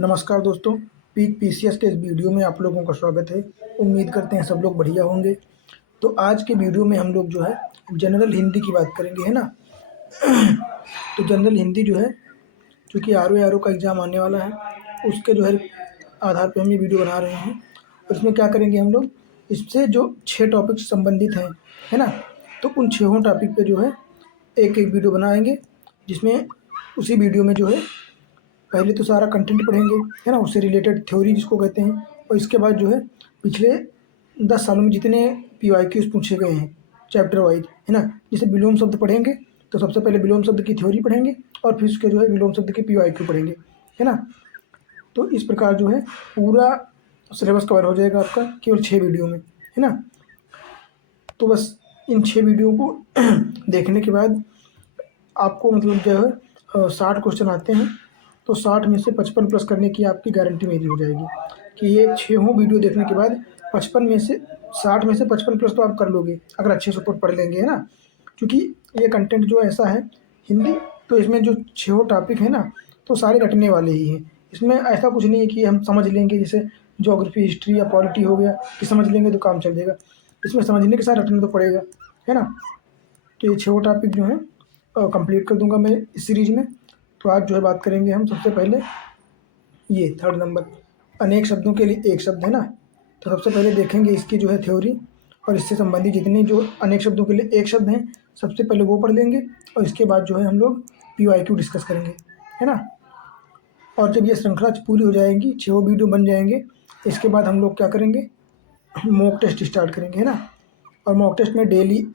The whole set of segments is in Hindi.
नमस्कार दोस्तों, पीक पीसीएस के इस वीडियो में आप लोगों का स्वागत है। उम्मीद करते हैं सब लोग बढ़िया होंगे। तो आज के वीडियो में हम लोग जो है जनरल हिंदी की बात करेंगे, है ना। तो जनरल हिंदी जो है, चूँकि आर ओ का एग्ज़ाम आने वाला है, उसके जो है आधार पे हम ये वीडियो बना रहे हैं। और इसमें क्या करेंगे हम लोग, इससे जो 6 टॉपिक संबंधित हैं, है ना। तो उन 6 टॉपिक पे जो है एक-एक वीडियो बनाएँगे, जिसमें उसी वीडियो में जो है पहले तो सारा कंटेंट पढ़ेंगे, है ना, उससे रिलेटेड थ्योरी जिसको कहते हैं। और इसके बाद जो है पिछले 10 सालों में जितने पीवाईक्यूज़ पूछे गए हैं चैप्टर वाइज़, है ना। जैसे विलोम शब्द पढ़ेंगे, तो सबसे पहले विलोम शब्द की थ्योरी पढ़ेंगे और फिर उसके जो है विलोम शब्द के पीवाईक्यू पढ़ेंगे, है ना। तो इस प्रकार जो है पूरा सिलेबस कवर हो जाएगा आपका केवल 6 वीडियो में, है ना। तो बस इन 6 वीडियो को देखने के बाद आपको मतलब जो है 60 क्वेश्चन आते हैं, तो 60 में से 55 प्लस करने की आपकी गारंटी मेरी हो जाएगी कि ये 6 वीडियो देखने के बाद 55 में से 60 में से 55 प्लस तो आप कर लोगे, अगर अच्छे से पढ़ लेंगे, है ना। क्योंकि ये कंटेंट जो ऐसा है हिंदी, तो इसमें जो 6 टॉपिक है ना, तो सारे रटने वाले ही हैं। इसमें ऐसा कुछ नहीं है कि हम समझ लेंगे, जैसे ज्योग्राफी, हिस्ट्री या पॉलिटी हो गया कि समझ लेंगे तो काम चल जाएगा। इसमें समझने के साथ रटना तो पड़ेगा, है ना। तो ये 6 टॉपिक जो हैं कंप्लीट कर दूंगा मैं इस सीरीज़ में। तो आज जो है बात करेंगे हम सबसे पहले ये 3rd नंबर, अनेक शब्दों के लिए एक शब्द, है ना। तो सबसे पहले देखेंगे इसकी जो है थ्योरी, और इससे संबंधित जितने जो अनेक शब्दों के लिए एक शब्द हैं, सबसे पहले वो पढ़ लेंगे। और इसके बाद जो है हम लोग पीवाईक्यू डिस्कस करेंगे, है ना। और जब ये श्रृंखला पूरी हो जाएगी, 6 वीडियो बन जाएंगे, इसके बाद हम लोग क्या करेंगे, मॉक टेस्ट स्टार्ट करेंगे, है ना। और मॉक टेस्ट में डेली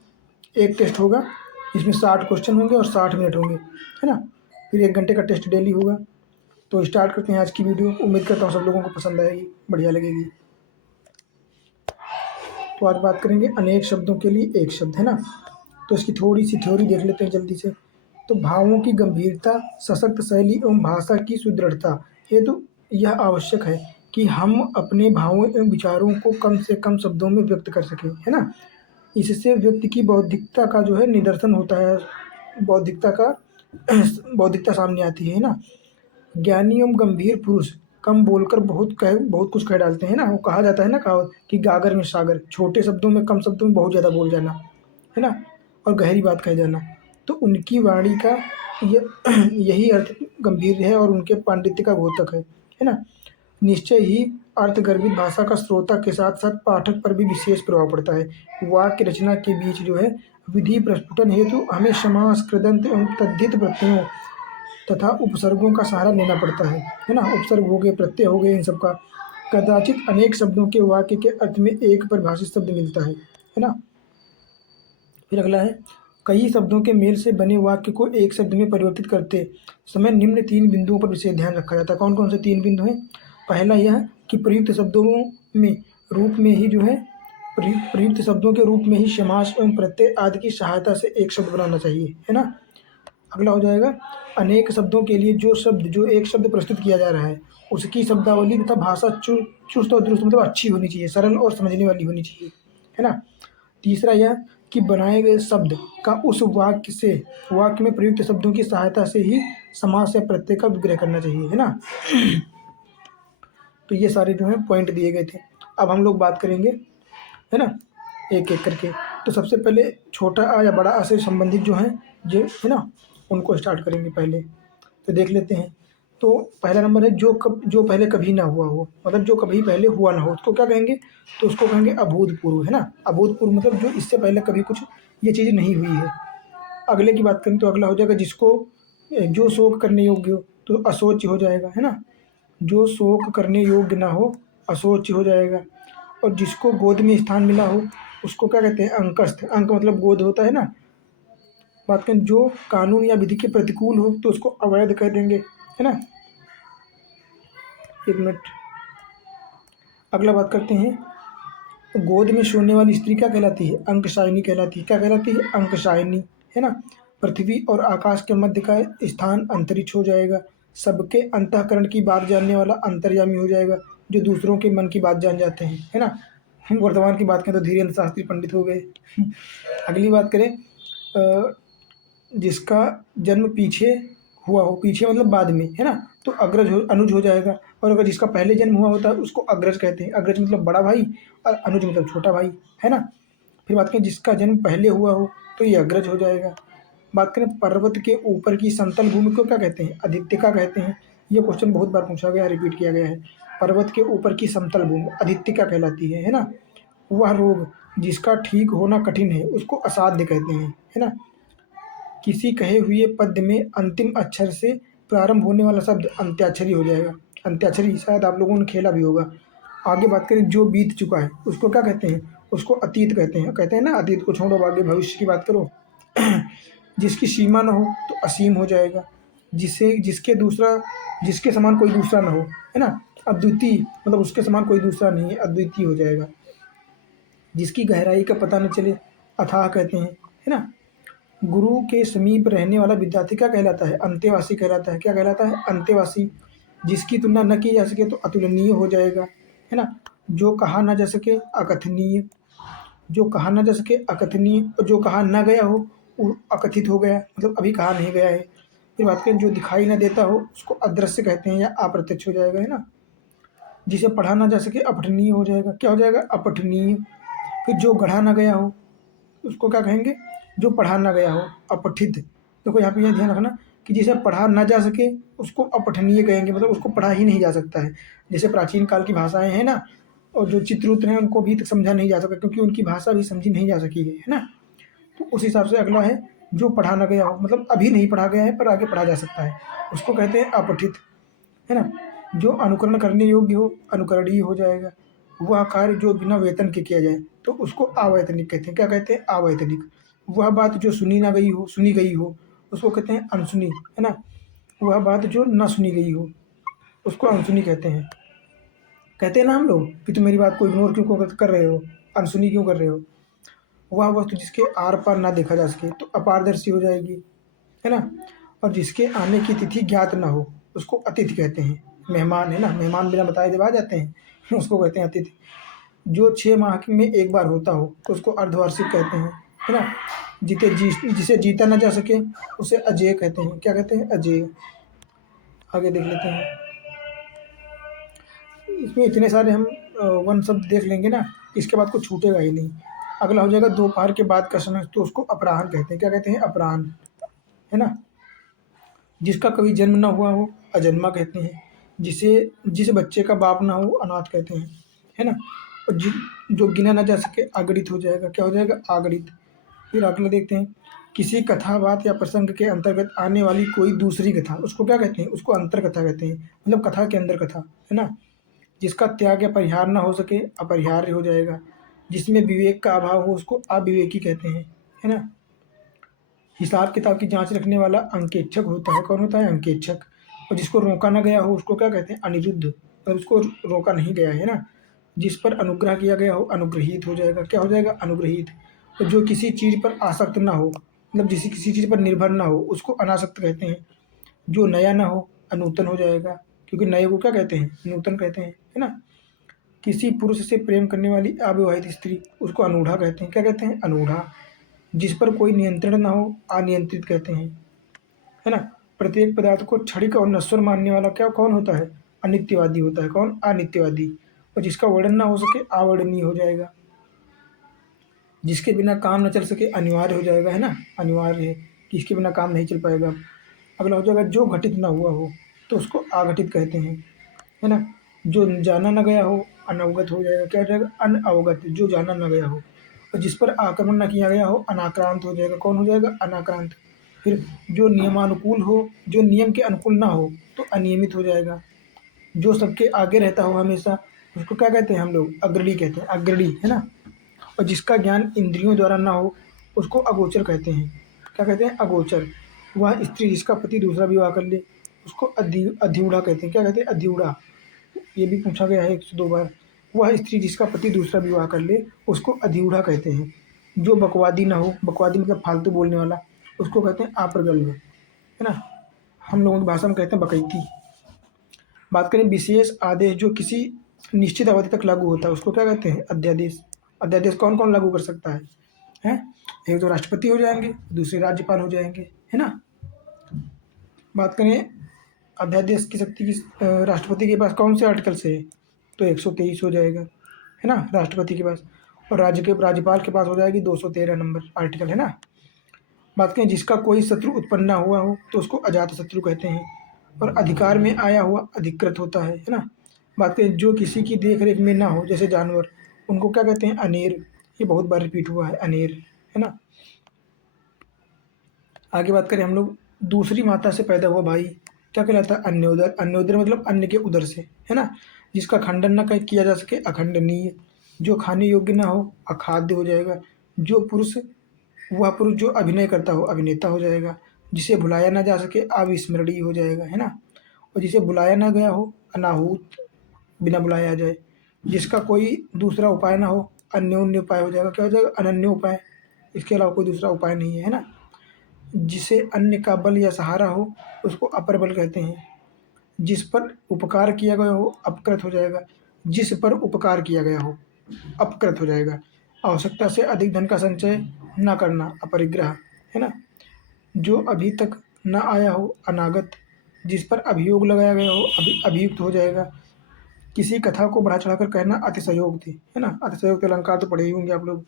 एक टेस्ट होगा, इसमें 60 क्वेश्चन होंगे और 60 मिनट होंगे, है ना। फिर 1 घंटे का टेस्ट डेली होगा। तो स्टार्ट करते हैं आज की वीडियो। उम्मीद करता हूँ सब लोगों को पसंद आएगी, बढ़िया लगेगी। तो आज बात करेंगे अनेक शब्दों के लिए एक शब्द, है ना। तो इसकी थोड़ी सी थ्योरी देख लेते हैं जल्दी से। तो भावों की गंभीरता, सशक्त शैली एवं भाषा की सुदृढ़ता हेतु यह आवश्यक है कि हम अपने भावों एवं विचारों को कम से कम शब्दों में व्यक्त कर सकें, है ना। इससे व्यक्ति की बौद्धिकता का जो है निदर्शन होता है, बौद्धिकता का बौद्धिकता सामने आती है ना। ज्ञानी एवं गंभीर पुरुष कम बोलकर बहुत कुछ कह डालते हैं ना। वो कहा जाता है ना, कहावत कि गागर में सागर, छोटे शब्दों में, कम शब्दों में बहुत ज़्यादा बोल जाना, है ना, और गहरी बात कह जाना। तो उनकी वाणी का यही अर्थ गंभीर है और उनके पांडित्य का द्योतक है ना। निश्चय ही अर्थगर्भित भाषा का श्रोता के साथ साथ पाठक पर भी विशेष प्रभाव पड़ता है। वाक्य रचना के बीच जो है विधि प्रस्फुटन हेतु हमें समास, कृदंत एवं तद्धित प्रत्ययों तथा उपसर्गों का सहारा लेना पड़ता है ना। उपसर्ग हो गए, प्रत्यय हो गए, इन सब का। कदाचित अनेक शब्दों के वाक्य के अर्थ में एक परिभाषित शब्द मिलता है ना। फिर अगला है, कई शब्दों के मेल से बने वाक्य को एक शब्द में परिवर्तित करते समय निम्न 3 बिंदुओं पर विशेष ध्यान रखा जाता है। कौन कौन से 3 बिंदु हैं? पहला यह कि प्रयुक्त शब्दों में रूप में ही जो है प्रयुक्त शब्दों के रूप में ही समास एवं प्रत्यय आदि की सहायता से एक शब्द बनाना चाहिए, है ना। अगला हो जाएगा, अनेक शब्दों के लिए जो एक शब्द प्रस्तुत किया जा रहा है, उसकी शब्दावली तथा भाषा चुस्त और दुरुस्त, मतलब अच्छी होनी चाहिए, सरल और समझने वाली होनी चाहिए, है ना। तीसरा यह कि बनाए गए शब्द का उस वाक्य में प्रयुक्त शब्दों की सहायता से ही समास या प्रत्यय का विग्रह करना चाहिए, है ना। तो ये सारे जो है पॉइंट दिए गए थे। अब हम लोग बात करेंगे, है ना, एक एक करके। तो सबसे पहले छोटा आ या बड़ा आ से संबंधित जो है है ना, उनको स्टार्ट करेंगे पहले। तो देख लेते हैं। तो पहला नंबर है जो पहले कभी ना हुआ हो, मतलब जो कभी पहले हुआ ना हो, उसको क्या कहेंगे? तो उसको कहेंगे अभूतपूर्व, है ना। अभूतपूर्व मतलब जो इससे पहले कभी कुछ ये चीज़ नहीं हुई है। अगले की बात करें तो अगला हो जाएगा जो शोक करने योग्य हो, तो अशोच्य हो जाएगा, है ना। जो शोक करने योग्य ना हो, अशोच्य हो जाएगा। और जिसको गोद में स्थान मिला हो, उसको क्या कहते हैं? अंकस्थ। अंक मतलब गोद होता है ना। बात करें जो कानून या विधि के प्रतिकूल हो, तो उसको अवैध कह देंगे, है ना। 1 मिनट। अगला बात करते हैं, गोद में सोने वाली स्त्री क्या कहलाती है? अंकशायिनी कहलाती है। क्या कहलाती है? अंकशायिनी, है ना। पृथ्वी और आकाश के मध्य का स्थान अंतरिक्ष हो जाएगा। सबके अंतःकरण की बात जानने वाला अंतर्यामी हो जाएगा, जो दूसरों के मन की बात जान जाते हैं, है ना। वर्तमान की बात करें तो धीरेन्द्र शास्त्री पंडित हो गए। अगली बात करें, जिसका जन्म पीछे हुआ हो, पीछे मतलब बाद में, है ना, तो अग्रज हो, अनुज हो जाएगा। और अगर जिसका पहले जन्म हुआ होता है उसको अग्रज कहते हैं। अग्रज मतलब बड़ा भाई और अनुज मतलब छोटा भाई, है ना। फिर बात करें जिसका जन्म पहले हुआ हो तो ये अग्रज हो जाएगा। बात करें पर्वत के ऊपर की समतल भूमि को क्या कहते हैं? अदित्तिका कहते हैं। ये क्वेश्चन बहुत बार पूछा गया, रिपीट किया गया है। पर्वत के ऊपर की समतल भूमि अदित्तिका कहलाती है ना। वह रोग जिसका ठीक होना कठिन है उसको असाध्य कहते हैं, है ना। किसी कहे हुए पद में अंतिम अक्षर से प्रारंभ होने वाला शब्द अंत्याक्षरी हो जाएगा। अंत्याक्षरी शायद आप लोगों ने खेला भी होगा। आगे बात करें जो बीत चुका है उसको क्या कहते हैं? उसको अतीत कहते हैं। कहते हैं ना अतीत को छोड़ो, आगे भविष्य की बात करो। जिसकी सीमा न हो तो असीम हो जाएगा। जिसके समान कोई दूसरा न हो, है ना। अद्वितीय मतलब उसके समान कोई दूसरा नहीं है, अद्वितीय हो जाएगा। जिसकी गहराई का पता न चले अथाह कहते हैं, है ना। गुरु के समीप रहने वाला विद्यार्थी क्या कहलाता है? अंतेवासी कहलाता है। क्या कहलाता है? अंतेवासी। जिसकी तुलना न की जा सके तो अतुलनीय हो जाएगा, है ना। जो कहा ना जा सके अकथनीय। जो कहा ना जा सके अकथनीय, और जो कहा ना गया हो वो अकथित हो गया, मतलब अभी कहा नहीं गया है। फिर बात करें जो दिखाई ना देता हो उसको अदृश्य कहते हैं या अप्रत्यक्ष हो जाएगा, है ना। जिसे पढ़ा ना जा सके अपठनीय हो जाएगा। क्या हो जाएगा? अपठनीय। फिर जो गढ़ा ना गया हो उसको क्या कहेंगे? जो पढ़ा ना गया हो, अपठित। देखो यहाँ पे यह ध्यान रखना कि जिसे पढ़ा ना जा सके उसको अपठनीय कहेंगे, मतलब उसको पढ़ा ही नहीं जा सकता है। जैसे प्राचीन काल की भाषाएं हैं ना, और जो चित्रगुप्त हैं उनको भी तक समझा नहीं जा सका क्योंकि उनकी भाषा भी समझी नहीं जा सकी है ना। तो उस हिसाब से अगला है जो पढ़ा ना गया हो, मतलब अभी नहीं पढ़ा गया है पर आगे पढ़ा जा सकता है, उसको कहते हैं अपठित, है ना। जो अनुकरण करने योग्य हो अनुकरणीय हो जाएगा। वह कार्य जो बिना वेतन के किया जाए तो उसको अवैतनिक कहते हैं। क्या कहते हैं? अवैतनिक। वह बात जो सुनी गई हो उसको कहते हैं अनसुनी, है ना। वह बात जो न सुनी गई हो उसको अनसुनी कहते हैं। कहते हैं ना हम लोग कि तुम मेरी बात को इग्नोर क्यों कर रहे हो, अनसुनी क्यों कर रहे हो। वह वस्तु जिसके आर पार ना देखा जा सके तो अपारदर्शी हो जाएगी, है ना। और जिसके आने की तिथि ज्ञात ना हो उसको अतिथि कहते हैं। मेहमान, है ना, मेहमान बिना बताए जब आ जाते हैं उसको कहते हैं अतिथि। जो 6 माह में एक बार होता हो तो उसको अर्धवार्षिक कहते हैं, है ना। जिसे जीता ना जा सके उसे अजेय कहते हैं। क्या कहते हैं? अजेय। आगे देख लेते हैं। इसमें इतने सारे हम वन शब्द देख लेंगे ना, इसके बाद कुछ छूटेगा ही नहीं। अगला हो जाएगा दोपहर के बाद का समय, तो उसको अपराह्न कहते हैं। क्या कहते हैं? अपराह्न, है ना। जिसका कभी जन्म ना हुआ हो अजन्मा कहते हैं। जिस बच्चे का बाप ना हो अनाथ कहते हैं, है ना। और जो गिना ना जा सके अगणित हो जाएगा। क्या हो जाएगा? अगणित। फिर अगला देखते हैं। किसी कथा बात या प्रसंग के अंतर्गत आने वाली कोई दूसरी कथा उसको क्या कहते हैं? उसको अंतर कथा कहते हैं, मतलब कथा के अंदर कथा, है ना। जिसका त्याग या परिहार ना हो सके अपरिहार्य हो जाएगा। जिसमें विवेक का अभाव हो उसको अविवेकी कहते हैं, है ना। हिसाब किताब की जांच रखने वाला अंकेक्षक होता है। कौन होता है? अंकेक्षक। और जिसको रोका ना गया हो उसको क्या कहते हैं? अनिरुद्ध, मतलब उसको रोका नहीं गया है ना। जिस पर अनुग्रह किया गया हो अनुग्रहित हो जाएगा। क्या हो जाएगा? अनुग्रहित। तो जो किसी चीज़ पर आसक्त ना हो, मतलब किसी चीज़ पर निर्भर ना हो उसको अनासक्त कहते हैं। जो नया ना हो अनूतन हो जाएगा, क्योंकि नए को क्या कहते हैं? नूतन कहते हैं, है ना। किसी पुरुष से प्रेम करने वाली अविवाहित स्त्री उसको अनूढ़ा कहते हैं। क्या कहते हैं? अनूढ़ा। जिस पर कोई नियंत्रण ना हो अनियंत्रित कहते हैं, है ना। प्रत्येक पदार्थ को क्षणिक और नश्वर मानने वाला क्या कौन होता है? अनित्यवादी होता है। कौन? अनित्यवादी। और जिसका वर्णन ना हो सके अवर्णनीय हो जाएगा। जिसके बिना काम न चल सके अनिवार्य हो जाएगा, है ना। अनिवार्य है कि इसके बिना काम नहीं चल पाएगा। अगला हो जाएगा जो घटित ना हुआ हो तो उसको अघटित कहते हैं, है ना। जो जाना न गया हो अनवगत हो जाएगा। क्या हो जाएगा? अनअवगत। जो जाना न गया हो। और जिस पर आक्रमण न किया गया हो अनाक्रांत हो जाएगा। कौन हो जाएगा? अनाक्रांत। फिर जो नियमानुकूल हो, जो नियम के अनुकूल ना हो तो अनियमित हो जाएगा। जो सबके आगे रहता हो हमेशा उसको क्या कहते हैं हम लोग? अग्रणी कहते हैं। अग्रणी, है ना। और जिसका ज्ञान इंद्रियों द्वारा ना हो उसको अगोचर कहते हैं। क्या कहते हैं? अगोचर। वह स्त्री जिसका पति दूसरा विवाह कर ले उसको अधिऊढ़ा कहते हैं। क्या कहते हैं? अधिऊढ़ा। ये भी पूछा गया है 102 बार। वह स्त्री जिसका पति दूसरा विवाह कर ले उसको अधिऊढ़ा कहते हैं। जो बकवादी ना हो, बकवादी मतलब फालतू बोलने वाला, उसको कहते हैं अप्रगल्भ, है ना। हम लोगों की भाषा में कहते हैं बकैती। बात करें विशेष आदेश जो किसी निश्चित अवधि तक लागू होता है उसको क्या कहते हैं? अध्यादेश। अध्यादेश कौन कौन लागू कर सकता है? हैं? एक तो राष्ट्रपति हो जाएंगे, दूसरे राज्यपाल हो जाएंगे, है ना। बात करें अध्यादेश की शक्ति की राष्ट्रपति के पास कौन से आर्टिकल से है, तो 123 हो जाएगा, है ना, राष्ट्रपति के पास। और राज्यपाल के पास हो जाएगी 213 नंबर आर्टिकल, है ना। बात करें जिसका कोई शत्रु उत्पन्न ना हुआ हो तो उसको अजात शत्रु कहते हैं। और अधिकार में आया हुआ अधिकृत होता है ना। बात करें जो किसी की देख रेख में ना हो, जैसे जानवर, उनको क्या कहते हैं, अनेर। ये बहुत बार रिपीट हुआ है, अनेर, है ना। आगे बात करें हम लोग, दूसरी माता से पैदा हुआ भाई क्या कहलाता है, अन्योदर। अन्योदर मतलब अन्य के उदर से, है ना। जिसका खंडन न किया जा सके, अखंडनीय। जो खाने योग्य ना हो, अखाद्य हो जाएगा। जो पुरुष वह पुरुष जो अभिनय करता हो, अभिनेता हो जाएगा। जिसे भुलाया ना जा सके, अविस्मरणीय हो जाएगा, है ना। और जिसे बुलाया ना गया हो, अनाहूत, बिना बुलाया आ जाए। जिसका कोई दूसरा उपाय ना हो, अन्योन्य उपाय हो जाएगा, क्या हो जाएगा, अनन्य उपाय। इसके अलावा कोई दूसरा उपाय नहीं है ना। जिसे अन्य का बल या सहारा हो, उसको अपर बल कहते हैं। जिस पर उपकार किया गया हो, अपकृत हो जाएगा। जिस पर उपकार किया गया हो, अपकृत हो जाएगा। आवश्यकता से अधिक धन का संचय न करना, अपरिग्रह, है ना। जो अभी तक न आया हो, अनागत। जिस पर अभियोग लगाया गया हो, अभियुक्त हो जाएगा। किसी कथा को बढ़ा चढ़ाकर कहना, अतिशयोक्ति, है ना। अतिशयोक्ति अलंकार तो पढ़े ही होंगे आप लोग।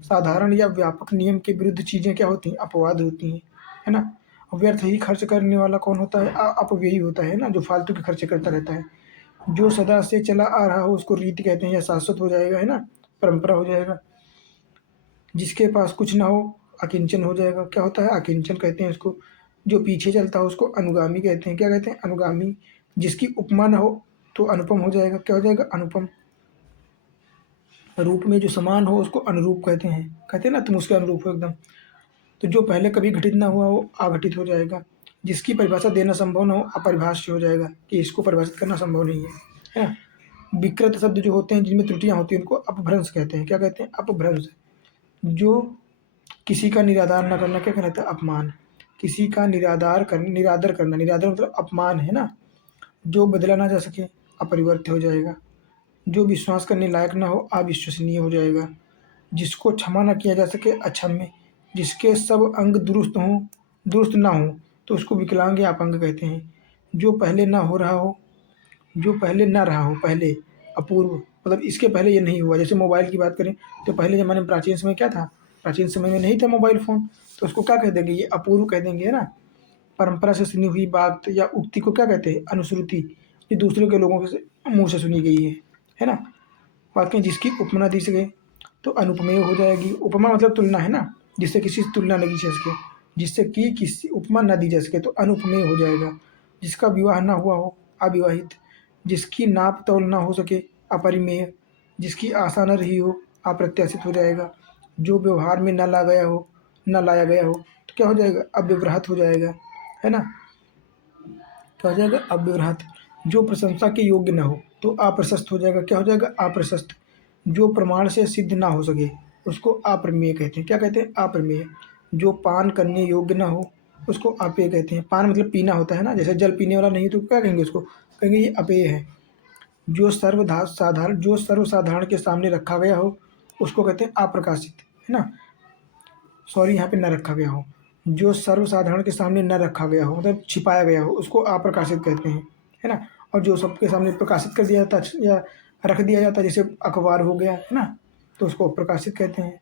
साधारण या व्यापक नियम के विरुद्ध चीज़ें क्या होती हैं, अपवाद होती हैं, है ना। व्यर्थ ही खर्च करने वाला कौन होता है, अपव्ययी होता है ना, जो फालतू के खर्चे करता रहता है। जो सदा से चला आ रहा हो, उसको रीति कहते हैं, या शाश्वत हो जाएगा, है ना, परंपरा हो जाएगा। जिसके पास कुछ ना हो, अकिंचन हो जाएगा। क्या होता है, अकिंचन कहते हैं उसको। जो पीछे चलता हो, उसको अनुगामी कहते हैं। क्या कहते हैं, अनुगामी। जिसकी उपमा ना हो, तो अनुपम हो जाएगा। क्या हो जाएगा, अनुपम। रूप में जो समान हो, उसको अनुरूप कहते हैं। कहते हैं ना, तुम उसके अनुरूप हो एकदम। तो जो पहले कभी घटित ना हुआ हो, अघटित हो जाएगा। जिसकी परिभाषा देना संभव ना हो, अपरिभाष्य हो जाएगा, कि इसको परिभाषित करना संभव नहीं है ना। विकृत शब्द जो होते हैं, जिनमें त्रुटियां होती हैं, उनको अपभ्रंश कहते हैं। क्या कहते हैं, अपभ्रंश। जो किसी का निरादार न करना, क्या कहलाता है, अपमान। किसी का निरादर करना, निरादर मतलब अपमान, है ना। जो बदला ना जा सके, अपरिवर्त्य हो जाएगा। जो विश्वास करने लायक ना हो, अविश्वसनीय हो जाएगा। जिसको क्षमा न किया जा सके, अक्षम्य। जिसके सब अंग दुरुस्त ना हो, तो उसको विकलांग या अपंग कहते हैं। जो पहले ना हो रहा हो, जो पहले ना रहा हो, पहले, अपूर्व मतलब इसके पहले ये नहीं हुआ। जैसे मोबाइल की बात करें, तो पहले ज़माने में, प्राचीन समय क्या था, प्राचीन समय में नहीं था मोबाइल फ़ोन, तो उसको क्या कह देंगे, ये अपूर्व कह देंगे, है ना। परंपरा से सुनी हुई बात या उक्ति को क्या कहते हैं, अनुश्रुति। ये दूसरे के लोगों के मुँह से सुनी गई है ना। बात करें जिसकी उपमा दी सके, तो अनुपमेय हो जाएगी। उपमा मतलब तुलना, है ना, जिससे किसी से तुलना नहीं की जा सके। जिससे कि किसी उपमा न दी जा सके, तो अनुपमेय हो जाएगा। जिसका विवाह ना हुआ हो, अविवाहित। जिसकी नाप तौल ना हो सके, अपरिमेय। जिसकी आशा न रही हो, अप्रत्याशित हो जाएगा। जो व्यवहार में न लाया गया हो, तो क्या हो जाएगा, अव्यवहृत हो जाएगा, है ना। क्या हो जाएगा, अव्यवहृत। जो प्रशंसा के योग्य न हो, तो अप्रशस्त हो जाएगा। क्या हो जाएगा, अप्रशस्त। जो प्रमाण से सिद्ध ना हो सके, उसको अप्रमेय कहते हैं। क्या कहते हैं, अप्रमेय। जो पान करने योग्य ना हो, उसको अपेय कहते हैं। पान मतलब पीना होता है ना, जैसे जल पीने वाला नहीं तो क्या कहेंगे उसको, कहेंगे ये अपेय है। जो सर्वसाधारण के सामने रखा गया हो, उसको कहते हैं अप्रकाशित, है ना। सॉरी, यहाँ पे न रखा गया हो। जो सर्वसाधारण के सामने न रखा गया हो, मतलब छिपाया गया हो, उसको अप्रकाशित कहते हैं, है ना। और जो सबके सामने प्रकाशित कर दिया जाता है या रख दिया जाता है, जैसे अखबार हो गया, है ना, तो उसको प्रकाशित कहते हैं।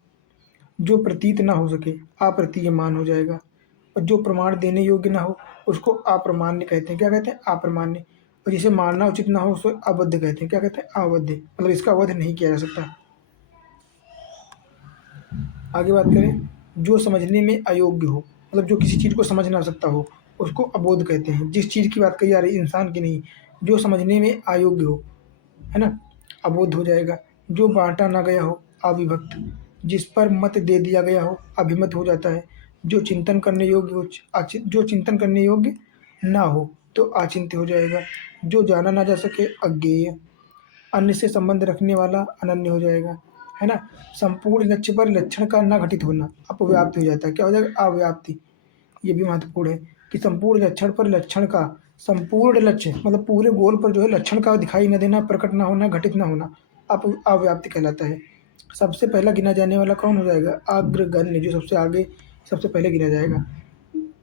जो प्रतीत ना हो सके, अप्रतीयमान हो जाएगा। और जो प्रमाण देने योग्य ना हो, उसको अप्रमाण्य कहते हैं। क्या कहते हैं, अप्रमाण्य। और जिसे मानना उचित ना हो, उसको अबद्ध कहते हैं। क्या कहते हैं, अबद्ध, मतलब इसका वध नहीं किया जा सकता। आगे बात करें, जो समझने में अयोग्य हो, मतलब जो किसी चीज़ को समझ ना सकता हो, उसको अबोध कहते हैं। जिस चीज़ की बात कही जा रही है, इंसान की नहीं, जो समझने में अयोग्य हो, है ना, अबोध हो जाएगा। जो बांटा ना गया हो, अविभक्त। जिस पर मत दे दिया गया हो, अभिमत हो जाता है। जो चिंतन करने योग्य हो, जो चिंतन करने योग्य ना हो, तो अचिंत्य हो जाएगा। जो जाना ना जा सके, अज्ञेय। अन्य से संबंध रखने वाला अनन्य हो जाएगा, है ना। संपूर्ण लक्ष्य पर लक्षण का न घटित होना, अपव्याप्ति हो जाता है। क्या हो जाएगा, अव्याप्ति। ये भी महत्वपूर्ण है कि संपूर्ण लक्षण पर लक्षण का, संपूर्ण लक्ष्य मतलब पूरे गोल पर जो है लक्षण का दिखाई न देना, प्रकट ना होना, घटित ना होना, अव्याप्ति कहलाता है। सबसे पहला गिना जाने वाला कौन हो जाएगा, अग्रगण्य, जो सबसे आगे सबसे पहले गिना जाएगा।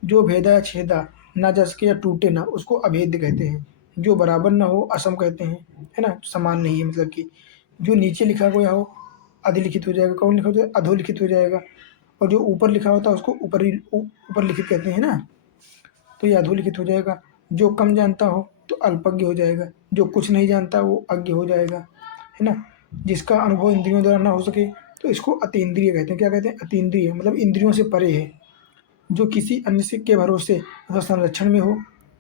जो भेदा या छेदा ना जा सके या टूटे ना, उसको अभेद्य कहते हैं। जो बराबर ना हो असम कहते हैं, है ना, समान नहीं है, मतलब कि जो नीचे लिखा गया हो अधिलिखित हो जाएगा, कौन लिखा होता है, अधोलिखित हो जाएगा। और जो ऊपर लिखा होता है उसको ऊपर लिखित कहते हैं ना, तो ये अधोलिखित हो जाएगा। जो कम जानता हो तो अल्पज्ञ हो जाएगा, जो कुछ नहीं जानता वो अज्ञ हो जाएगा, है ना। जिसका अनुभव इंद्रियों द्वारा ना हो सके तो इसको अतीन्द्रिय कहते हैं। क्या कहते हैं, अतीन्द्रिय, मतलब इंद्रियों से परे है। जो किसी अन्य से के भरोसे अथवा संरक्षण में हो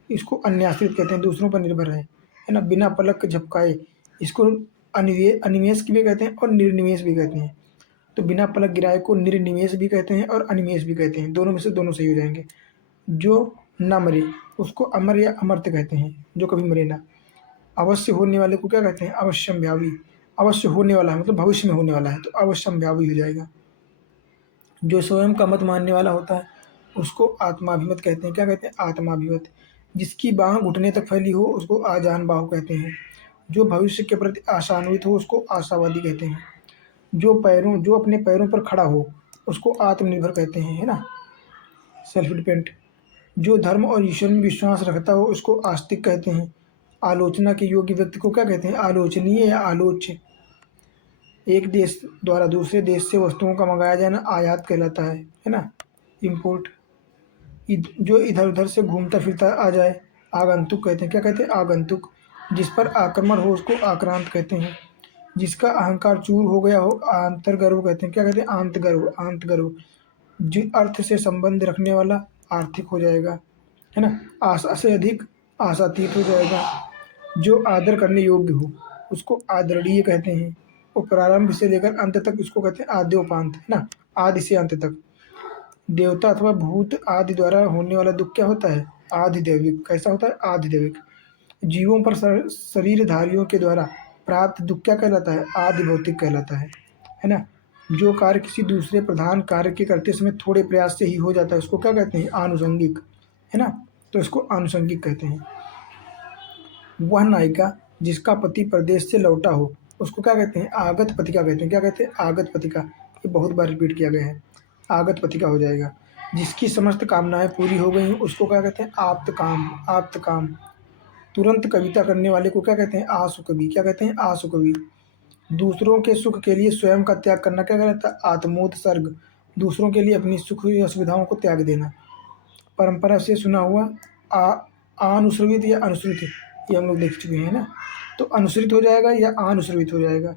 इसको अन्याश्रित कहते हैं, दूसरों पर निर्भर है ना, बिना पलक झपकाए इसको अनिमेष भी कहते हैं और निर्निमेष भी कहते हैं। तो बिना पलक गिराए को निर्निमेष भी कहते हैं और अनिमेष भी कहते हैं, दोनों में से दोनों सही हो जाएंगे। जो न मरे उसको अमर या अमर्त्य कहते हैं, जो कभी मरे ना। अवश्य होने वाले को क्या कहते हैं, अवश्यम्भावी। अवश्य होने वाला है मतलब भविष्य में होने वाला है तो अवश्यम्भावी हो जाएगा। जो स्वयं का मत मानने वाला होता है उसको आत्माभिमत कहते हैं। क्या कहते हैं, आत्माभिमत। जिसकी बाह घुटने तक फैली हो उसको आजान बाहु कहते हैं। जो भविष्य के प्रति आशान्वित हो उसको आशावादी कहते हैं। जो अपने पैरों पर खड़ा हो उसको आत्मनिर्भर कहते हैं, है ना, सेल्फ डिपेंड। जो धर्म और ईश्वर में विश्वास रखता हो उसको आस्तिक कहते हैं। आलोचना के योग्य व्यक्ति को क्या कहते हैं, आलोचनीय या आलोच्य। एक देश द्वारा दूसरे देश से वस्तुओं का मंगाया जाना आयात कहलाता है ना, इम्पोर्ट। जो इधर उधर से घूमता फिरता आ जाए आगंतुक कहते हैं। क्या कहते हैं, आगंतुक। जिस पर आक्रमण हो उसको आक्रांत कहते हैं। जिसका अहंकार चूर हो गया हो आंतरगर्व कहते हैं। क्या कहते हैं, आंतगर्व, आंतगर्व। जो अर्थ से संबंध रखने वाला आर्थिक हो जाएगा, है ना, आशा से अधिक आशातीत हो जाएगा। जो आदर करने योग्य हो उसको आदरणीय कहते हैं। और प्रारंभ से लेकर अंत तक इसको कहते हैं आद्योपांत, है ना, आदि से अंत तक। देवता अथवा भूत आदि द्वारा होने वाला दुख क्या होता है, आधिदैविक। कैसा होता है, आधिदैविक। जीवों पर शरीरधारियों के द्वारा प्राप्त दुख क्या कहलाता है, आदि भौतिक कहलाता है ना। जो कार्य किसी दूसरे प्रधान कार्य के करते समय थोड़े प्रयास से ही हो जाता है उसको क्या कहते हैं, आनुषंगिक, है ना, तो इसको आनुषंगिक कहते हैं। वह नायिका जिसका पति प्रदेश से लौटा हो उसको क्या कहते हैं, आगत पथिका कहते हैं। क्या कहते हैं, आगत पथिका। ये बहुत बार रिपीट किया गया है, आगत पथिका हो जाएगा। जिसकी समस्त कामनाएं पूरी हो गई उसको क्या कहते हैं, आप्त काम, आप्त काम। तुरंत कविता करने वाले को क्या कहते हैं, आसु कवि। क्या कहते हैं, आसु कवि। दूसरों के सुख के लिए स्वयं का त्याग करना क्या कहलाता है, आत्मोत्सर्ग। दूसरों के लिए अपनी सुख या सुविधाओं को त्याग देना। परंपरा से सुना हुआ अनुश्रवित या अनुसृत, ये हम लोग देख चुके हैं ना, तो अनुसृत हो जाएगा या अनुश्रवित हो जाएगा।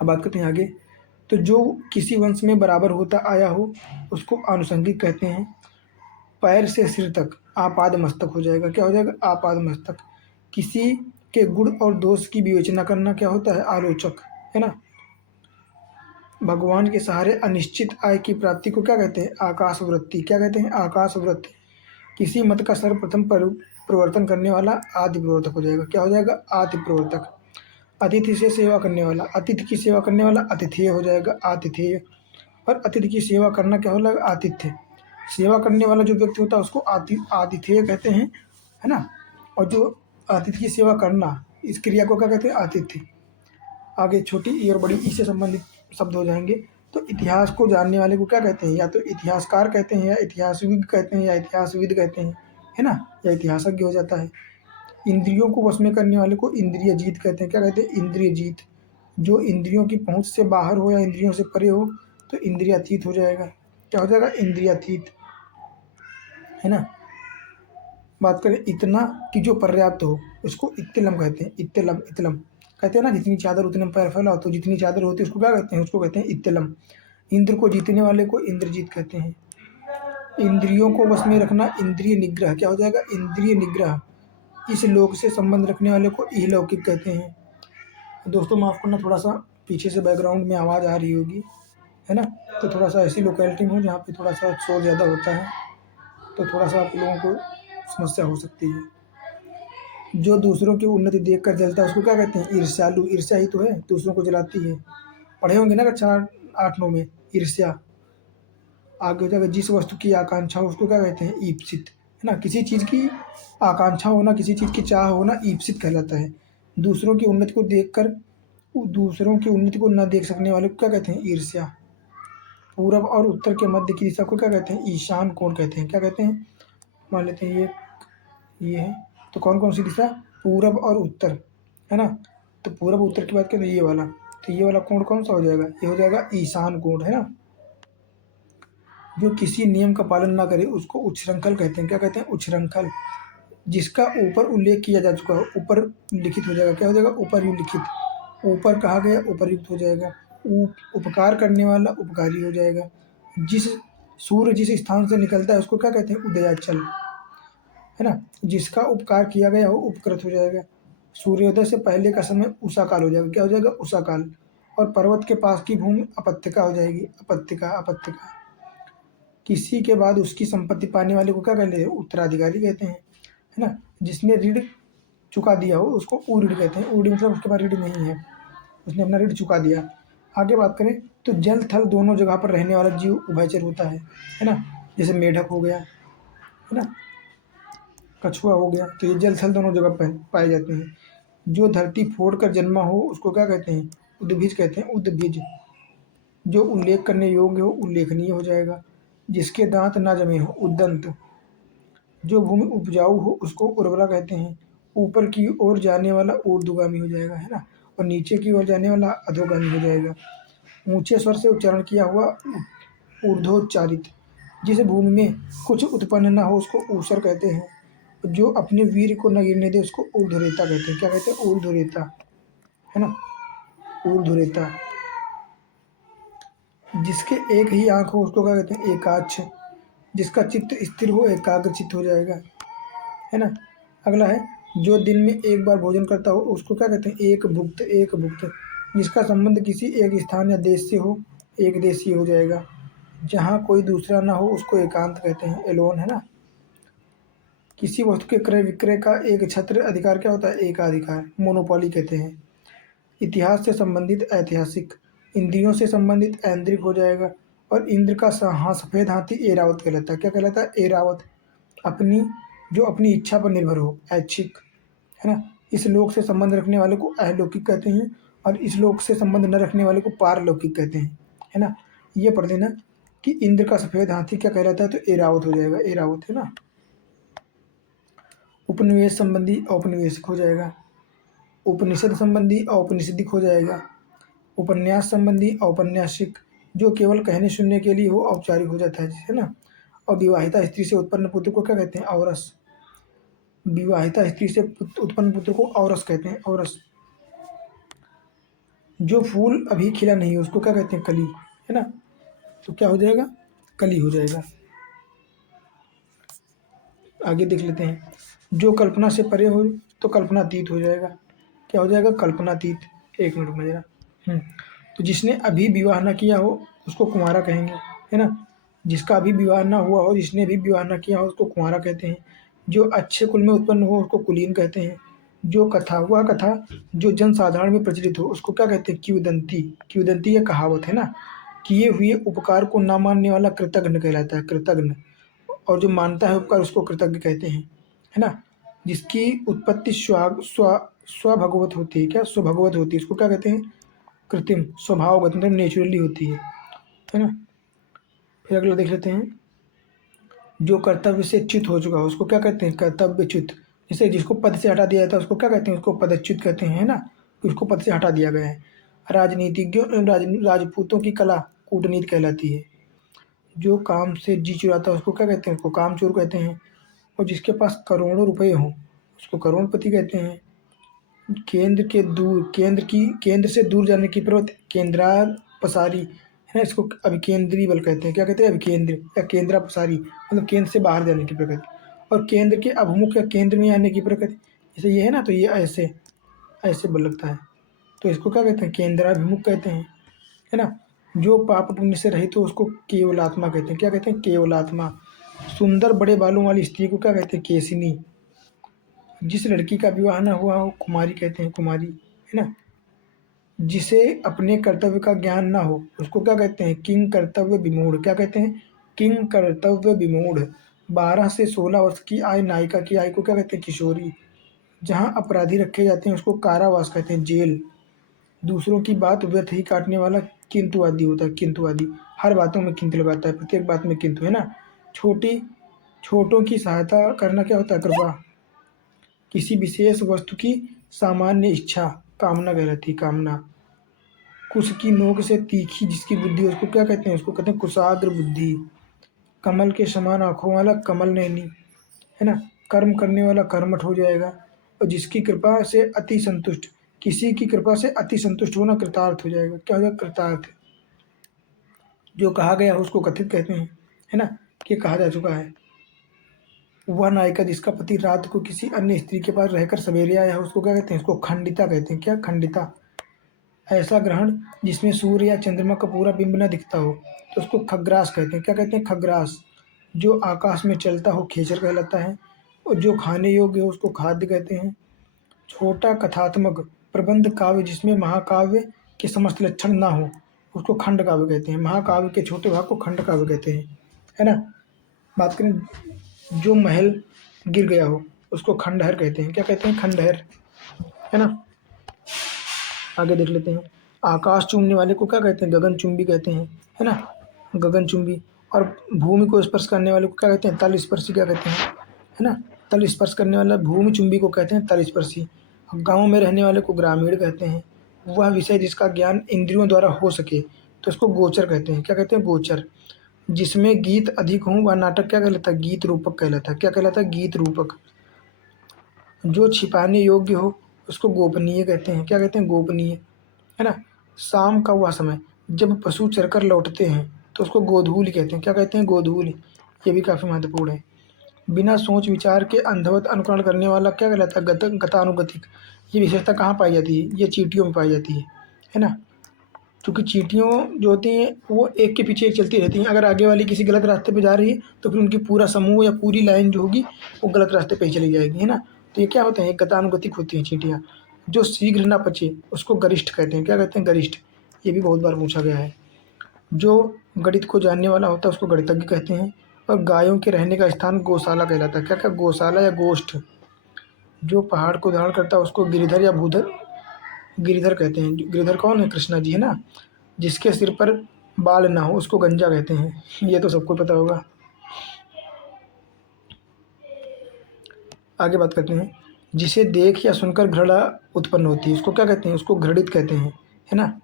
अब बात करते हैं आगे। तो जो किसी वंश में बराबर होता आया हो उसको आनुषंगिक कहते हैं। पैर से सिर तक आपाद मस्तक हो जाएगा। क्या हो जाएगा, आपाद मस्तक। किसी के गुण और दोष की विवेचना करना क्या होता है, आलोचक, है ना। भगवान के सहारे अनिश्चित आय की प्राप्ति को क्या कहते हैं, आकाश वृत्ति। क्या कहते हैं, आकाश वृत्ति। किसी मत का सर्वप्रथम प्रवर्तन करने वाला आदि प्रवर्तक हो जाएगा। क्या हो जाएगा, आदि प्रवर्तक। अतिथि से सेवा करने वाला, अतिथि की सेवा करने वाला अतिथेय हो जाएगा, आतिथेय। और अतिथि की सेवा करना क्या हो जाएगा, आतिथ्य। सेवा करने वाला जो व्यक्ति होता है उसको आतिथेय कहते हैं, है ना। और जो अतिथि की सेवा करना इस क्रिया को क्या कहते हैं, आतिथ्य। आगे छोटी ई और बड़ी ई से संबंधित शब्द हो जाएंगे। तो इतिहास को जानने वाले को क्या कहते हैं, या तो इतिहासकार कहते हैं या इतिहासविद कहते हैं या इतिहासविद कहते हैं, है ना, या इतिहासज्ञ हो जाता है। इंद्रियों को वश में करने वाले को इंद्रिय जीत कहते हैं। क्या कहते हैं, इंद्रिय जीत। जो इंद्रियों की पहुंच से बाहर हो या इंद्रियों से परे हो तो इंद्रियातीत हो जाएगा। क्या हो जाएगा, इंद्रियातीत, है ना। बात करें इतना कि जो पर्याप्त हो उसको इत्तिलम कहते हैं। इत्तिलम, इत्तिलम कहते हैं ना, जितनी चादर उतने में पैर फैलाओ, तो जितनी चादर होती है उसको क्या कहते हैं, उसको कहते हैं इत्तिलम। इंद्र को जीतने वाले को इंद्रजीत कहते हैं। इंद्रियों को वश में रखना इंद्रिय निग्रह। क्या हो जाएगा, इंद्रिय निग्रह। इस लोक से संबंध रखने वाले को इहलौकिक कहते हैं। दोस्तों माफ़ करना, थोड़ा सा पीछे से बैकग्राउंड में आवाज़ आ रही होगी, है ना, तो थोड़ा सा ऐसी लोकेलिटी में हो जहाँ पे थोड़ा सा शोर ज़्यादा होता है, तो थोड़ा सा आप लोगों को समस्या हो सकती है। जो दूसरों की उन्नति देख कर जलता है उसको क्या कहते हैं, ईर्ष्यालु। ईर्ष्या ही तो है, दूसरों को जलाती है। पढ़े होंगे ना कक्षा 8-9 में, ईर्ष्या। आगे हो जाएगा, जिस वस्तु की आकांक्षा हो उसको क्या कहते हैं, ईप्सित, है ना। किसी चीज़ की आकांक्षा होना, किसी चीज़ की चाह होना ईप्सित कहलाता है। दूसरों की उन्नति को देखकर दूसरों की उन्नति को न देख सकने वाले को क्या कहते हैं, ईर्ष्या। पूरब और उत्तर के मध्य की दिशा को क्या कहते हैं? ईशान कोण कहते हैं। क्या कहते हैं? मान लेते हैं ये है, तो कौन कौन सी दिशा? पूरब और उत्तर, है ना। तो पूरब उत्तर की बात करें तो ये वाला, तो ये वाला कोण कौन सा हो जाएगा? ये हो जाएगा ईशान कोण, है ना। जो किसी नियम का पालन ना करे उसको उच्छृंखल कहते हैं। क्या कहते हैं? उच्छृंखल। जिसका ऊपर उल्लेख किया जा चुका हो, ऊपर लिखित हो जाएगा। क्या हो जाएगा? ऊपर लिखित। ऊपर कहा गया उपरयुक्त हो जाएगा। उपकार करने वाला उपकारी हो जाएगा। जिस सूर्य जिस स्थान से निकलता है उसको क्या कहते हैं? उदयाचल, है ना। जिसका उपकार किया गया हो उपकृत हो जाएगा। सूर्योदय से पहले का समय उषा काल हो जाएगा। क्या हो जाएगा? उषा काल। और पर्वत के पास की भूमि अपत्यका हो जाएगी। अपत्यका, अपत्यका। किसी के बाद उसकी संपत्ति पाने वाले को क्या कहते हैं? उत्तराधिकारी कहते हैं, है ना। जिसने ऋण चुका दिया हो उसको उऋण कहते हैं। उऋण मतलब उसके पास ऋण नहीं है, उसने अपना ऋण चुका दिया। आगे बात करें तो जल थल दोनों जगह पर रहने वाला जीव उभयचर होता है ना। जैसे मेढक हो गया, है ना, कछुआ हो गया, तो ये जल थल दोनों जगह पाए जाते हैं। जो धरती फोड़ कर जन्मा हो उसको क्या कहते हैं? उद्भिज कहते हैं। उद्भिज। जो उल्लेख करने योग्य हो उल्लेखनीय हो जाएगा। जिसके दांत ना जमे हो उद्दंत। जो भूमि उपजाऊ हो उसको उर्वरा कहते हैं। ऊपर की ओर जाने वाला ऊर्ध्वगामी हो जाएगा, है ना। और नीचे की ओर जाने वाला अधोगामी हो जाएगा। ऊंचे स्वर से उच्चारण किया हुआ ऊर्ध्वोच्चारित। जिस भूमि में कुछ उत्पन्न न हो उसको ऊसर कहते हैं। जो अपने वीर को न गिरने दे उसको ऊर्ध्वरेता कहते हैं। क्या कहते हैं? ऊर्ध्वरेता, है ना। ऊर्ध्वरेता। जिसके एक ही आंख हो उसको क्या कहते हैं? एकाक्ष। जिसका चित्त स्थिर हो एकाग्र चित्त हो जाएगा, है ना। अगला है जो दिन में एक बार भोजन करता हो उसको क्या कहते हैं? एक भुक्त। एक भुक्त। जिसका संबंध किसी एक स्थान या देश से हो एक देशीय हो जाएगा। जहाँ कोई दूसरा ना हो उसको एकांत कहते हैं। एलोन, है ना। किसी वस्तु के क्रय विक्रय का एक छत्र अधिकार क्या होता है? एकाधिकार। मोनोपोली कहते हैं। इतिहास से संबंधित ऐतिहासिक। इंद्रियों से संबंधित ऐन्द्रिक हो जाएगा। और इंद्र का हाँ सफेद हाथी एरावत कहलाता है। क्या कहलाता है? एरावत। अपनी जो अपनी इच्छा पर निर्भर हो, ऐच्छिक, है ना। इस लोक से संबंध रखने वाले को अहलौकिक कहते हैं। और इस लोक से संबंध न रखने वाले को पारलौकिक कहते हैं, है ना। ये पढ़ लेना कि इंद्र का सफेद हाथी क्या कहलाता है? तो एरावत हो जाएगा। एरावत, है ना। उपनिवेश संबंधी औपनिवेशिक हो जाएगा। उपनिषद संबंधी औपनिषदिक हो जाएगा। उपन्यास संबंधी औपन्यासिक। जो केवल कहने सुनने के लिए हो औपचारिक हो जाता है ना। और विवाहिता स्त्री से उत्पन्न पुत्र को क्या कहते हैं? औरस। विवाहिता स्त्री से उत्पन्न पुत्र को औरस कहते हैं। औरस। जो फूल अभी खिला नहीं है उसको क्या कहते हैं? कली, है ना। तो क्या हो जाएगा? कली हो जाएगा। आगे देख लेते हैं। जो कल्पना से परे हो तो कल्पनातीत हो जाएगा। क्या हो जाएगा? कल्पनातीत। एक मिनट में जरा। तो जिसने अभी विवाह न किया हो उसको कुंवारा कहेंगे, है ना। जिसका अभी विवाह ना हुआ हो, जिसने भी विवाह न किया हो उसको कुंवारा कहते हैं। जो अच्छे कुल में उत्पन्न हो उसको कुलीन कहते हैं। जो कथा, वह कथा जो जनसाधारण में प्रचलित हो उसको क्या कहते हैं? किंवदंती। किंवदंती ये कहावत, है ना। किए हुए उपकार को ना मानने वाला कृतघ्न कहलाता है। कृतघ्न। और जो मानता है उपकार उसको कृतज्ञ कहते हैं, है ना। जिसकी उत्पत्ति स्वभगवत होती है। क्या? स्वभगवत होती है, इसको क्या कहते हैं? कृत्रिम, स्वभावगत, मतलब नेचुरली होती है ना। फिर अगला देख लेते हैं। जो कर्तव्य से च्युत हो चुका हो उसको क्या कहते हैं? कर्तव्यच्युत। जैसे जिसको पद से हटा दिया जाता है उसको क्या कहते हैं? उसको पदच्युत कहते हैं, है ना। उसको पद से हटा दिया गया है। राजनीतिज्ञों राजपूतों की कला कूटनीति कहलाती है। जो काम से जी चुराता है उसको क्या कहते हैं? उसको कामचोर कहते हैं। और जिसके पास करोड़ों रुपए हों उसको करोड़पति कहते हैं। केंद्र से दूर जाने की प्रवृत्ति केंद्रार पसारी, है ना। इसको अभिकेंद्री बल कहते हैं। क्या कहते हैं? अभिकेंद्र या केंद्रा पसारी, मतलब केंद्र से बाहर जाने की प्रकृति। और केंद्र के अभिमुख या केंद्र में आने की प्रकृति, जैसे ये है ना, तो ये ऐसे ऐसे बल लगता है, तो इसको क्या कहते हैं? केंद्राभिमुख कहते हैं, है ना। जो पाप पुण्य से रहित हो उसको केवलात्मा कहते हैं। क्या कहते हैं? केवलात्मा। सुंदर बड़े बालों वाली स्त्री को क्या कहते हैं? केसिनी। जिस लड़की का विवाह न हुआ हो कुमारी कहते हैं। कुमारी, है ना। जिसे अपने कर्तव्य का ज्ञान ना हो उसको क्या कहते हैं? किंग कर्तव्य विमूढ़। क्या कहते हैं? किंग कर्तव्य विमूढ़। 12 से 16 वर्ष की आयु नायिका की आयु को क्या कहते हैं? किशोरी। जहाँ अपराधी रखे जाते हैं उसको कारावास कहते हैं, जेल। दूसरों की बात व्यर्थ ही काटने वाला किंतुवादी होता है। किंतुवादी। हर बातों में किंतु लगाता है, प्रत्येक बात में किंतु, है ना। छोटी छोटों की सहायता करना क्या होता है? कृपा। किसी विशेष वस्तु की सामान्य इच्छा, कामना कहलाती है, कामना। कुश की नोक से तीखी जिसकी बुद्धि, उसको क्या कहते हैं? उसको कहते हैं कुशाग्र बुद्धि। कमल के समान आंखों वाला कमल नैनी, है ना। कर्म करने वाला कर्मठ हो जाएगा। और जिसकी कृपा से अति संतुष्ट, किसी की कृपा से अति संतुष्ट होना कृतार्थ हो जाएगा। क्या हो जाएगा? कृतार्थ। जो कहा गया है उसको कथित कहते हैं, है ना, कि कहा जा चुका है। वह नायिका जिसका पति रात को किसी अन्य स्त्री के पास रहकर सवेरे आया है, उसको क्या कहते हैं? उसको खंडिता कहते हैं। क्या? खंडिता। ऐसा ग्रहण जिसमें सूर्य या चंद्रमा का पूरा बिंब न दिखता हो, तो उसको खग्रास कहते हैं। क्या कहते हैं? खग्रास। जो आकाश में चलता हो खेचर कहलाता है। और जो खाने योग्य हो उसको खाद्य कहते हैं। छोटा कथात्मक प्रबंध काव्य जिसमें महाकाव्य के समस्त लक्षण ना हो, उसको खंड काव्य कहते हैं। महाकाव्य के छोटे भाग को खंड काव्य कहते हैं, है ना। बात करें जो महल गिर गया हो, उसको खंडहर कहते हैं। क्या कहते हैं? खंडहर, है ना। आगे देख लेते हैं। आकाश चूमने वाले को क्या कहते हैं? गगनचुंबी कहते हैं, है ना। गगनचुंबी। और भूमि को स्पर्श करने वाले को क्या कहते हैं? तल स्पर्शी क्या कहते हैं, है ना। तल स्पर्श करने वाला भूमि चुंबी को कहते हैं तल स्पर्शी। गाँव में रहने वाले को ग्रामीण कहते हैं। वह विषय जिसका ज्ञान इंद्रियों द्वारा हो सके, तो उसको गोचर कहते हैं। क्या कहते हैं? गोचर। जिसमें गीत अधिक हों वह नाटक क्या कहलाता है? गीत रूपक कहलाता है। क्या कहलाता है? गीत रूपक। जो छिपाने योग्य हो उसको गोपनीय कहते हैं। क्या कहते हैं? गोपनीय, है ना। शाम का वह समय जब पशु चरकर लौटते हैं, तो उसको गोधूलि कहते हैं। क्या कहते हैं? गोधूलि। ये भी काफ़ी महत्वपूर्ण है। बिना सोच विचार के अंधवत अनुकरण करने वाला क्या कहलाता है? गतानुगतिक। ये विशेषता कहाँ पाई जाती है? ये चींटियों में पाई जाती है ना। क्योंकि चींटियों जो होती हैं वो एक के पीछे एक चलती रहती हैं। अगर आगे वाली किसी गलत रास्ते पे जा रही है, तो फिर उनकी पूरा समूह या पूरी लाइन जो होगी वो गलत रास्ते पे ही चली जाएगी, है ना। तो ये क्या होते हैं? गतानुगतिक होती हैं चींटियाँ। जो शीघ्र ना पचे उसको गरिष्ठ कहते हैं। क्या कहते हैं? गरिष्ठ। ये भी बहुत बार पूछा गया है। जो गणित को जानने वाला होता है उसको गणितज्ञ कहते हैं। और गायों के रहने का स्थान गौशाला कहलाता है। क्या क्या? गौशाला या गोष्ठ। जो पहाड़ को धारण करता है उसको गिरिधर या भूधर, गिरिधर कहते हैं। गिरिधर कौन है? कृष्णा जी, है ना। जिसके सिर पर बाल ना हो उसको गंजा कहते हैं। ये तो सबको पता होगा। आगे बात करते हैं। जिसे देख या सुनकर घृणा उत्पन्न होती है उसको क्या कहते हैं? उसको घृणित कहते हैं, है ना।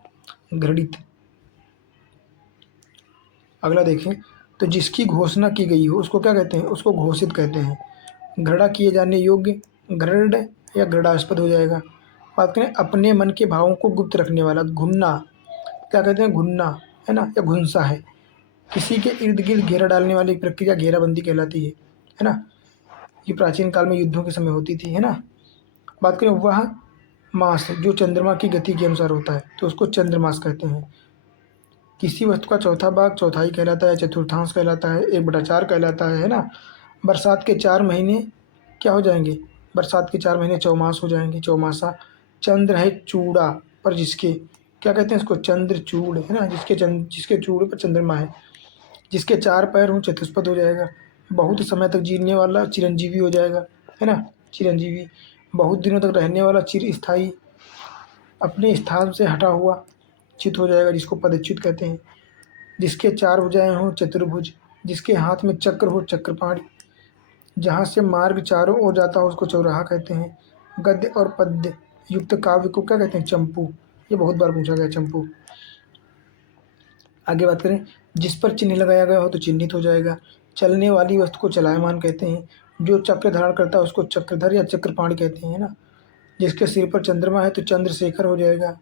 घृणित। अगला देखें। तो जिसकी घोषणा की गई हो उसको क्या कहते हैं? उसको घोषित कहते हैं। घृणा किए जाने योग्य घृण या घृणास्पद हो जाएगा। बात करें अपने मन के भावों को गुप्त रखने वाला, घुन्ना। क्या कहते हैं? घुन्ना, है ना, या घुनसा है। किसी के इर्द गिर्द घेरा डालने वाली प्रक्रिया घेराबंदी कहलाती है ना। ये प्राचीन काल में युद्धों के समय होती थी, है ना। बात करें वह मास जो चंद्रमा की गति के अनुसार होता है, तो उसको चंद्रमास कहते हैं। किसी वस्तु का चौथा भाग चौथाई कहलाता है, चतुर्थांश कहलाता है, 1/4 कहलाता है ना। बरसात के 4 महीने क्या हो जाएंगे? बरसात के 4 महीने चौमास हो जाएंगे, चौमासा। चंद्र है चूड़ा पर जिसके, क्या कहते हैं इसको? चंद्रचूड़, है ना। जिसके चूड़ पर चंद्रमा है। जिसके 4 पैर हों चतुष्पद हो जाएगा। बहुत समय तक जीने वाला चिरंजीवी हो जाएगा, है ना। चिरंजीवी। बहुत दिनों तक रहने वाला चिरस्थायी। अपने स्थान से हटा हुआ चित हो जाएगा, जिसको पदच्युत कहते हैं। जिसके 4 भुजाएं हों चतुर्भुज। जिसके हाथ में चक्र हो चक्रपाणि। जहाँ से मार्ग चारों ओर जाता हो उसको चौराहा कहते हैं। गद्य और पद्य युक्त काव्य को क्या कहते हैं? चंपू। ये बहुत बार पूछा गया, चंपू। आगे बात करें। जिस पर चिन्ह लगाया गया हो तो चिन्हित हो जाएगा। चलने वाली वस्तु को चलायमान कहते हैं। जो चक्र धारण करता है उसको चक्रधर या चक्रपाणि कहते हैं, है ना। जिसके सिर पर चंद्रमा है तो चंद्रशेखर हो जाएगा।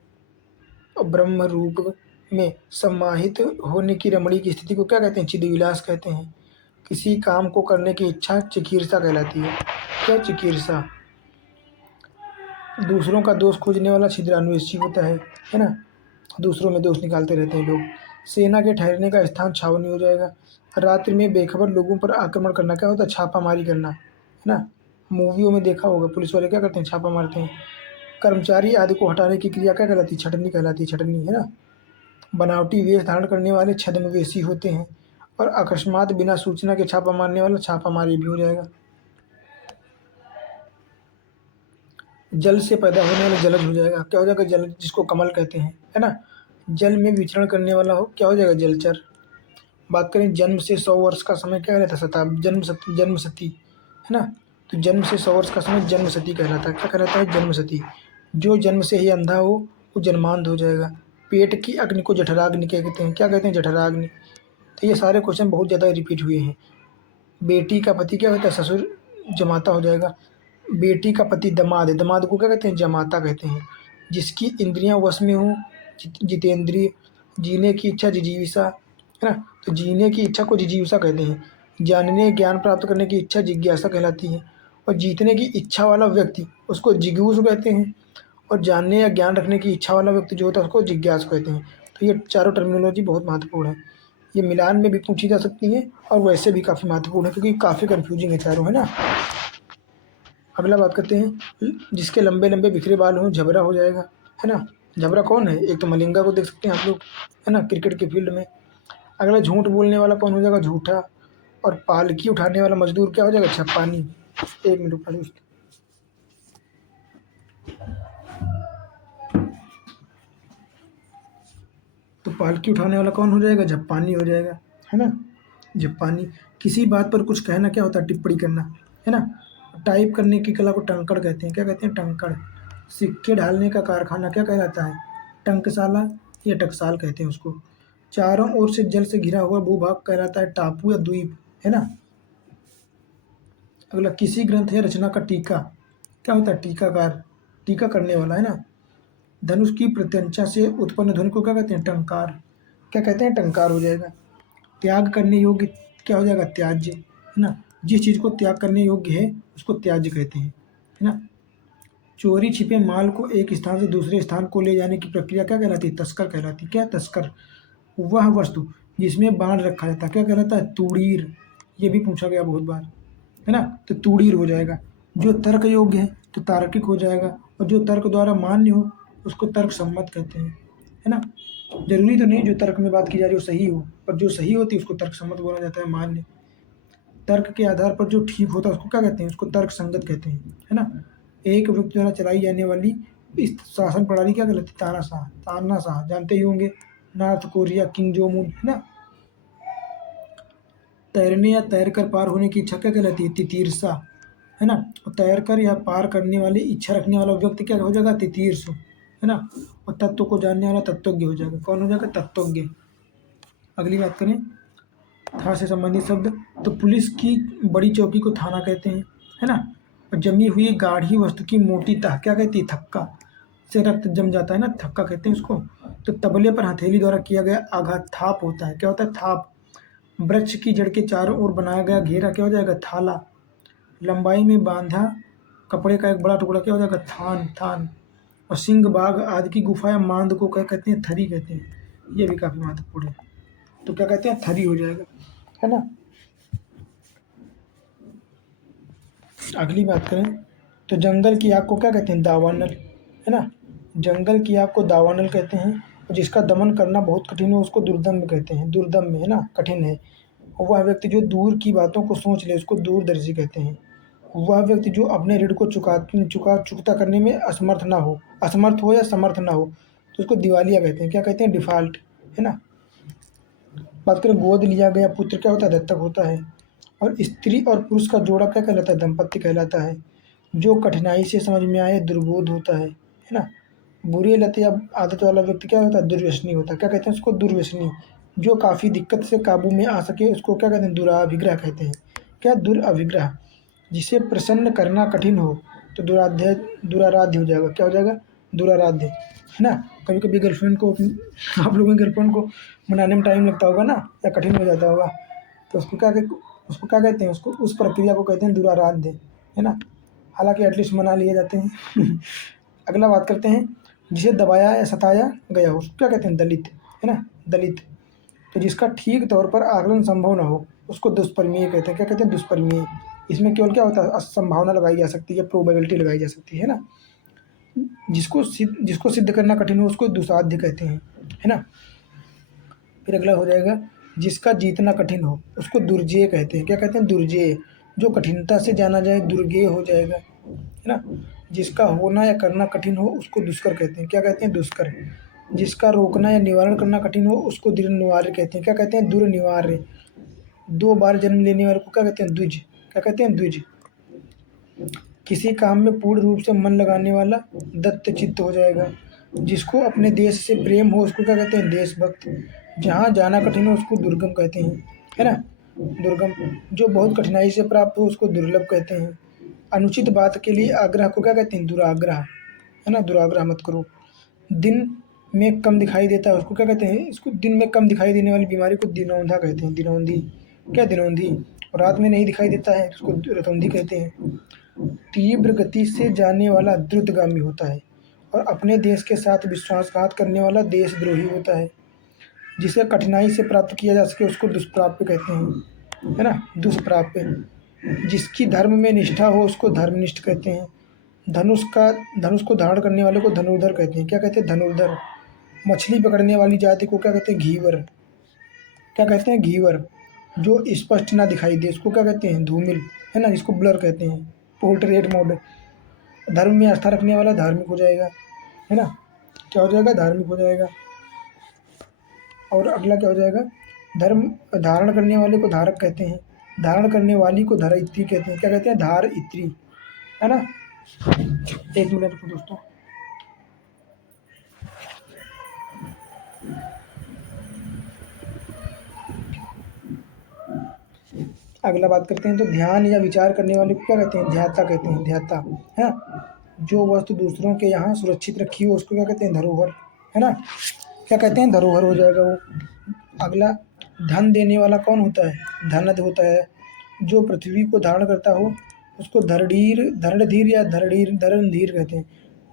और ब्रह्म रूप में समाहित होने की रमणीय की स्थिति को क्या कहते हैं? चिदविलास कहते हैं। किसी काम को करने की इच्छा चिकीर्षा कहलाती है। क्या? चिकीर्षा। दूसरों का दोष खोजने वाला छिद्रान्वेषी होता है ना। दूसरों में दोष निकालते रहते हैं लोग। सेना के ठहरने का स्थान छावनी हो जाएगा। रात्रि में बेखबर लोगों पर आक्रमण करना क्या होता है? छापामारी करना, है ना। मूवियों में देखा होगा पुलिस वाले क्या करते हैं? छापा मारते हैं। कर्मचारी आदि को हटाने की क्रिया क्या कहलाती है? छटनी कहलाती है, छटनी, है ना। बनावटी वेश धारण करने वाले छद्मवेशी होते हैं। और अकस्मात बिना सूचना के छापा मारने वाला छापामारी भी हो जाएगा। जल से पैदा होने वाला जलज हो जाएगा। क्या हो जाएगा? जल, जिसको कमल कहते हैं, है ना। जल में विचरण करने वाला हो क्या हो जाएगा? जलचर। बात करें जन्म से 100 वर्ष का समय क्या कहलाता है? जन्म सती, है ना? तो जन्म से 100 वर्ष का समय जन्म सती कहलाता है। क्या कहलाता है? जन्म सती। जो जन्म से ही अंधा हो वो जन्मांध हो जाएगा। पेट की अग्नि को जठराग्नि क्या कहते हैं? क्या कहते हैं? जठराग्नि। तो ये सारे क्वेश्चन बहुत ज़्यादा रिपीट हुए हैं। बेटी का पति क्या होता है? ससुर जमाता हो जाएगा। बेटी का पति दमाद है, दमाद को क्या कहते हैं? जमाता कहते हैं। जिसकी इंद्रियां वश में हो जितेंद्रिय, जीने की इच्छा जिजीविषा, है ना? तो जीने की इच्छा को जिजीविषा कहते हैं। जानने ज्ञान प्राप्त करने की इच्छा जिज्ञासा कहलाती है। और जीतने की इच्छा वाला व्यक्ति उसको जिज्ञासु कहते हैं। और जानने या ज्ञान रखने की इच्छा वाला व्यक्ति जो होता है उसको जिज्ञासु कहते हैं। तो ये चारों टर्मिनोलॉजी बहुत महत्वपूर्ण है। ये मिलान में भी पूछी जा सकती है और वैसे भी काफ़ी महत्वपूर्ण है क्योंकि काफ़ी कन्फ्यूजिंग है चारों, है ना? अगला बात करते हैं, जिसके लंबे लंबे बिखरे बाल हों झबरा हो जाएगा, है ना? झबरा कौन है? एक तो मलिंगा को देख सकते हैं आप लोग, है ना, क्रिकेट के फील्ड में। अगला झूठ बोलने वाला कौन हो जाएगा? झूठा। और पालकी उठाने वाला मजदूर क्या हो जाएगा? छपानी। 1 मिनट रुकना दोस्त। तो पालकी उठाने वाला कौन हो जाएगा? झप्पानी हो जाएगा, है ना? झप्पानी। किसी बात पर कुछ कहना क्या होता है? टिप्पणी करना, है ना? टाइप करने की कला को टंकड़ कहते हैं। क्या कहते हैं? टंकड़। सिक्के ढालने का कारखाना क्या कहलाता है? टंकशाला या टकसाल कहते हैं उसको। चारों ओर से जल से घिरा हुआ भूभाग कहलाता है टापू या द्वीप, है ना? अगला, किसी ग्रंथ या रचना का टीका क्या होता है? टीकाकार, टीका करने वाला, है ना? धनुष की प्रत्यंचा से उत्पन्न ध्वनि को क्या कहते हैं? टंकार। क्या कहते हैं? टंकार हो जाएगा। त्याग करने योग्य क्या हो जाएगा? त्याज्य, है ना? जिस चीज़ को त्याग करने योग्य है उसको त्याज्य कहते हैं, है ना? चोरी छिपे माल को एक स्थान से दूसरे स्थान को ले जाने की प्रक्रिया क्या कहलाती है? तस्कर कहलाती है। क्या? तस्कर। वह वस्तु जिसमें बाण रखा जाता है क्या कहलाता है? तूड़ीर। ये भी पूछा गया बहुत बार, है ना? तो तूड़ीर हो जाएगा। जो तर्क योग्य है तो तार्किक हो जाएगा, और जो तर्क द्वारा मान्य हो उसको तर्क सम्मत कहते हैं, है ना? जरूरी तो नहीं जो तर्क में बात की जा रही हो सही हो, पर जो सही होती है उसको तर्क सम्मत बोला जाता है, मान्य। तर्क के आधार पर जो ठीक होता है उसको क्या कहते हैं? उसको तर्क संगत कहते हैं, है ना? एक व्यक्ति द्वारा चलाई जाने वाली इस शासन प्रणाली क्या कहलाती है? तानाशाह। तानाशाह जानते ही होंगे, नॉर्थ कोरिया, किंग जोम उन, है ना? तैरने या तैर कर पार होने की इच्छा क्या कहलाती है? तितीर्षा, है ना? और तैर कर या पार करने वाली इच्छा रखने वाला व्यक्ति क्या हो जाएगा? तितीर्षु, है ना? और तत्व को जानने वाला तत्वज्ञ हो जाएगा। कौन हो जाएगा? तत्वज्ञ। अगली बात करें, था से संबंधित शब्द, तो पुलिस की बड़ी चौकी को थाना कहते हैं, है ना? और जमी हुई गाढ़ी वस्तु की मोटी तह क्या कहती है? थक्का। से रक्त जम जाता है ना, थक्का कहते हैं उसको। तो तबले पर हथेली द्वारा किया गया आघात थाप होता है। क्या होता है? थाप। वृक्ष की जड़ के चारों ओर बनाया गया घेरा क्या हो जाएगा? थाला। लंबाई में बांधा कपड़े का एक बड़ा टुकड़ा क्या हो जाएगा? थान। थान। और सिंह, बाघ आदि की गुफा या मांद को क्या कहते हैं? थरी कहते हैं। ये भी काफी महत्वपूर्ण है। तो क्या कहते हैं? थरी हो जाएगा, है ना? अगली बात करें तो जंगल की आग को क्या कहते हैं? दावानल, है ना? जंगल की आग को दावानल कहते हैं। और जिसका दमन करना बहुत कठिन है उसको दुर्दम्य कहते हैं। दुर्दम्य, है ना? कठिन है। और वह व्यक्ति जो दूर की बातों को सोच ले उसको दूरदर्शी कहते हैं। वह व्यक्ति जो अपने ऋण को चुकता करने में असमर्थ हो या समर्थ ना हो तो उसको दिवालिया कहते हैं। क्या कहते हैं? डिफॉल्ट, है ना? बात करें, गोद लिया गया पुत्र क्या होता है? दत्तक होता है। और स्त्री और पुरुष का जोड़ा क्या कहलाता है? दंपत्ति कहलाता है। जो कठिनाई से समझ में आए दुर्बोध होता है ना? बुरी लत या आदत वाला व्यक्ति क्या होता है? दुर्व्यसनी होता है। क्या कहते हैं उसको? दुर्व्यसनी। जो काफ़ी दिक्कत से काबू में आ सके उसको क्या कहते हैं? दुराभिग्रह कहते हैं। क्या? दुराभिग्रह। जिसे प्रसन्न करना कठिन हो तो दुराराध्य हो जाएगा। क्या हो जाएगा? दुराराध्य, है ना? कभी कभी गर्लफ्रेंड को आप लोगों की गर्लफ्रेंड को मनाने में टाइम लगता होगा ना, या कठिन हो जाता होगा, तो उसको क्या कहते हैं? उसको उस प्रक्रिया को कहते हैं दुराराध्य, है ना? हालांकि एटलीस्ट मना लिए जाते हैं। अगला बात करते हैं, जिसे दबाया या सताया गया हो उसको क्या कहते हैं? दलित, है ना? दलित। तो जिसका ठीक तौर पर आकलन संभव ना हो उसको दुष्परिमेय कहते हैं। क्या कहते हैं? दुष्परिमेय। इसमें केवल क्या होता है? संभावना लगाई जा सकती है, प्रोबेबिलिटी लगाई जा सकती है ना? जिसको सिद्ध करना कठिन हो उसको दुसाध्य कहते हैं, है ना? फिर अगला हो जाएगा, जिसका जीतना कठिन हो उसको दुर्जेय कहते हैं। क्या कहते हैं? दुर्जेय। जो कठिनता से जाना जाए दुर्गेय हो जाएगा, है ना? जिसका होना या करना कठिन हो उसको दुष्कर कहते हैं। क्या कहते हैं? दुष्कर। जिसका रोकना या निवारण करना कठिन हो उसको दुर्निवार्य कहते हैं। क्या कहते हैं? दुर्निवार्य। 2 बार जन्म लेने वाले को क्या कहते हैं? द्विज। क्या कहते हैं? द्विज। किसी काम में पूर्ण रूप से मन लगाने वाला दत्तचित्त हो जाएगा। जिसको अपने देश से प्रेम हो उसको क्या कहते हैं? देशभक्त। जहाँ जाना कठिन हो उसको दुर्गम कहते हैं, है ना? दुर्गम। जो बहुत कठिनाई से प्राप्त हो उसको दुर्लभ कहते हैं। अनुचित बात के लिए आग्रह को क्या कहते हैं? दुराग्रह, है ना? दुराग्रह मत करो। दिन में कम दिखाई देता है उसको क्या कहते हैं? इसको दिन में कम दिखाई देने वाली बीमारी को दिनौंधा कहते हैं। दिनौंधी। क्या? दिनौंधी। और रात में नहीं दिखाई देता है उसको रतौंधी कहते हैं। तीव्र गति से जाने वाला द्रुतगामी होता है और अपने देश के साथ विश्वासघात करने वाला देशद्रोही होता है। जिसे कठिनाई से प्राप्त किया जा सके उसको दुष्प्राप्य कहते हैं, है ना? दुष्प्राप्य। जिसकी धर्म में निष्ठा हो उसको धर्मनिष्ठ कहते हैं। धनुष को धारण करने वाले को धनुर्धर कहते हैं। क्या कहते हैं? धनुर्धर। मछली पकड़ने वाली जाति को क्या कहते हैं? घीवर। क्या कहते हैं? घीवर। जो स्पष्ट ना दिखाई दे उसको क्या कहते हैं? धूमिल, है ना? जिसको ब्लर कहते हैं। Portrait mode. धर्म में आस्था रखने वाला धार्मिक हो जाएगा, है ना? क्या हो जाएगा? धार्मिक हो जाएगा। और अगला क्या हो जाएगा? धर्म धारण करने वाले को धारक कहते हैं। धारण करने वाली को धरित्री कहते हैं। क्या कहते हैं? धारित्री, है ना? 1 मिनट रुको दोस्तों। अगला बात करते हैं तो ध्यान या विचार करने वाले को क्या कहते हैं? ध्याता कहते हैं। ध्याता, है ना? जो वस्तु दूसरों के यहाँ सुरक्षित रखी हो उसको क्या कहते हैं? धरोहर, है ना? क्या कहते हैं? धरोहर हो जाएगा वो। अगला, धन देने वाला कौन होता है? धनद होता है। जो पृथ्वी को धारण करता हो उसको धरणधीर या धरणधीर कहते हैं।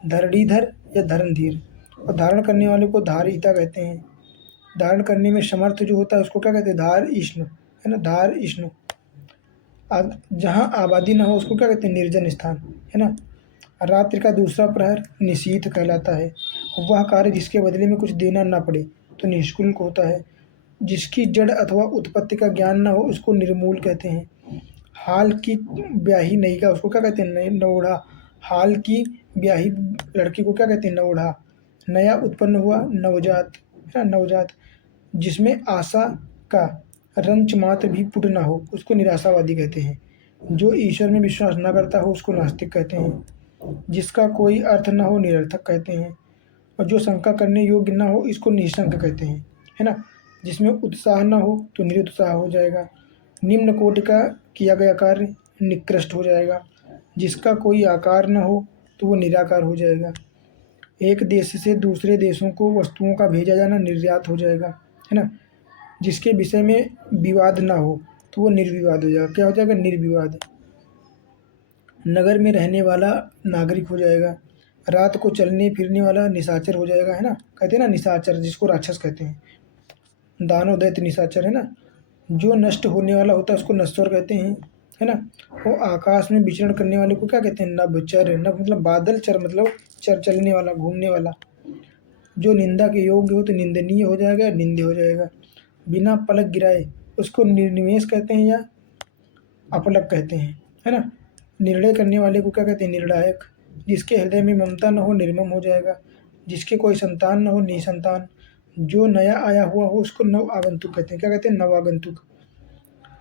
धरणीधर या धरणधीर। और धारण करने वाले को धारिता कहते हैं। धारण करने में समर्थ जो होता है उसको क्या कहते हैं? धार इष्णु, है ना? धार इष्णु। जहाँ आबादी ना हो उसको क्या कहते हैं? निर्जन स्थान, है ना? रात्रि का दूसरा प्रहर निशीथ कहलाता है। वह कार्य जिसके बदले में कुछ देना ना पड़े तो निष्शुल्क होता है। जिसकी जड़ अथवा उत्पत्ति का ज्ञान न हो उसको निर्मूल कहते हैं। हाल की ब्याही नयिका उसको क्या कहते हैं? नवोढ़ा। हाल की ब्याही लड़की को क्या कहते हैं? नवोढ़ा। नया उत्पन्न हुआ नवजात, है ना? नवजात। जिसमें आशा का रंच मात्र भी पुट ना हो उसको निराशावादी कहते हैं। जो ईश्वर में विश्वास न करता हो उसको नास्तिक कहते हैं। जिसका कोई अर्थ न हो निरर्थक कहते हैं। और जो शंका करने योग्य ना हो इसको निशंक कहते हैं, है ना? जिसमें उत्साह ना हो तो निरुत्साह हो जाएगा। निम्न कोटि का किया गया कार्य निकृष्ट हो जाएगा। जिसका कोई आकार न हो तो वो निराकार हो जाएगा। एक देश से दूसरे देशों को वस्तुओं का भेजा जाना निर्यात हो जाएगा, है ना? जिसके विषय में विवाद ना हो तो वो निर्विवाद हो जाएगा। क्या हो जाएगा? निर्विवाद। नगर में रहने वाला नागरिक हो जाएगा। रात को चलने फिरने वाला निशाचर हो जाएगा, है ना? कहते हैं ना निशाचर, जिसको राक्षस कहते हैं। दानव दैत्य निशाचर, है ना? जो नष्ट होने वाला होता है उसको नश्वर कहते हैं, है ना? वो आकाश में विचरण करने वाले को क्या कहते हैं? नभचर। नभ मतलब बादल, चर मतलब चलने वाला, घूमने वाला। जो निंदा के योग्य हो तो निंदनीय हो जाएगा, निंदे हो जाएगा। बिना पलक गिराए उसको निर्निमेष कहते हैं या अपलक कहते हैं, है ना? निर्णय करने वाले को क्या कहते हैं? निर्णायक। जिसके हृदय में ममता न हो निर्मम हो जाएगा। जिसके कोई संतान न हो निसंतान। जो नया आया हुआ हो उसको नव आगंतुक कहते हैं। क्या कहते हैं? नव आगंतुक।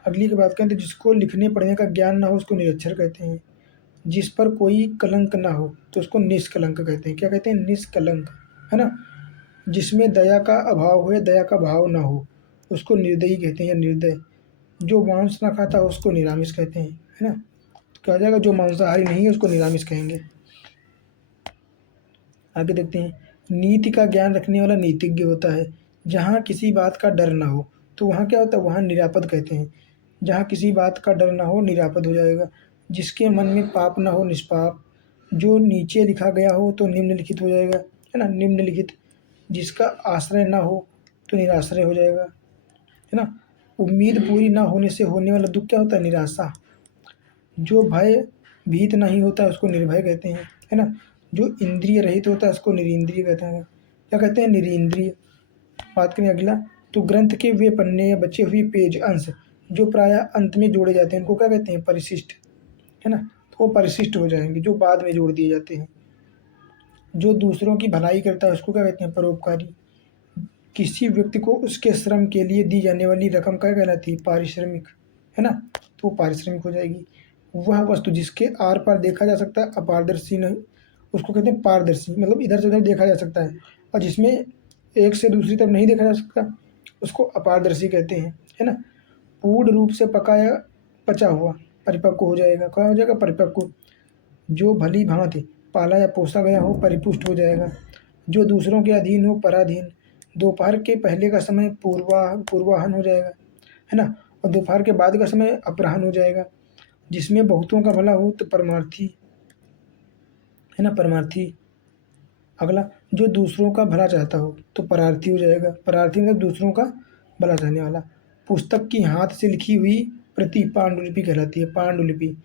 अगली की बात करें तो जिसको लिखने पढ़ने का ज्ञान ना हो उसको निरक्षर कहते हैं। जिस पर कोई कलंक ना हो तो उसको निष्कलंक कहते हैं। क्या कहते हैं? निष्कलंक, है ना? जिसमें दया का अभाव हो या दया का भाव ना हो उसको निर्दयी कहते हैं या निर्दय। जो मांस ना खाता हो उसको निरामिष कहते हैं, है ना? तो क्या हो जाएगा? जो मांसाहारी नहीं है उसको निरामिष कहेंगे। आगे देखते हैं। नीति का ज्ञान रखने वाला नीतिज्ञ होता है। जहाँ किसी बात का डर ना हो तो वहाँ क्या होता है? वहाँ निरापद कहते हैं। जहाँ किसी बात का डर ना हो निरापद हो जाएगा। जिसके मन में पाप ना हो निष्पाप। जो नीचे लिखा गया हो तो निम्नलिखित हो जाएगा, है ना? निम्नलिखित। जिसका आश्रय ना हो तो निराश्रय हो जाएगा, है ना? उम्मीद पूरी ना होने से होने वाला दुःख क्या होता है? निराशा। जो भय भीत नहीं होता है उसको निर्भय कहते हैं, है ना? जो इंद्रिय रहित होता है उसको निरींद्रिय कहते हैं। क्या कहते हैं? निरींद्रिय। बात करें अगला तो ग्रंथ के वे पन्ने या बचे हुए पेज अंश जो प्रायः अंत में जोड़े जाते हैं उनको क्या कहते हैं? परिशिष्ट, है ना? तो वो परिशिष्ट हो जाएंगे जो बाद में जोड़ दिए जाते हैं। जो दूसरों की भलाई करता है उसको क्या कहते हैं? परोपकारी। किसी व्यक्ति को उसके श्रम के लिए दी जाने वाली रकम क्या कहलाती है? पारिश्रमिक, है ना? तो वो पारिश्रमिक हो जाएगी। वह वस्तु जिसके आर पार देखा जा सकता है, अपारदर्शी नहीं, उसको कहते हैं पारदर्शी, मतलब इधर से उधर देखा जा सकता है, और जिसमें एक से दूसरी तरफ नहीं देखा जा सकता उसको अपारदर्शी कहते हैं, है ना? पूर्ण रूप से पका या पचा हुआ परिपक्व हो जाएगा। क्या हो जाएगा? परिपक्व। जो भली भांति पाला या पोसा गया हो परिपुष्ट हो जाएगा। जो दूसरों के अधीन हो पराधीन। दोपहर के पहले का समय पूर्वाहन हो जाएगा, है ना? और दोपहर के बाद का समय अपराह्न हो जाएगा। जिसमें बहुतों का भला हो तो परमार्थी, है ना? परमार्थी। अगला, जो दूसरों का भला चाहता हो तो परार्थी हो जाएगा। परार्थी मतलब दूसरों का भला चाहने वाला। पुस्तक की हाथ से लिखी हुई प्रति पांडुलिपि कहलाती है। पांडुलिपि।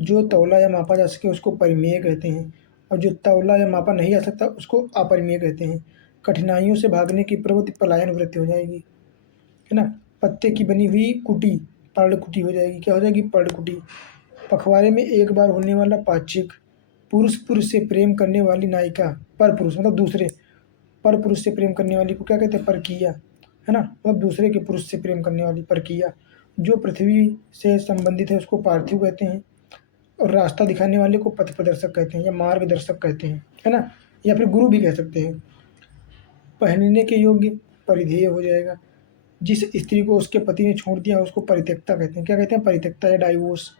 जो तौला या मापा जा सके उसको परिमेय कहते हैं, और जो तौला या मापा नहीं जा सकता उसको अपरिमेय कहते हैं। कठिनाइयों से भागने की प्रवृत्ति पलायन वृत्ति हो जाएगी, है ना? पत्ते की बनी हुई कुटी पर्णकुटी हो जाएगी। क्या हो जाएगी? पर्णकुटी। पखवाड़े में एक बार होने वाला पाक्षिक। पुरुष पुरुष से प्रेम करने वाली नायिका, पर पुरुष मतलब दूसरे, पर पुरुष से प्रेम करने वाली को क्या कहते हैं? परकीया, है ना? मतलब दूसरे के पुरुष से प्रेम करने वाली, परकीया। जो पृथ्वी से संबंधित है उसको पार्थिव कहते हैं, और रास्ता दिखाने वाले को पथ प्रदर्शक कहते हैं या मार्गदर्शक कहते हैं, है ना? या फिर गुरु भी कह सकते हैं। पहनने के योग्य परिधेय हो जाएगा। जिस स्त्री को उसके पति ने छोड़ दिया उसको परित्यक्ता कहते हैं। क्या कहते हैं? परित्यक्ता या डाइवोर्स।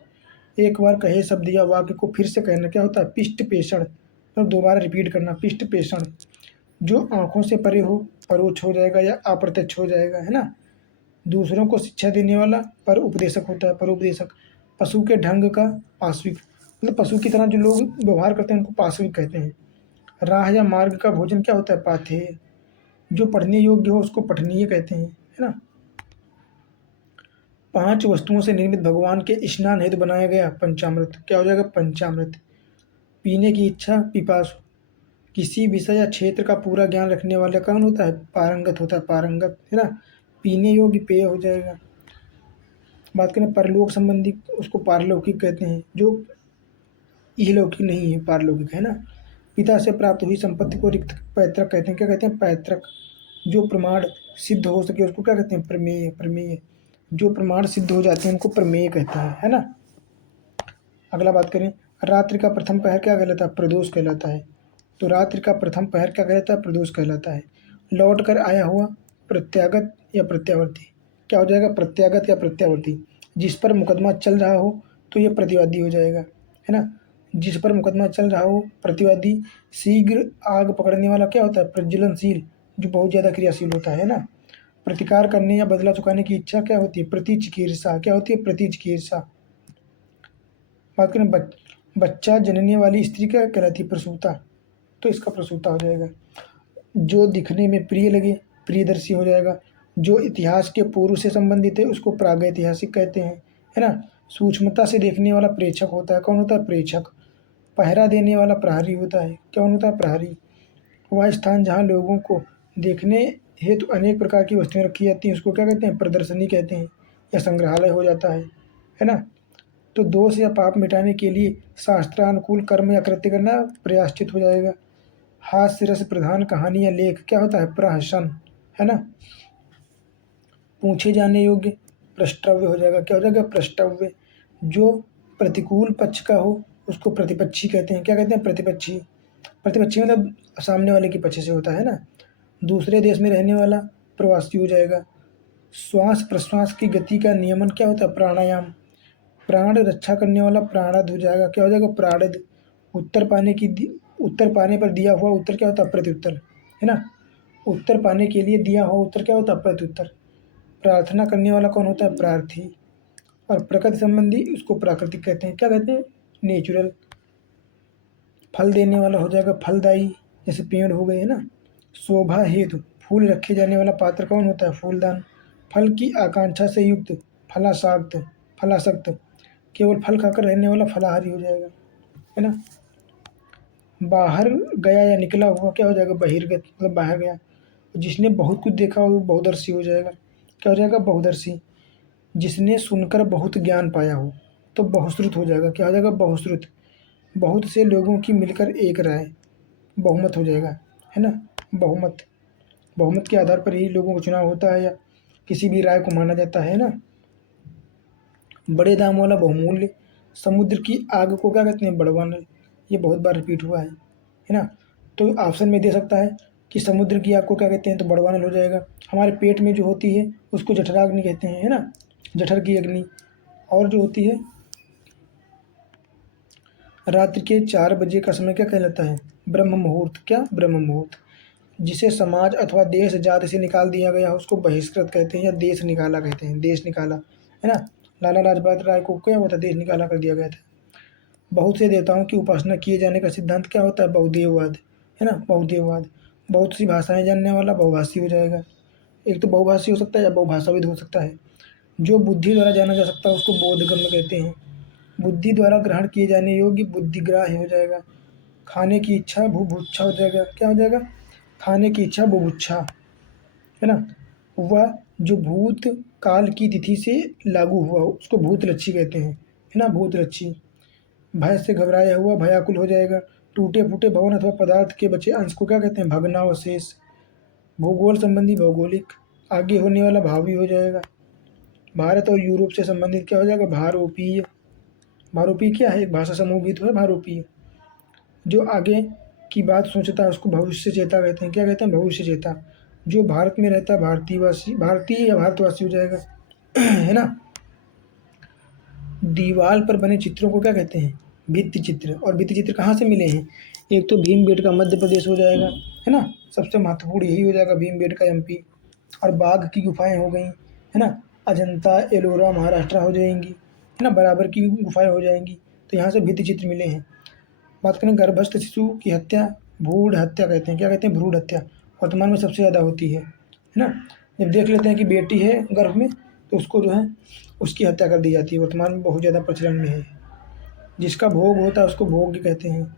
एक बार कहे शब्द या वाक्य को फिर से कहना क्या होता है? पिष्ट पेषण, मतलब दोबारा रिपीट करना, पिष्ट पेषण। जो आंखों से परे हो परोक्ष हो जाएगा या अप्रत्यक्ष हो जाएगा, है ना? दूसरों को शिक्षा देने वाला पर उपदेशक होता है, परोपदेशक। पशु के ढंग का पाश्विक, मतलब पशु की तरह जो लोग व्यवहार करते हैं उनको पाश्विक कहते हैं। राह या मार्ग का भोजन क्या होता है? पाथेय। जो पढ़ने योग्य हो उसको पठनीय कहते हैं, है ना? 5 वस्तुओं से निर्मित भगवान के स्नान हेतु बनाया गया पंचामृत। क्या हो जाएगा? पंचामृत। पीने की इच्छा पिपासु। किसी विषय या क्षेत्र का पूरा ज्ञान रखने वाला कौन होता है? पारंगत होता है, पारंगत, है ना? पीने योग्य पेय हो जाएगा। बात करें परलोक संबंधी, उसको पारलौकिक कहते हैं। जो इहलौकिक नहीं है, पारलौकिक, है ना? पिता से प्राप्त हुई संपत्ति को रिक्त पैतृक कहते हैं। क्या कहते हैं? पैतृक। जो प्रमाण सिद्ध हो सके उसको क्या कहते हैं? प्रमेय, प्रमेय। जो प्रमाण सिद्ध हो जाते हैं उनको प्रमेय कहते हैं, है ना? अगला बात करें, रात्रि का प्रथम पहर क्या कहलाता है? प्रदोष कहलाता है। तो रात्रि का प्रथम पहर क्या कहलाता है? प्रदोष कहलाता है। लौट कर आया हुआ प्रत्यागत या प्रत्यावर्ती। क्या हो जाएगा? प्रत्यागत या प्रत्यावर्ती। जिस पर मुकदमा चल रहा हो तो ये प्रतिवादी हो जाएगा, है ना? जिस पर मुकदमा चल रहा हो प्रतिवादी। शीघ्र आग पकड़ने वाला क्या होता है? प्रज्वलनशील, जो बहुत ज़्यादा क्रियाशील होता है ना? प्रतिकार करने या बदला चुकाने की इच्छा क्या होती है? प्रतिचिकीर्षा। क्या होती है? प्रतिचिकीर्षा। बात करें बच्चा जनने वाली स्त्री क्या कहलाती है? प्रसूता। तो इसका प्रसूता हो जाएगा। जो दिखने में प्रिय लगे प्रियदर्शी हो जाएगा। जो इतिहास के पूर्व से संबंधित है उसको प्रागैतिहासिक कहते हैं, है ना? सूक्ष्मता से देखने वाला प्रेक्षक होता है। कौन होता है? प्रेक्षक। पहरा देने वाला प्रहरी होता है। कौन होता है? प्रहरी। वह स्थान जहाँ लोगों को देखने हेतु अनेक प्रकार की वस्तुएं रखी जाती हैं उसको क्या कहते हैं? प्रदर्शनी कहते हैं, या संग्रहालय हो जाता है ना? तो दोष या पाप मिटाने के लिए शास्त्रानुकूल कर्म या कृत्य करना प्रयाश्चित हो जाएगा। हास्य रस प्रधान कहानी या लेख क्या होता है? प्रहसन, है ना? पूछे जाने योग्य प्रष्टव्य हो जाएगा। क्या हो जाएगा? प्रष्टव्य। जो प्रतिकूल पक्ष का हो उसको प्रतिपक्षी कहते हैं। क्या कहते हैं? प्रतिपक्षी। प्रतिपक्षी मतलब सामने वाले के पक्ष से होता है ना? दूसरे देश में रहने वाला प्रवासी हो जाएगा। श्वास प्रश्वास की गति का नियमन क्या होता है? प्राणायाम। प्राण रक्षा करने वाला प्राणद हो जाएगा। क्या हो जाएगा? प्राणद। उत्तर पाने पर दिया हुआ उत्तर क्या होता है? प्रत्युत्तर, है ना? उत्तर पाने के लिए दिया हुआ उत्तर क्या होता है? प्रत्युत्तर। प्रार्थना करने वाला कौन होता है? प्रार्थी। और प्रकृति संबंधी उसको प्राकृतिक कहते हैं। क्या कहते हैं? नेचुरल। फल देने वाला हो जाएगा फलदायी, जैसे पेड़ हो गए, है ना? शोभा हेतु फूल रखे जाने वाला पात्र कौन होता है? फूलदान। फल की आकांक्षा से युक्त फलासक्त, फलासक्त। केवल फल खाकर रहने वाला फलाहारी हो जाएगा, है ना? बाहर गया या निकला हुआ क्या हो जाएगा? बहिर्गत, मतलब बाहर गया। जिसने बहुत कुछ देखा हो वो बहुदर्शी हो जाएगा। क्या हो जाएगा? बहुदर्शी। जिसने सुनकर बहुत ज्ञान पाया हो तो बहुश्रुत हो जाएगा। क्या हो जाएगा? बहुश्रुत। बहुत से लोगों की मिलकर एक राय। बहुमत हो जाएगा, है ना। बहुमत, बहुमत के आधार पर ही लोगों का चुनाव होता है या किसी भी राय को माना जाता है ना। बड़े दाम वाला बहुमूल्य, समुद्र की आग को क्या कहते हैं, बड़वानल। ये बहुत बार रिपीट हुआ है ना। तो ऑप्शन में दे सकता है कि समुद्र की आग को क्या कहते हैं, तो बड़वानल हो जाएगा। हमारे पेट में जो होती है उसको जठराग्नि कहते हैं, है ना, जठर की अग्नि। और जो होती है रात्रि के 4 बजे का समय क्या कहलाता है, ब्रह्म मुहूर्त। क्या, ब्रह्म मुहूर्त। जिसे समाज अथवा देश जाति से निकाल दिया गया उसको बहिष्कृत कहते हैं या देश निकाला कहते हैं, देश निकाला, है ना। लाला लाजपत राय को क्या हुआ था, देश निकाला कर दिया गया था। बहुत से देवताओं की उपासना किए जाने का सिद्धांत क्या होता है, बहुदेववाद, है ना, बहुदेववाद। बहुत सी भाषाएं जानने वाला बहुभाषी हो जाएगा। एक तो बहुभाषी हो सकता है या बहुभाषाविद हो सकता है। जो बुद्धि द्वारा जाना जा सकता है उसको बोधगम्य कहते हैं। बुद्धि द्वारा ग्रहण किए जाने योग्य बुद्धिग्राह्य हो जाएगा। खाने की इच्छा बुभुक्षा हो जाएगा। क्या हो जाएगा, खाने की इच्छा बुभुक्षा, है ना। वह जो भूत काल की तिथि से लागू हुआ उसको भूतलक्षी कहते हैं, है ना, भूतलक्षी। भय से घबराया हुआ भयाकुल हो जाएगा। टूटे फूटे भवन अथवा पदार्थ के बचे अंश को क्या कहते हैं, भग्नावशेष। भूगोल संबंधी भौगोलिक, आगे होने वाला भावी हो जाएगा। भारत और यूरोप से संबंधित क्या हो जाएगा, भारोपीय। भारोपीय क्या है, एक भाषा समूह भी तो है भारोपीय। जो आगे की बात सोचता है उसको भविष्य चेता कहते हैं। क्या कहते हैं, भविष्य चेता। जो भारत में रहता है भारतीयवासी, भारतीय या भारतवासी हो जाएगा, है ना। दीवार पर बने चित्रों को क्या कहते हैं, भित्ति चित्र। और भित्ति चित्र कहाँ से मिले हैं, एक तो भीमबेटका मध्य प्रदेश हो जाएगा, है ना, सबसे महत्वपूर्ण यही हो जाएगा, भीमबेटका एमपी। और बाघ की गुफाएं हो गई, है ना, अजंता एलोरा महाराष्ट्र हो जाएंगी, है ना, बराबर की गुफाएं हो जाएंगी। तो यहाँ से भित्ति चित्र मिले हैं। बात करें गर्भस्थ शिशु की हत्या, भ्रूण हत्या कहते हैं। क्या कहते हैं, भ्रूण हत्या। वर्तमान में सबसे ज़्यादा होती है ना। जब देख लेते हैं कि बेटी है गर्भ में तो उसको जो है उसकी हत्या कर दी जाती है, वर्तमान में बहुत ज़्यादा प्रचलन में है। जिसका भोग होता है उसको भोग्य कहते हैं।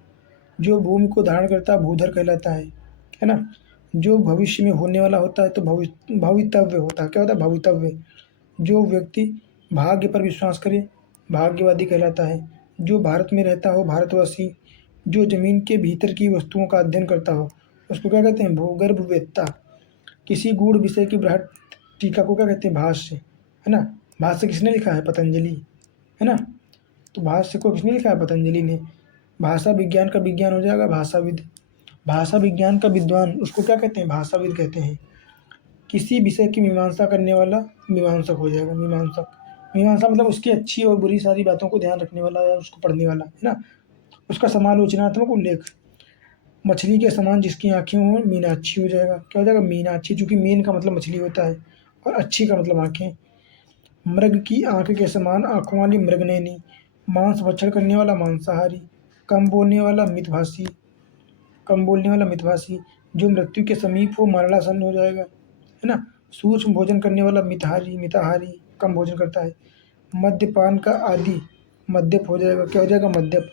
जो भूमि को धारण करता है भूधर कहलाता है ना। जो भविष्य में होने वाला होता है तो भवितव्य होता है। क्या होता है, भवितव्य। जो व्यक्ति भाग्य पर विश्वास करे भाग्यवादी कहलाता है। जो भारत में रहता हो भारतवासी। जो जमीन के भीतर की वस्तुओं का अध्ययन करता हो उसको क्या कहते हैं, भूगर्भवेत्ता। किसी गूढ़ विषय की बृहद टीका को क्या कहते हैं, भाष्य, है ना। भाष्य किसने लिखा है, पतंजलि, है ना। तो भाष्य को किसने लिखा है, पतंजलि ने। भाषा विज्ञान का विज्ञान हो जाएगा भाषाविद। भाषा विज्ञान का विद्वान उसको क्या कहते हैं, भाषाविद कहते हैं। किसी विषय की मीमांसा करने वाला मीमांसक हो जाएगा, मीमांसक। मीमांसा मतलब उसकी अच्छी और बुरी सारी बातों को ध्यान रखने वाला या उसको पढ़ने वाला, है ना। उसका समालोचनात्मक उल्लेख। मछली के समान जिसकी आँखें हों मीनाक्षी हो जाएगा। क्या हो जाएगा, मीनाक्षी। चूँकि मीन का मतलब मछली होता है और अच्छी का मतलब आँखें। मृग की आँख के समान आँखों वाली मृगनयनी। मांस भक्षण करने वाला मांसाहारी। कम बोलने वाला मितभाषी। कम बोलने वाला मितभाषी। जो मृत्यु के समीप हो मरणासन्न हो जाएगा, है ना। सूक्ष्म भोजन करने वाला मिताहारी, मिताहारी कम भोजन करता है। मद्यपान का आदि मद्यप हो जाएगा। क्या हो जाएगा, मद्यप।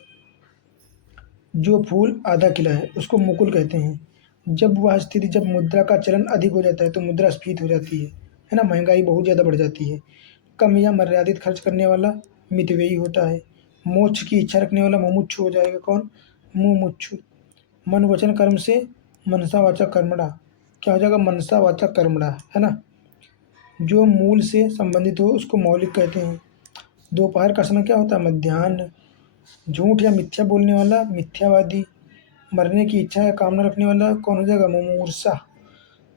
जो फूल आधा खिला है उसको मुकुल कहते हैं। जब वह स्थिति, जब मुद्रा का चलन अधिक हो जाता है तो मुद्रास्फीति हो जाती है ना, महंगाई बहुत ज़्यादा बढ़ जाती है। कम या मर्यादित खर्च करने वाला मितव्ययी होता है। मोक्ष की इच्छा रखने वाला मुमुक्षु हो जाएगा। कौन, मुमुक्षु। मन वचन कर्म से मनसा वाचक कर्मणा। क्या हो जाएगा, मनसा वाचक कर्मणा, है ना। जो मूल से संबंधित हो उसको मौलिक कहते हैं। दोपहर का समय क्या होता है, मध्याह्न। झूठ या मिथ्या बोलने वाला मिथ्यावादी। मरने की इच्छा या कामना रखने वाला कौन हो जाएगा, मुमूर्षा।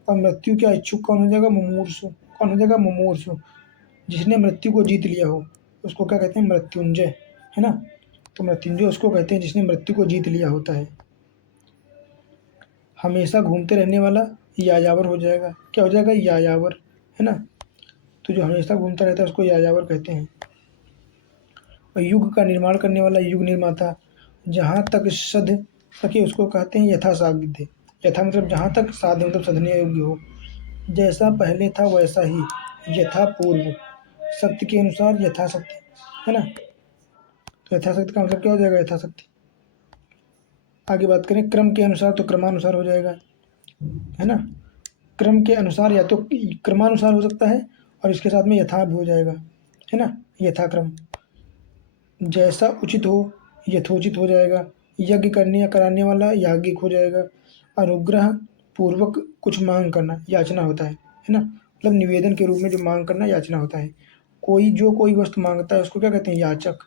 और मृत्यु का इच्छुक कौन हो जाएगा, मुमूर्षु। कौन हो जाएगा, मुमूर्षु। जिसने मृत्यु को जीत लिया हो उसको क्या कहते हैं, मृत्युंजय, है ना। तो मृत्युंजय उसको कहते हैं जिसने मृत्यु को जीत लिया होता है। हमेशा घूमते रहने वाला यायावर हो जाएगा। क्या हो जाएगा, यायावर, है ना। तो जो हमेशा घूमता रहता है उसको यायावर कहते हैं। और युग का निर्माण करने वाला युग निर्माता। जहाँ तक सध सके उसको कहते हैं यथा साध्य। यथा मतलब जहाँ तक, साध्य मतलब सधने योग्य हो। जैसा पहले था वैसा ही, यथा पूर्व। सत्य के अनुसार यथाशक्ति, है ना। तो यथाशक्ति का मतलब क्या हो जाएगा, यथाशक्ति। आगे बात करें क्रम के अनुसार तो क्रमानुसार हो जाएगा, है ना। क्रम के अनुसार या तो क्रमानुसार हो सकता है और इसके साथ में यथा भी हो जाएगा, है ना, यथाक्रम। जैसा उचित हो यथोचित हो जाएगा। यज्ञ करने या कराने वाला याज्ञिक हो जाएगा। अनुग्रह पूर्वक कुछ मांग करना याचना होता है ना, मतलब निवेदन के रूप में जो मांग करना याचना होता है। कोई वस्तु मांगता है उसको क्या कहते हैं, याचक।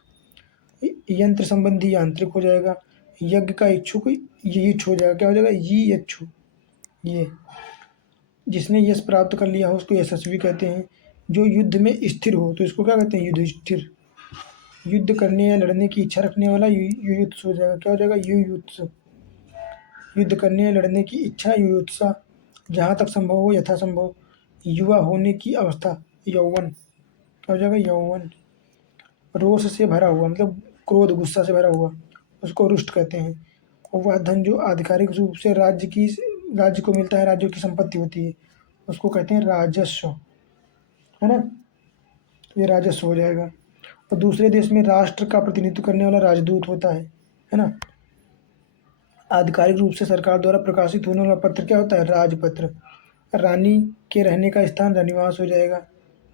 यंत्र संबंधी यांत्रिक हो जाएगा। यज्ञ का इच्छुक यीछ हो जाएगा, क्या हो जाएगा, ये इच्छु। ये जिसने यश प्राप्त कर लिया हो उसको यशस्वी कहते हैं। जो युद्ध में स्थिर हो तो इसको क्या कहते हैं, युधिष्ठिर। युद्ध करने या लड़ने की इच्छा रखने वाला युयुत्सु हो जाएगा, क्या हो जाएगा, युयुत्सु। युद्ध करने या लड़ने की इच्छा युयुत्सा। जहाँ तक संभव हो यथासंभव। युवा होने की अवस्था यौवन, क्या हो जाएगा, यौवन। रोष से भरा हुआ मतलब क्रोध गुस्सा से भरा हुआ, उसको रुष्ट कहते हैं। और वह धन जो आधिकारिक रूप से राज्य को मिलता है, राज्यों की संपत्ति होती है, उसको कहते हैं राजस्व, है ना। तो ये राजस्व हो जाएगा। और दूसरे देश में राष्ट्र का प्रतिनिधित्व करने वाला राजदूत होता है ना। आधिकारिक रूप से सरकार द्वारा प्रकाशित होने वाला पत्र क्या होता है, राजपत्र। रानी के रहने का स्थान रनिवास हो जाएगा।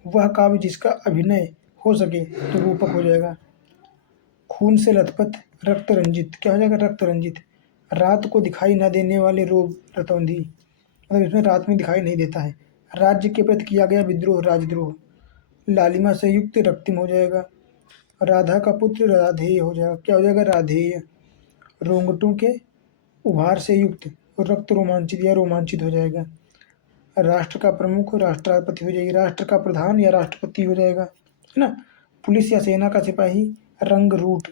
वह काव्य जिसका अभिनय हो सके तो रूपक हो जाएगा। खून से लथपथ रक्त रंजित, क्या हो जाएगा, रक्त रंजित। रात को दिखाई न देने वाले रोग रतौंधी, मतलब इसमें रात में दिखाई नहीं देता है। राज्य के प्रति किया गया विद्रोह राजद्रोह। लालिमा से युक्त रक्तिम हो जाएगा। राधा का पुत्र राधेय हो जाएगा, क्या हो जाएगा, राधेय। रोंगटों के उभार से युक्त रक्त रोमांचित या रोमांचित हो जाएगा। राष्ट्र का प्रमुख राष्ट्रपति हो जाएगी, राष्ट्र का प्रधान या राष्ट्रपति हो जाएगा, है ना। पुलिस या सेना का सिपाही रंग रूट,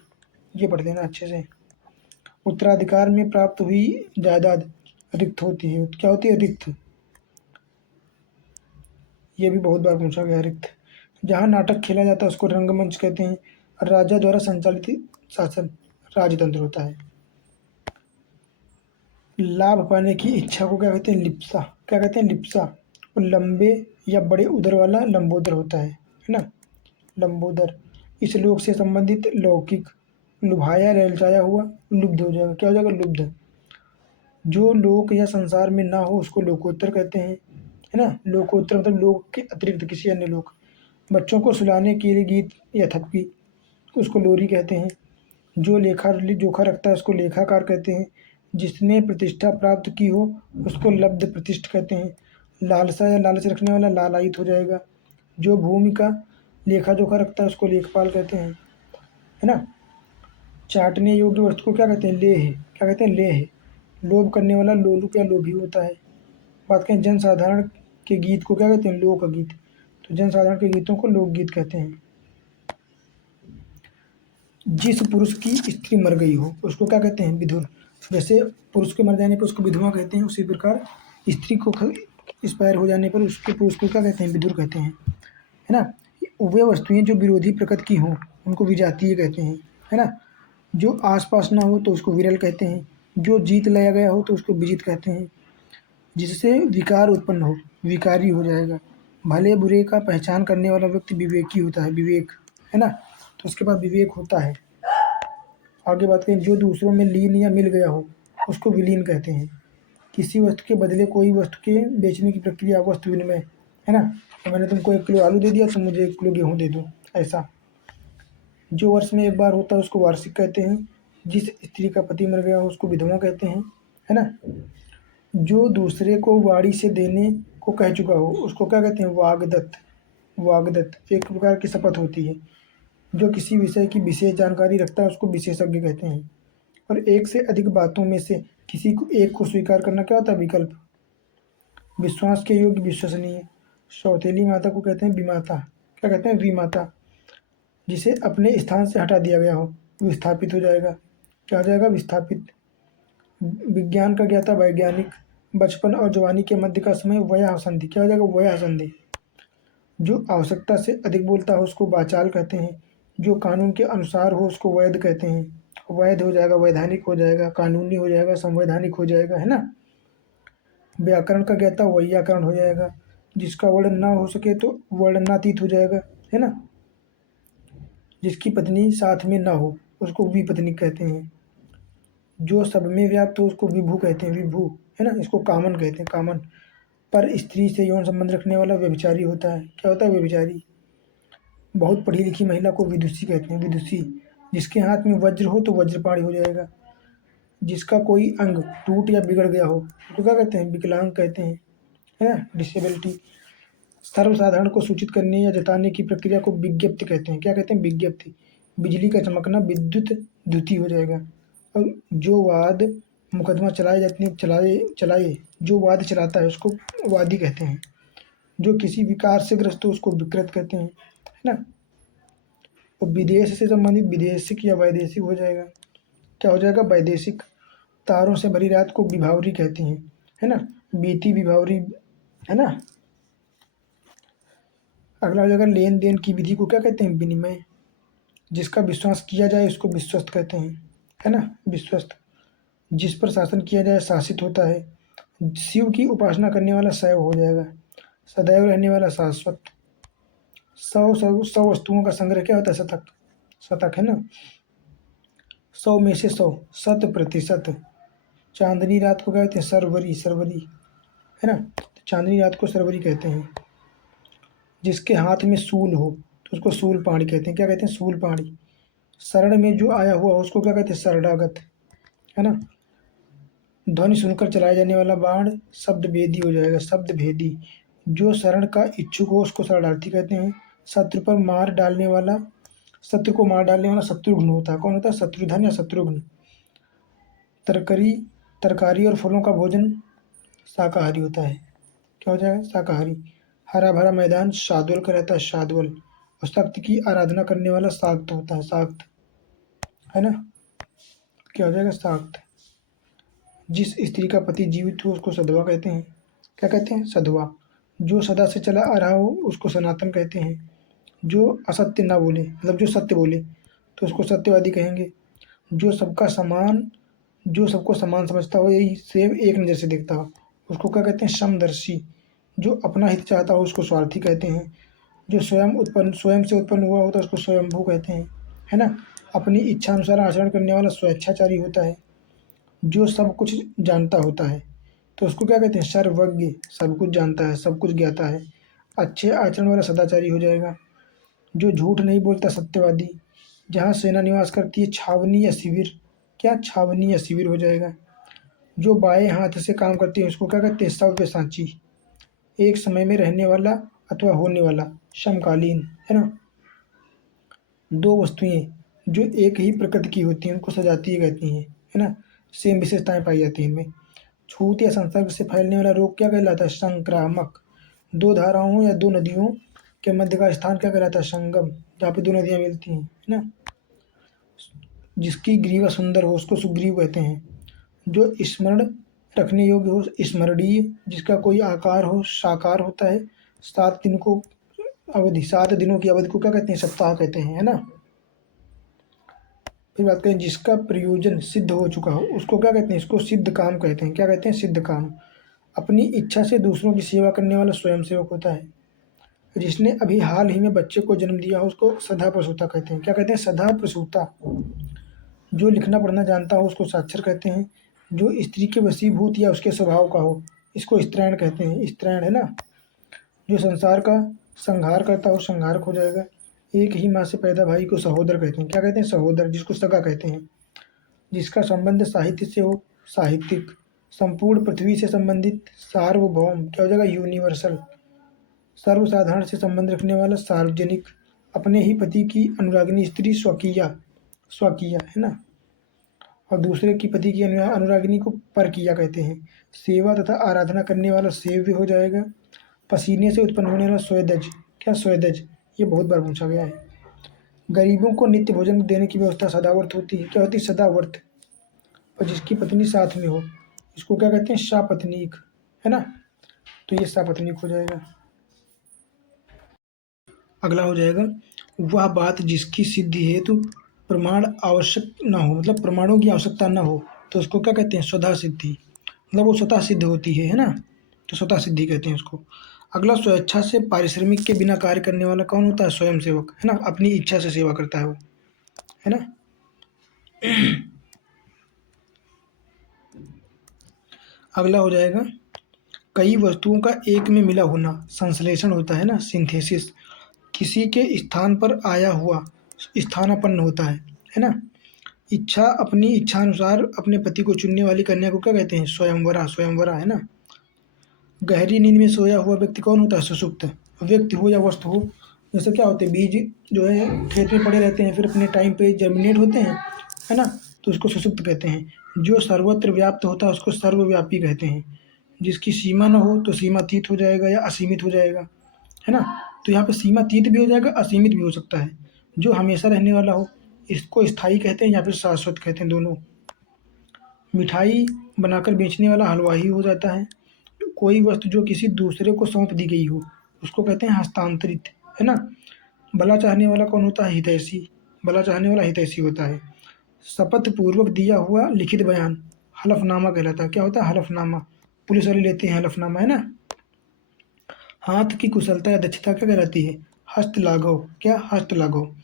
ये पढ़ देना अच्छे से। उत्तराधिकार में प्राप्त हुई जायदाद रिक्त होती है, क्या होती है, रिक्त। ये भी बहुत बार पूछा गया, रिक्त। जहाँ नाटक खेला जाता है उसको रंगमंच कहते हैं। राजा द्वारा संचालित शासन राजतंत्र होता है। लाभ पाने की इच्छा को क्या कहते हैं, लिप्सा, क्या कहते हैं, लिप्सा। और लंबे या बड़े उदर वाला लंबोदर होता है ना, लंबोदर। इस लोक से संबंधित लौकिक। लुभाया ललचाया हुआ लुब्ध हो जाएगा, क्या हो जाएगा, लुब्ध। जो लोक या संसार में ना हो उसको लोकोत्तर कहते हैं, है ना। लोकोत्तर मतलब लोक के अतिरिक्त किसी अन्य लोक। बच्चों को सुलाने के लिए गीत या थप्पी, उसको लोरी कहते हैं। जो लेखा जोखा रखता है उसको लेखाकार कहते हैं। जिसने प्रतिष्ठा प्राप्त की हो उसको लब्ध प्रतिष्ठ कहते हैं। लालसा या लालच रखने वाला लालायित हो जाएगा। जो भूमि का लेखा जोखा रखता है उसको लेखपाल कहते हैं, है ना। चाटने योग्य वस्तु को क्या कहते हैं, लेह, क्या कहते हैं, लेह। लोभ करने वाला लोलुप या लोभी होता है। बात करें जनसाधारण के गीत को क्या कहते हैं, लोकगीत। तो जनसाधारण के गीतों को लोकगीत कहते हैं। जिस पुरुष की स्त्री मर गई हो उसको क्या कहते हैं, विधुर। जैसे पुरुष के मर जाने पर उसको विधवा कहते हैं, उसी प्रकार स्त्री को एक्सपायर हो जाने पर उसके पुरुष को क्या कहते हैं, विधुर कहते हैं, है ना। वे वस्तुएं जो विरोधी प्रकृति की हों उनको विजातीय कहते हैं, है ना। जो आसपास ना हो तो उसको विरल कहते हैं। जो जीत लाया गया हो तो उसको विजित कहते हैं। जिससे विकार उत्पन्न हो विकारी हो जाएगा। भले बुरे का पहचान करने वाला व्यक्ति विवेकी होता है, विवेक, है ना। तो उसके पास विवेक होता है। आगे बात करें, जो दूसरों में लीन या मिल गया हो उसको विलीन कहते हैं। किसी वस्तु के बदले कोई वस्तु के बेचने की प्रक्रिया वस्तु विनिमय, है ना। तो मैंने तुमको 1 किलो आलू दे दिया, तुम मुझे 1 किलो गेहूँ दे दो, ऐसा। जो वर्ष में एक बार होता है उसको वार्षिक कहते हैं। जिस स्त्री का पति मर गया हो उसको विधवा कहते हैं, है ना। जो दूसरे को वाणी से देने को कह चुका हो उसको क्या कहते हैं, वाग्दत्त। वाग्दत्त एक प्रकार की शपथ होती है। जो किसी विषय की विशेष जानकारी रखता है उसको विशेषज्ञ कहते हैं। और एक से अधिक बातों में से किसी को एक को स्वीकार करना क्या होता है, विकल्प। विश्वास के योग्य विश्वसनीय। सौतेली माता को कहते हैं विमाता, क्या कहते हैं, विमाता। जिसे अपने स्थान से हटा दिया गया हो विस्थापित हो जाएगा, क्या हो जाएगा, विस्थापित। विज्ञान का ज्ञाता वैज्ञानिक। बचपन और जवानी के मध्य का समय वया संधि, क्या हो जाएगा, वया संधि। जो आवश्यकता से अधिक बोलता हो उसको वाचाल कहते हैं। जो कानून के अनुसार हो उसको वैध कहते हैं। वैध हो जाएगा, वैधानिक हो जाएगा, कानूनी हो जाएगा, संवैधानिक हो जाएगा, है ना। व्याकरण का ज्ञाता वैयाकरण हो जाएगा। जिसका वर्ण ना हो सके तो वर्णनातीत हो जाएगा, है ना। जिसकी पत्नी साथ में ना हो उसको विपत्नी कहते हैं। जो सब में व्याप्त हो उसको विभु कहते हैं, विभु, है ना। इसको कामन कहते हैं, कामन। पर स्त्री से यौन संबंध रखने वाला व्यभिचारी होता है, क्या होता है, व्यभिचारी। बहुत पढ़ी लिखी महिला को विदुषी कहते हैं, विदुषी। जिसके हाथ में वज्र हो तो वज्रपाणी हो जाएगा। जिसका कोई अंग टूट या बिगड़ गया हो उसको क्या कहते हैं? विकलांग कहते हैं, है ना, डिसेबिलिटी। सर्वसाधारण को सूचित करने या जताने की प्रक्रिया को विज्ञप्ति कहते हैं। क्या कहते हैं? विज्ञप्ति। बिजली का चमकना विद्युत द्युति हो जाएगा। और जो वाद मुकदमा चलाए जाते हैं चलाए जो वाद चलाता है उसको वादी कहते हैं। जो किसी विकार से ग्रस्त हो उसको विकृत कहते हैं, है ना। और विदेश से संबंधित विदेशिक या वैदेशिक हो जाएगा। क्या हो जाएगा? वैदेशिक। तारों से भरी रात को विभावरी कहते हैं, है ना, बीती विभावरी, है ना। अगला हो जाएगा लेन देन की विधि को क्या कहते हैं? विनिमय। जिसका विश्वास किया जाए उसको विश्वस्त कहते हैं, है ना, विश्वस्त। जिस पर शासन किया जाए शासित होता है। शिव की उपासना करने वाला शैव हो जाएगा। सदैव रहने वाला शाश्वत। सौ वस्तुओं का संग्रह क्या होता है? शतक। शतक, है ना। 100 में से 100, 100%। चांदनी रात को क्या कहते हैं? सरवरी, सरवरी, है ना। तो चांदनी रात को सरवरी कहते हैं। जिसके हाथ में सूल हो तो उसको सूल पाणी कहते हैं। क्या कहते हैं? सूल पाणी। शरण में जो आया हुआ हो उसको क्या कहते हैं? शरणागत, है ना। ध्वनि सुनकर चलाया जाने वाला बाण शब्द भेदी हो जाएगा, शब्द भेदी। जो शरण का इच्छुक हो उसको शरणार्थी कहते हैं। शत्रु पर मार डालने वाला शत्रु को मार डालने वाला शत्रुघ्न होता है। कौन होता है? शत्रुघ्न या शत्रुघ्न। तरकारी तरकारी और फलों का भोजन शाकाहारी होता है। क्या हो जाएगा? शाकाहारी। हरा भरा मैदान शाद्वल का रहता है, शाद्वल। और शक्ति की आराधना करने वाला शाक्त होता है, शाक्त, है ना। क्या हो जाएगा? शाक्त। जिस स्त्री का पति जीवित हो उसको सधवा कहते हैं। क्या कहते हैं? सधवा। जो सदा से चला आ रहा हो उसको सनातन कहते हैं। जो असत्य ना बोले, मतलब जो सत्य बोले तो उसको सत्यवादी कहेंगे। जो सबका समान जो सबको समान समझता हो, यही सेब एक नज़र से देखता हो उसको क्या कहते हैं? समदर्शी। जो अपना हित चाहता हो उसको स्वार्थी कहते हैं। जो स्वयं से उत्पन्न हुआ होता है उसको स्वयंभू कहते हैं, है ना। अपनी इच्छा अनुसार आचरण करने वाला स्वेच्छाचारी होता है। जो सब कुछ जानता होता है तो उसको क्या कहते हैं? सर्वज्ञ। सब कुछ जानता है, सब कुछ ज्ञाता है। अच्छे आचरण वाला सदाचारी हो जाएगा। जो झूठ नहीं बोलता सत्यवादी। जहाँ सेना निवास करती है छावनी या शिविर। क्या? छावनी या शिविर हो जाएगा। जो बाएं हाथ से काम करती है उसको क्या कहते हैं? सव्यसाची। एक समय में रहने वाला अथवा होने वाला, समकालीन, है ना। दो वस्तुएं जो एक ही प्रकृति की होती हैं उनको सजातीय कहती हैं, है ना। सेम विशेषताएं पाई जाती हैं इनमें। छूत या संसर्ग से फैलने वाला रोग क्या कहलाता है? संक्रामक। दो धाराओं या दो नदियों के मध्य का स्थान क्या कहलाता है? संगम। जहाँ पे दो नदियाँ मिलती हैं, है ना। जिसकी ग्रीवा सुंदर हो उसको सुग्रीव कहते हैं। जो स्मरण रखने योग्य हो स्मरणीय। जिसका कोई आकार हो साकार होता है। 7 दिनों की अवधि को क्या कहते हैं? सप्ताह कहते हैं, है ना। फिर बात करें जिसका प्रयोजन सिद्ध हो चुका हो उसको क्या कहते हैं? इसको सिद्ध काम कहते हैं। क्या कहते हैं? सिद्ध काम। अपनी इच्छा से दूसरों की सेवा करने वाला स्वयंसेवक होता है। जिसने अभी हाल ही में बच्चे को जन्म दिया हो उसको सदा प्रसूता कहते हैं। क्या कहते हैं? सदा प्रसूता। जो लिखना पढ़ना जानता हो उसको साक्षर कहते हैं। जो स्त्री के वशीभूत या उसके स्वभाव का हो इसको स्त्रैण कहते हैं, स्त्रैण, है ना। जो संसार का संहार करता हो संहारक हो जाएगा। एक ही माँ से पैदा भाई को सहोदर कहते हैं। क्या कहते हैं? सहोदर। जिसको सगा कहते हैं। जिसका संबंध साहित्य से हो साहित्यिक। संपूर्ण पृथ्वी से संबंधित सार्वभौम। क्या हो जाएगा? यूनिवर्सल। सर्वसाधारण से संबंध रखने वाला सार्वजनिक। अपने ही पति की अनुरागिनी स्त्री स्वकीया, स्वकीया, है ना। और दूसरे की पति की अनुरागिनी को परकीया कहते हैं। सेवा तथा आराधना करने वाला सेव्य हो जाएगा। पसीने से उत्पन्न होने वाला स्वेदज। क्या? स्वेदज। ये बहुत बार पूछा गया है। गरीबों को नित्य भोजन देने की व्यवस्था सदावर्त होती है। क्या होती है? सदावर्त। और जिसकी पत्नी साथ में हो इसको क्या कहते हैं? सापत्नीक, है ना। तो ये सापत्नीक हो जाएगा। अगला हो जाएगा वह बात जिसकी सिद्धि हेतु प्रमाण आवश्यक न हो, मतलब प्रमाणों की आवश्यकता न हो तो उसको क्या कहते हैं? स्वतः सिद्धि। मतलब वो स्वतः सिद्ध होती है ना। तो स्वतः सिद्धि कहते हैं उसको। अगला स्वेच्छा से पारिश्रमिक के बिना कार्य करने वाला कौन होता है? स्वयं सेवक, है ना। अपनी इच्छा से सेवा करता है वो, है ना। अगला हो जाएगा कई वस्तुओं का एक में मिला होना, संश्लेषण होता है ना, सिंथेसिस। किसी के स्थान पर आया हुआ स्थानापन्न होता है ना। इच्छा अपनी इच्छा अनुसार अपने पति को चुनने वाली कन्या को क्या कहते हैं? स्वयंवरा, स्वयंवरा, है ना। गहरी नींद में सोया हुआ व्यक्ति कौन होता है? सुषुप्त। व्यक्ति हो या वस्तु हो, जैसे क्या होते हैं, बीज जो है खेत में पड़े रहते हैं, फिर अपने टाइम पे जर्मिनेट होते हैं, है ना, तो उसको सुषुप्त कहते हैं। जो सर्वत्र व्याप्त होता है उसको सर्वव्यापी कहते हैं। जिसकी सीमा न हो तो सीमातीत हो जाएगा या असीमित हो जाएगा, है ना। तो यहाँ पे सीमातीत भी हो जाएगा, असीमित भी हो सकता है। जो हमेशा रहने वाला हो इसको स्थायी कहते हैं या फिर शाश्वत कहते हैं, दोनों। मिठाई बनाकर बेचने वाला हलवाई हो जाता है। कोई वस्तु जो किसी दूसरे को सौंप दी गई हो उसको कहते हैं हस्तांतरित, है ना। भला चाहने वाला कौन होता है? हितैषी। भला चाहने वाला हितैषी होता है। शपथ पूर्वक दिया हुआ लिखित बयान हलफनामा कहलाता है। क्या होता है? हलफनामा। पुलिस वाले लेते हैं हलफनामा, है ना। हाथ की कुशलता या दक्षता क्या कहलाती है? हस्तलाघव। क्या? हस्तलाघव।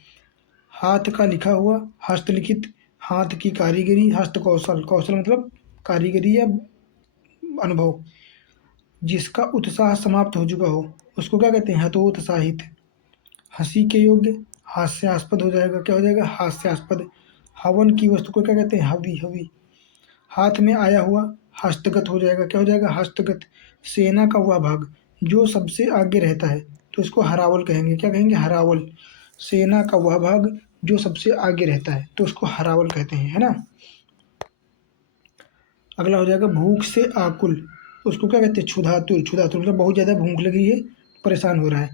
हाथ का लिखा हुआ, हस्तलिखित। हाथ की कारीगरी, हस्तकौशल। कौशल मतलब कारीगरी या अनुभव। जिसका उत्साह समाप्त हो चुका हो उसको क्या कहते हैं? हतोत्साहित। हंसी के योग्य, हास्यास्पद हो जाएगा। क्या हो जाएगा? हास्यास्पद। हवन की वस्तु को क्या कहते हैं? हवि, हवि। हाथ में आया हुआ, हस्तगत हो जाएगा। क्या हो जाएगा? हस्तगत। सेना का वह भाग जो सबसे आगे रहता है तो इसको हरावल कहेंगे। क्या कहेंगे? हरावल। सेना का वह भाग जो सबसे आगे रहता है तो उसको हरावल कहते हैं, है ना। अगला हो जाएगा भूख से आकुल, उसको क्या कहते हैं? क्षुधातुर। क्षुधातुर मतलब बहुत ज़्यादा भूख लगी है, परेशान हो रहा है।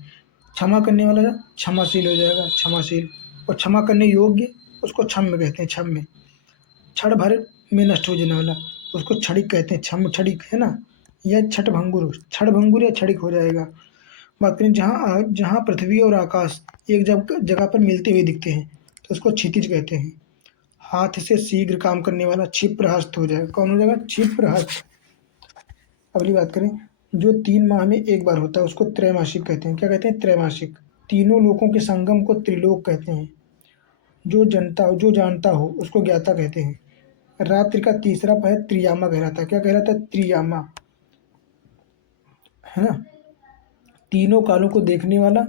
क्षमा करने वाला क्षमाशील हो जाएगा, क्षमाशील। और क्षमा करने योग्य उसको क्षम्य कहते हैं, क्षम्य। क्षण भर में नष्ट हो जाने वाला उसको क्षणिक कहते हैं, क्षम क्षणिक, है ना। या छठभंगुर, क्षणभंगुर या क्षणिक हो जाएगा। बात करें जहाँ जहाँ पृथ्वी और आकाश एक जगह पर मिलते हुए दिखते हैं तो उसको क्षितिज कहते हैं। हाथ से शीघ्र काम करने वाला क्षिप्रहस्त हो जाएगा। कौन हो जाएगा? क्षिप्रहस्त। अगली बात करें, जो 3 माह में एक बार होता है उसको त्रैमासिक कहते हैं। क्या कहते हैं? त्रैमासिक। तीनों लोकों के संगम को त्रिलोक कहते हैं। जो जानता हो उसको ज्ञाता कहते हैं। रात्रि का तीसरा पहर त्रियामा कहलाता है। क्या कहलाता है? त्रियामा, है ना। तीनों कालों को देखने वाला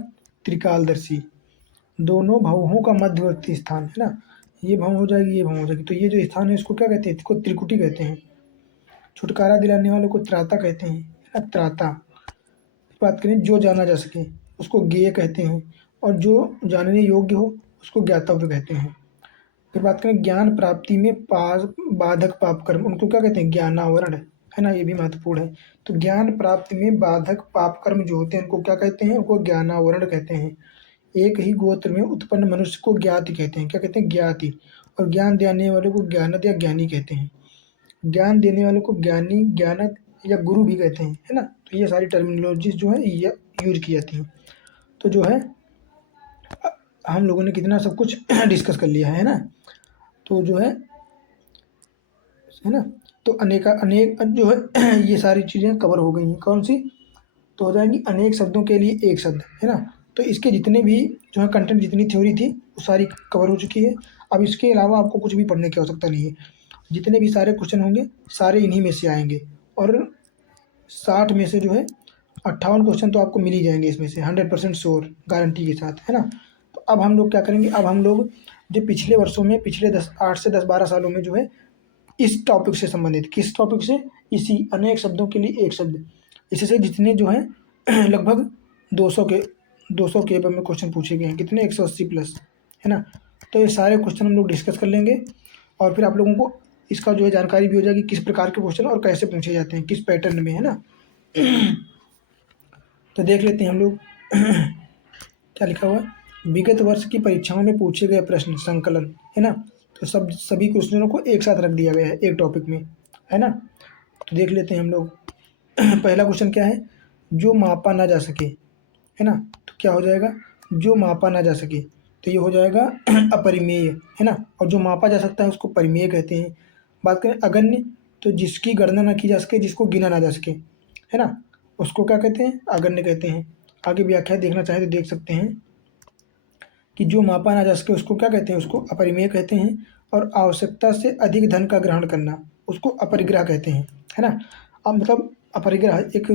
त्रिकालदर्शी। दोनों भवों का मध्यवर्ती स्थान, है ना। ये भव हो जाएगी, ये भव हो जाएगी, तो ये जो स्थान है इसको क्या कहते हैं? इसको त्रिकुटी कहते हैं। छुटकारा दिलाने वाले को त्राता कहते हैं, है ना, त्राता। बात करें जो जाना जा सके उसको ज्ञेय कहते हैं, और जो जानने योग्य हो उसको ज्ञातव्य कहते हैं। फिर बात करें ज्ञान प्राप्ति में पास बाधक पाप कर्म, उनको क्या कहते हैं? ज्ञानावरण, है ना, ये भी महत्वपूर्ण है। तो ज्ञान प्राप्ति में बाधक पाप कर्म जो होते हैं उनको क्या कहते हैं? उनको ज्ञानावरण कहते हैं। एक ही गोत्र में उत्पन्न मनुष्य को ज्ञाति कहते हैं। क्या कहते हैं? ज्ञाति। और ज्ञान देने वाले को ज्ञानद या ज्ञानी कहते हैं। ज्ञान देने वाले को ज्ञानी, ज्ञानद या गुरु भी कहते हैं, है ना। तो ये सारी टर्मिनोलॉजीज जो है ये यूज की जाती हैं। तो जो है हम लोगों ने कितना सब कुछ डिस्कस कर लिया है ना। तो जो है ना, तो अनेक जो है ये सारी चीज़ें कवर हो गई हैं। कौन सी? तो हो जाएंगी अनेक शब्दों के लिए एक शब्द, है ना। तो इसके जितने भी जो है कंटेंट, जितनी थ्योरी थी वो सारी कवर हो चुकी है। अब इसके अलावा आपको कुछ भी पढ़ने की आवश्यकता नहीं है। जितने भी सारे क्वेश्चन होंगे सारे इन्हीं में से आएंगे, और 60 में से जो है 58 क्वेश्चन तो आपको मिल ही जाएंगे इसमें से, 100% श्योर, गारंटी के साथ, है ना। तो अब हम लोग क्या करेंगे? अब हम लोग जो पिछले वर्षों में, पिछले 8 से 12 सालों में जो है इस टॉपिक से संबंधित, किस टॉपिक से? इसी अनेक शब्दों के लिए एक शब्द, इससे जितने जो है लगभग 200 के एबव में क्वेश्चन पूछे गए हैं। कितने? 180 प्लस, है ना। तो ये सारे क्वेश्चन हम लोग डिस्कस कर लेंगे, और फिर आप लोगों को इसका जो है जानकारी भी हो जाएगी किस प्रकार के क्वेश्चन और कैसे पूछे जाते हैं, किस पैटर्न में, है ना। तो देख लेते हैं हम लोग क्या लिखा हुआ है। विगत वर्ष की परीक्षाओं में पूछे गए प्रश्न संकलन, है ना। तो सभी क्वेश्चनों को एक साथ रख दिया गया है एक टॉपिक में, है ना। तो देख लेते हैं हम लोग। पहला क्वेश्चन क्या है? जो मापा ना जा सके, है ना। तो क्या हो जाएगा? जो मापा ना जा सके, तो ये हो जाएगा अपरिमेय, है ना। और जो मापा जा सकता है उसको परिमेय कहते हैं। बात करें अगण्य, तो जिसकी गणना ना की जा सके, जिसको गिना ना जा सके, है ना, उसको क्या कहते हैं? अगण्य कहते हैं। आगे व्याख्या देखना चाहे तो देख सकते हैं कि जो मापा ना जा सके उसको क्या कहते हैं? उसको अपरिमेय कहते हैं। और आवश्यकता से अधिक धन का ग्रहण करना उसको अपरिग्रह कहते हैं, है ना। अब मतलब अपरिग्रह एक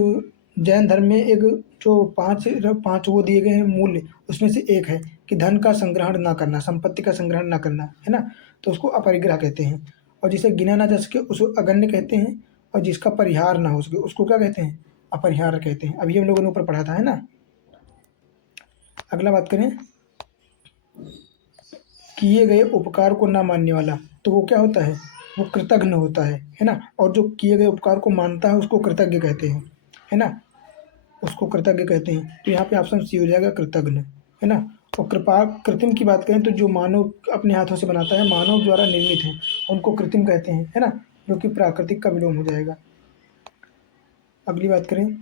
जैन धर्म में एक जो पाँच वो दिए गए हैं मूल्य, उसमें से एक है कि धन का संग्रहण ना करना, संपत्ति का संग्रहण ना करना, है ना। तो उसको अपरिग्रह कहते हैं। और जिसे गिना ना जा सके उसको अगण्य कहते हैं, और जिसका परिहार ना हो सके उसको क्या कहते हैं? अपरिहार्य कहते हैं। अभी हम लोगों ने ऊपर पढ़ा था, है ना। अगला बात करें, किए गए उपकार को ना मानने वाला, तो वो क्या होता है? वो कृतघ्न होता है ना। और जो किए गए उपकार को मानता है उसको कृतज्ञ कहते हैं, है ना, उसको कृतज्ञ कहते हैं। तो यहाँ पे ऑप्शन सी हो जाएगा, कृतघ्न, है ना। और कृपा कृत्रिम की बात करें तो जो मानव अपने हाथों से बनाता है, मानव द्वारा निर्मित है, उनको कृत्रिम कहते हैं, है ना, जो कि प्राकृतिक का विलोम हो जाएगा। अगली बात करें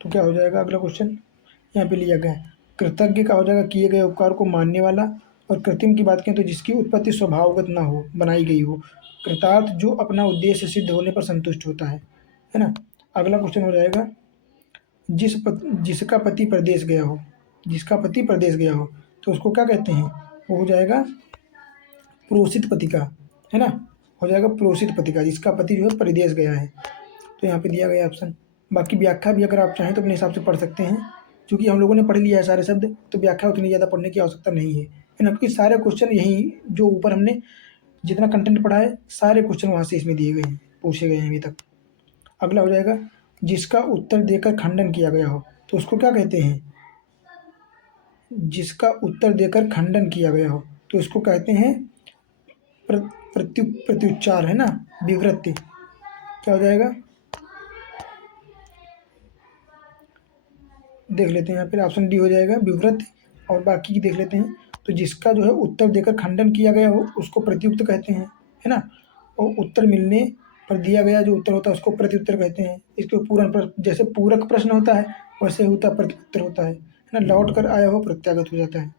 तो क्या हो जाएगा अगला क्वेश्चन, यहाँ पे लिया गया है कृतज्ञ का हो जाएगा किए गए उपकार को मानने वाला। और कृत्रिम की बात करें तो जिसकी उत्पत्ति स्वभावगत ना हो, बनाई गई हो। कृतार्थ जो अपना उद्देश्य सिद्ध होने पर संतुष्ट होता है ना। अगला क्वेश्चन हो जाएगा, जिसका पति प्रदेश गया हो, जिसका पति प्रदेश गया हो तो उसको क्या कहते हैं? वो हो जाएगा प्रोसित पति का, है ना, हो जाएगा प्रोसित पति का, जिसका पति जो है प्रदेश गया है। तो यहाँ पे दिया गया ऑप्शन। बाकी व्याख्या भी अगर आप चाहें तो अपने हिसाब से पढ़ सकते हैं, क्योंकि हम लोगों ने पढ़ लिया है सारे शब्द, तो व्याख्या उतनी ज़्यादा पढ़ने की आवश्यकता नहीं है ना, क्योंकि सारे क्वेश्चन यही जो ऊपर हमने जितना कंटेंट पढ़ा है सारे क्वेश्चन वहाँ से इसमें दिए गए हैं, पूछे गए हैं अभी तक। अगला हो जाएगा, जिसका उत्तर देकर खंडन किया गया हो तो उसको क्या कहते हैं? जिसका उत्तर देकर खंडन किया गया हो तो इसको कहते हैं प्रत्युच्चार, है ना, विवृत्ति। क्या हो जाएगा देख लेते हैं, यहाँ पर ऑप्शन डी हो जाएगा विवृत्ति। और बाकी की देख लेते हैं, तो जिसका जो है उत्तर देकर खंडन किया गया हो उसको प्रत्युक्त कहते हैं, है ना। और उत्तर मिलने पर दिया गया जो उत्तर होता है उसको प्रत्युत्तर कहते हैं। इसके पूर्ण प्रश्न, जैसे पूरक प्रश्न होता है वैसे होता प्रत्युत्तर होता है ना। लौट कर आया हो प्रत्यागत हो जाता है।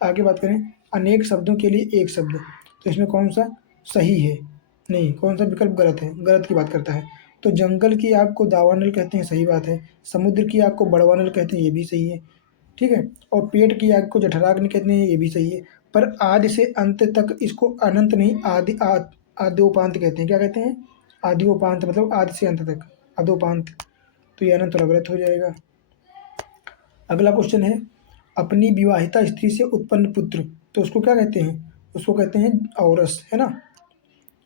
आगे बात करें, अनेक शब्दों के लिए एक शब्द, तो इसमें कौन सा सही है? नहीं, कौन सा विकल्प गलत है? गलत की बात करता है। तो जंगल की आग को दावानल कहते हैं, सही बात है। समुद्र की आग को बड़वानल कहते हैं, ये भी सही है, ठीक है। और पेट की आग को जठराग्नि कहते हैं, ये भी सही है। पर आदि से अंत तक इसको अनंत नहीं, आद्योपांत कहते हैं। क्या कहते हैं? आद्योपांत, मतलब आदि से अंत तक, अधोपांत। तो ये अनंत और अवृत हो जाएगा। अगला क्वेश्चन है, अपनी विवाहिता स्त्री से उत्पन्न पुत्र, तो उसको क्या कहते हैं? उसको कहते हैं औरस, है ना,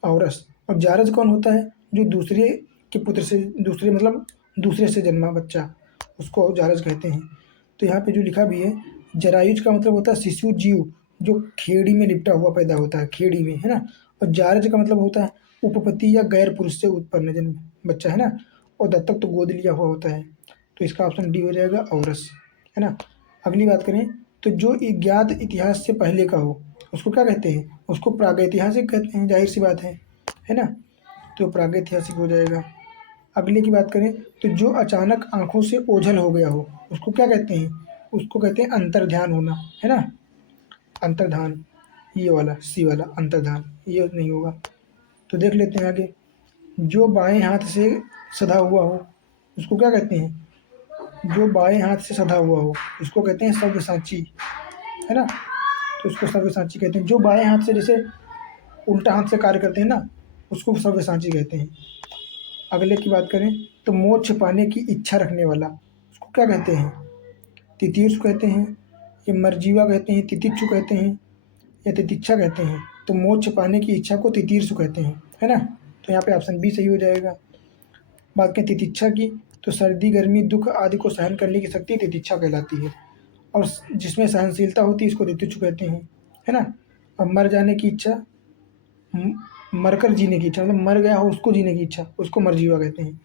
औरस। और जारज कौन होता है? जो दूसरे के पुत्र से, दूसरे मतलब दूसरे से जन्मा बच्चा, उसको जारज कहते हैं। तो यहाँ पे जो लिखा भी है, जरायुज का मतलब होता है शिशु जीव जो खेड़ी में लिपटा हुआ पैदा होता है, खेड़ी में, है ना। और जारज का मतलब होता है उपपत्ति या गैर पुरुष से उत्पन्न जन्म बच्चा, है ना। और दत्तक तो गोद लिया हुआ होता है। तो इसका ऑप्शन डी हो जाएगा, औरस, है ना। अगली बात करें तो जो ज्ञात इतिहास से पहले का हो उसको क्या कहते हैं? उसको प्रागैतिहासिक कहते हैं, जाहिर सी बात है ना। तो प्रागैतिहासिक हो जाएगा। अगले की बात करें तो जो अचानक आंखों से ओझल हो गया हो उसको क्या कहते हैं? उसको कहते हैं अंतर्ध्यान होना, है ना, अंतर्धान। ये वाला सी वाला अंतर्धान, ये नहीं होगा। तो देख लेते हैं आगे, जो बाएं हाथ से सधा हुआ हो उसको क्या कहते हैं? जो बाएं हाथ से सधा हुआ हो उसको कहते हैं सव्यसाची, है ना। तो उसको सव्यसाची कहते हैं। जो बाएं हाथ से जैसे उल्टा हाथ से कार्य करते हैं ना, उसको सव्यसाची कहते हैं। अगले की बात करें तो मोक्ष पाने की इच्छा रखने वाला उसको क्या कहते हैं? तितीर्षु कहते हैं, या मरजीवा कहते हैं, तितिक्षु कहते हैं, या तितिक्षा कहते हैं। तो मोक्ष पाने की इच्छा को तितीर्षु कहते हैं, है ना। तो यहाँ पे ऑप्शन बी सही हो जाएगा। बात करें तितिक्षा की, तो सर्दी गर्मी दुख आदि को सहन करने की शक्ति तितिक्षा कहलाती है। और जिसमें सहनशीलता होती है इसको तितिक्षु कहते हैं, है ना। और मर जाने की इच्छा, मरकर जीने की इच्छा, मतलब मर गया हो उसको जीने की इच्छा, उसको मरजीवा कहते हैं।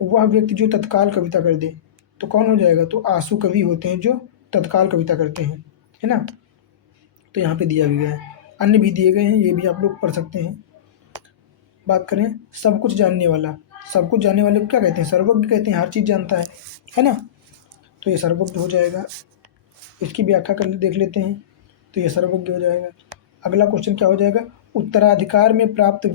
वह व्यक्ति जो तत्काल कविता कर दे तो कौन हो जाएगा? तो आंसू कवि होते हैं जो तत्काल कविता करते हैं, है ना। तो यहाँ पे दिया भी गया है, अन्य भी दिए गए हैं, ये भी आप लोग पढ़ सकते हैं। बात करें सब कुछ जानने वाला, सब कुछ जानने वाले को क्या कहते हैं? सर्वज्ञ कहते हैं, हर चीज़ जानता है ना। तो ये सर्वज्ञ हो जाएगा। इसकी व्याख्या कर देख लेते हैं, तो ये सर्वज्ञ हो जाएगा। अगला क्वेश्चन क्या हो जाएगा? उत्तराधिकार में प्राप्त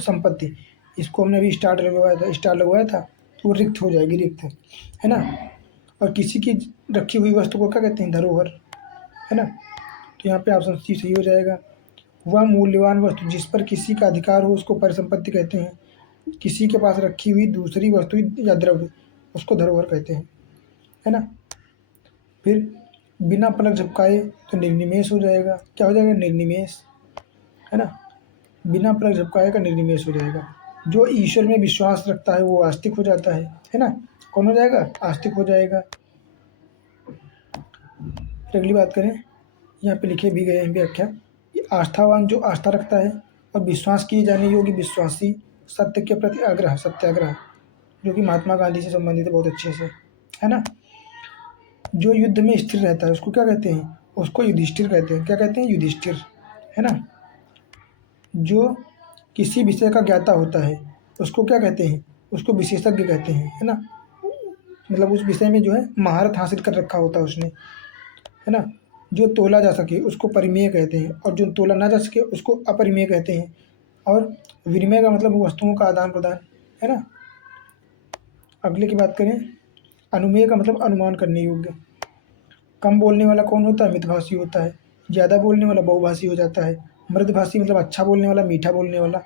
संपत्ति, इसको हमने अभी स्टार लगवाया था, तो वो रिक्त हो जाएगी, रिक्त, है ना। और किसी की रखी हुई वस्तु को क्या कहते हैं? धरोहर, है ना। तो यहाँ पे ऑप्शन सी सही हो जाएगा। वह मूल्यवान वस्तु जिस पर किसी का अधिकार हो उसको परिसंपत्ति कहते हैं। किसी के पास रखी हुई दूसरी वस्तु या द्रव्य उसको धरोहर कहते हैं, है ना। फिर बिना पलक झपकाए तो निर्निमेष हो जाएगा। क्या हो जाएगा? निर्निमेष, है ना। बिना पलक झपकाए का निर्निमेष हो जाएगा। जो ईश्वर में विश्वास रखता है वो आस्तिक हो जाता है ना। कौन हो जाएगा? आस्तिक हो जाएगा। फिर अगली बात करें, यहाँ पे लिखे भी गए हैं व्याख्या कि आस्थावान जो आस्था रखता है और विश्वास किए जाने योग्य विश्वासी, सत्य के प्रति आग्रह, सत्याग्रह, जो कि महात्मा गांधी से संबंधित है बहुत अच्छे से, है ना। जो युद्ध में स्थिर रहता है उसको क्या कहते हैं? उसको युधिष्ठिर कहते हैं। क्या कहते हैं? युधिष्ठिर, है ना। जो किसी विषय का ज्ञाता होता है उसको क्या कहते हैं? उसको विशेषज्ञ कहते हैं, है ना। मतलब उस विषय में जो है महारत हासिल कर रखा होता है उसने, है ना। जो तोला जा सके उसको परिमेय कहते हैं और जो तोला ना जा सके उसको अपरिमेय कहते हैं। और विनिमय का मतलब वस्तुओं का आदान प्रदान, है ना। अगले की बात करें, अनुमेय का मतलब अनुमान करने योग्य। कम बोलने वाला कौन होता है? मितभाषी होता है। ज़्यादा बोलने वाला बहुभाषी हो जाता है। मृदभाषी मतलब अच्छा बोलने वाला, मीठा बोलने वाला,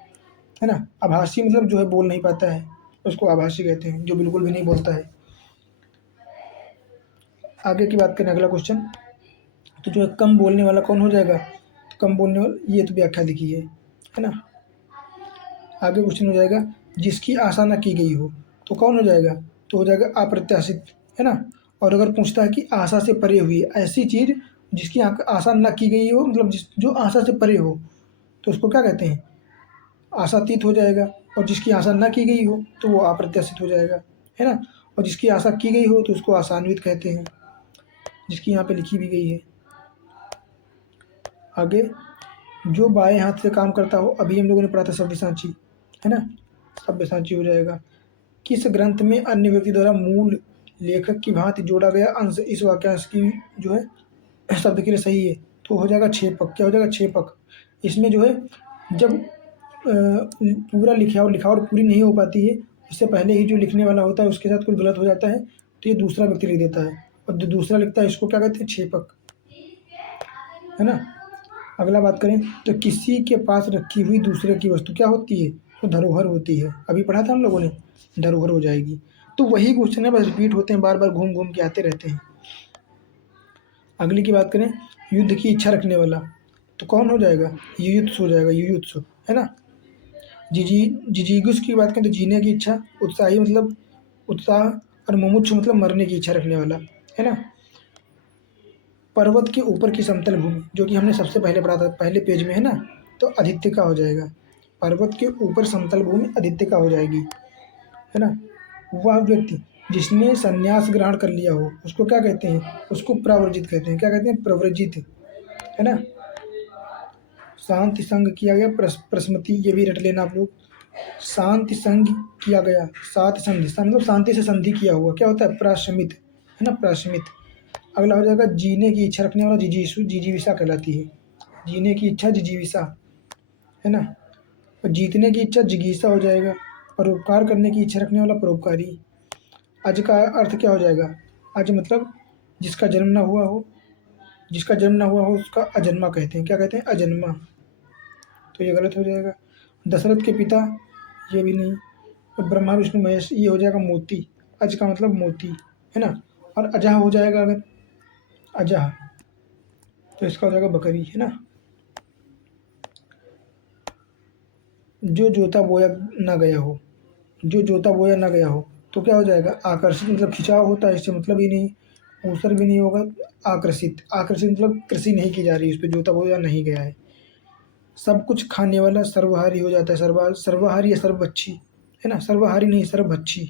है ना। आभासी मतलब जो है बोल नहीं पाता है उसको आभासी कहते हैं, जो बिल्कुल भी नहीं बोलता है। आगे की बात करें, अगला क्वेश्चन, तो जो है कम बोलने वाला कौन हो जाएगा? तो कम बोलने वाला, ये तो व्याख्या लिखी है ना। आगे क्वेश्चन हो जाएगा, जिसकी आशा न की गई हो तो कौन हो जाएगा? तो हो जाएगा अप्रत्याशित, है ना। और अगर पूछता है कि आशा से परे हुई ऐसी चीज़ जिसकी आशा न की गई हो, मतलब जो आशा से परे हो, तो उसको क्या कहते हैं? आशातीत हो जाएगा। और जिसकी आशा न की गई हो तो वो अप्रत्याशित हो जाएगा, है ना। और जिसकी आशा की गई हो तो उसको आशान्वित कहते हैं, जिसकी यहाँ पे लिखी भी गई है। आगे, जो बाएं हाथ से काम करता हो, अभी हम लोगों ने पढ़ा था सव्यसाची, है ना। सव्यसाची हो जाएगा। किस ग्रंथ में अन्य व्यक्ति द्वारा मूल लेखक की भांति जोड़ा गया अंश इस वाक्यांश की जो है शब्द के लिए सही है? तो हो जाएगा छेपक। क्या हो जाएगा? छेपक। इसमें जो है जब पूरा लिखावट पूरी नहीं हो पाती है, उससे पहले ही जो लिखने वाला होता है उसके साथ कुछ गलत हो जाता है तो ये दूसरा व्यक्ति लिख देता है, और जो दूसरा लिखता है इसको क्या कहते हैं? छेपक, है ना। अगला बात करें, तो किसी के पास रखी हुई दूसरे की वस्तु क्या होती है? तो धरोहर होती है। अभी पढ़ा था हम लोगों ने, धरोहर हो जाएगी। तो वही क्वेश्चन है, बस रिपीट होते हैं, बार बार घूम घूम के आते रहते हैं। अगली की बात करें, युद्ध की इच्छा रखने वाला तो कौन हो जाएगा? युयुत्सु हो जाएगा, युयुत्सु, है ना। जिजीगुस की बात करें तो जीने की इच्छा, उत्साही मतलब उत्साह, और मुमुक्षु मतलब मरने की इच्छा रखने वाला, है ना। पर्वत के ऊपर की समतल भूमि, जो कि हमने सबसे पहले पढ़ा था पहले पेज में, है ना। तो आदित्य का हो जाएगा। पर्वत के ऊपर समतल भूमि आदित्य का हो जाएगी, है ना। वह व्यक्ति जिसने संन्यास ग्रहण कर लिया हो उसको क्या कहते हैं? उसको प्रव्रजित कहते हैं। क्या कहते हैं? प्रव्रजित, है ना। शांति संग किया गया, प्रस्मृति, ये भी रट लेना आप लोग। शांति संग किया गया, सात संधि, मतलब शांति से संधि किया हुआ क्या होता है? प्राशमित, है ना, प्राशमित। अगला हो जाएगा, जीने की इच्छा रखने वाला जिजीसु, जिजीविषा कहलाती है। जीने की इच्छा जिजीविषा, है ना। और जीतने की इच्छा जिगीषा हो जाएगा। परोपकार करने की इच्छा रखने वाला परोपकारी। अज का अर्थ क्या हो जाएगा? अज मतलब जिसका जन्म ना हुआ हो, जिसका जन्म ना हुआ हो उसका अजन्मा कहते हैं। क्या कहते हैं? अजन्मा। तो ये गलत हो जाएगा। दशरथ के पिता, ये भी नहीं। और ब्रह्मा विष्णु महेश, ये हो जाएगा मोती। अज का मतलब मोती, है ना। और अजह हो जाएगा, अगर अजह, तो इसका हो जाएगा बकरी, है ना। जो जोता बोया ना गया हो, जो जोता बोया ना गया हो तो क्या हो जाएगा? आकर्षित, मतलब खिंचाव होता है, इससे मतलब ही नहीं, ऊसर भी नहीं होगा। आकर्षित, आकर्षित मतलब कृषि नहीं की जा रही, उस पर जोता बोया नहीं गया है। सब कुछ खाने वाला सर्वहारी हो जाता है। सर्वहारी या सर्वभक्षी, है ना। सर्वहारी नहीं, सर्वभक्षी।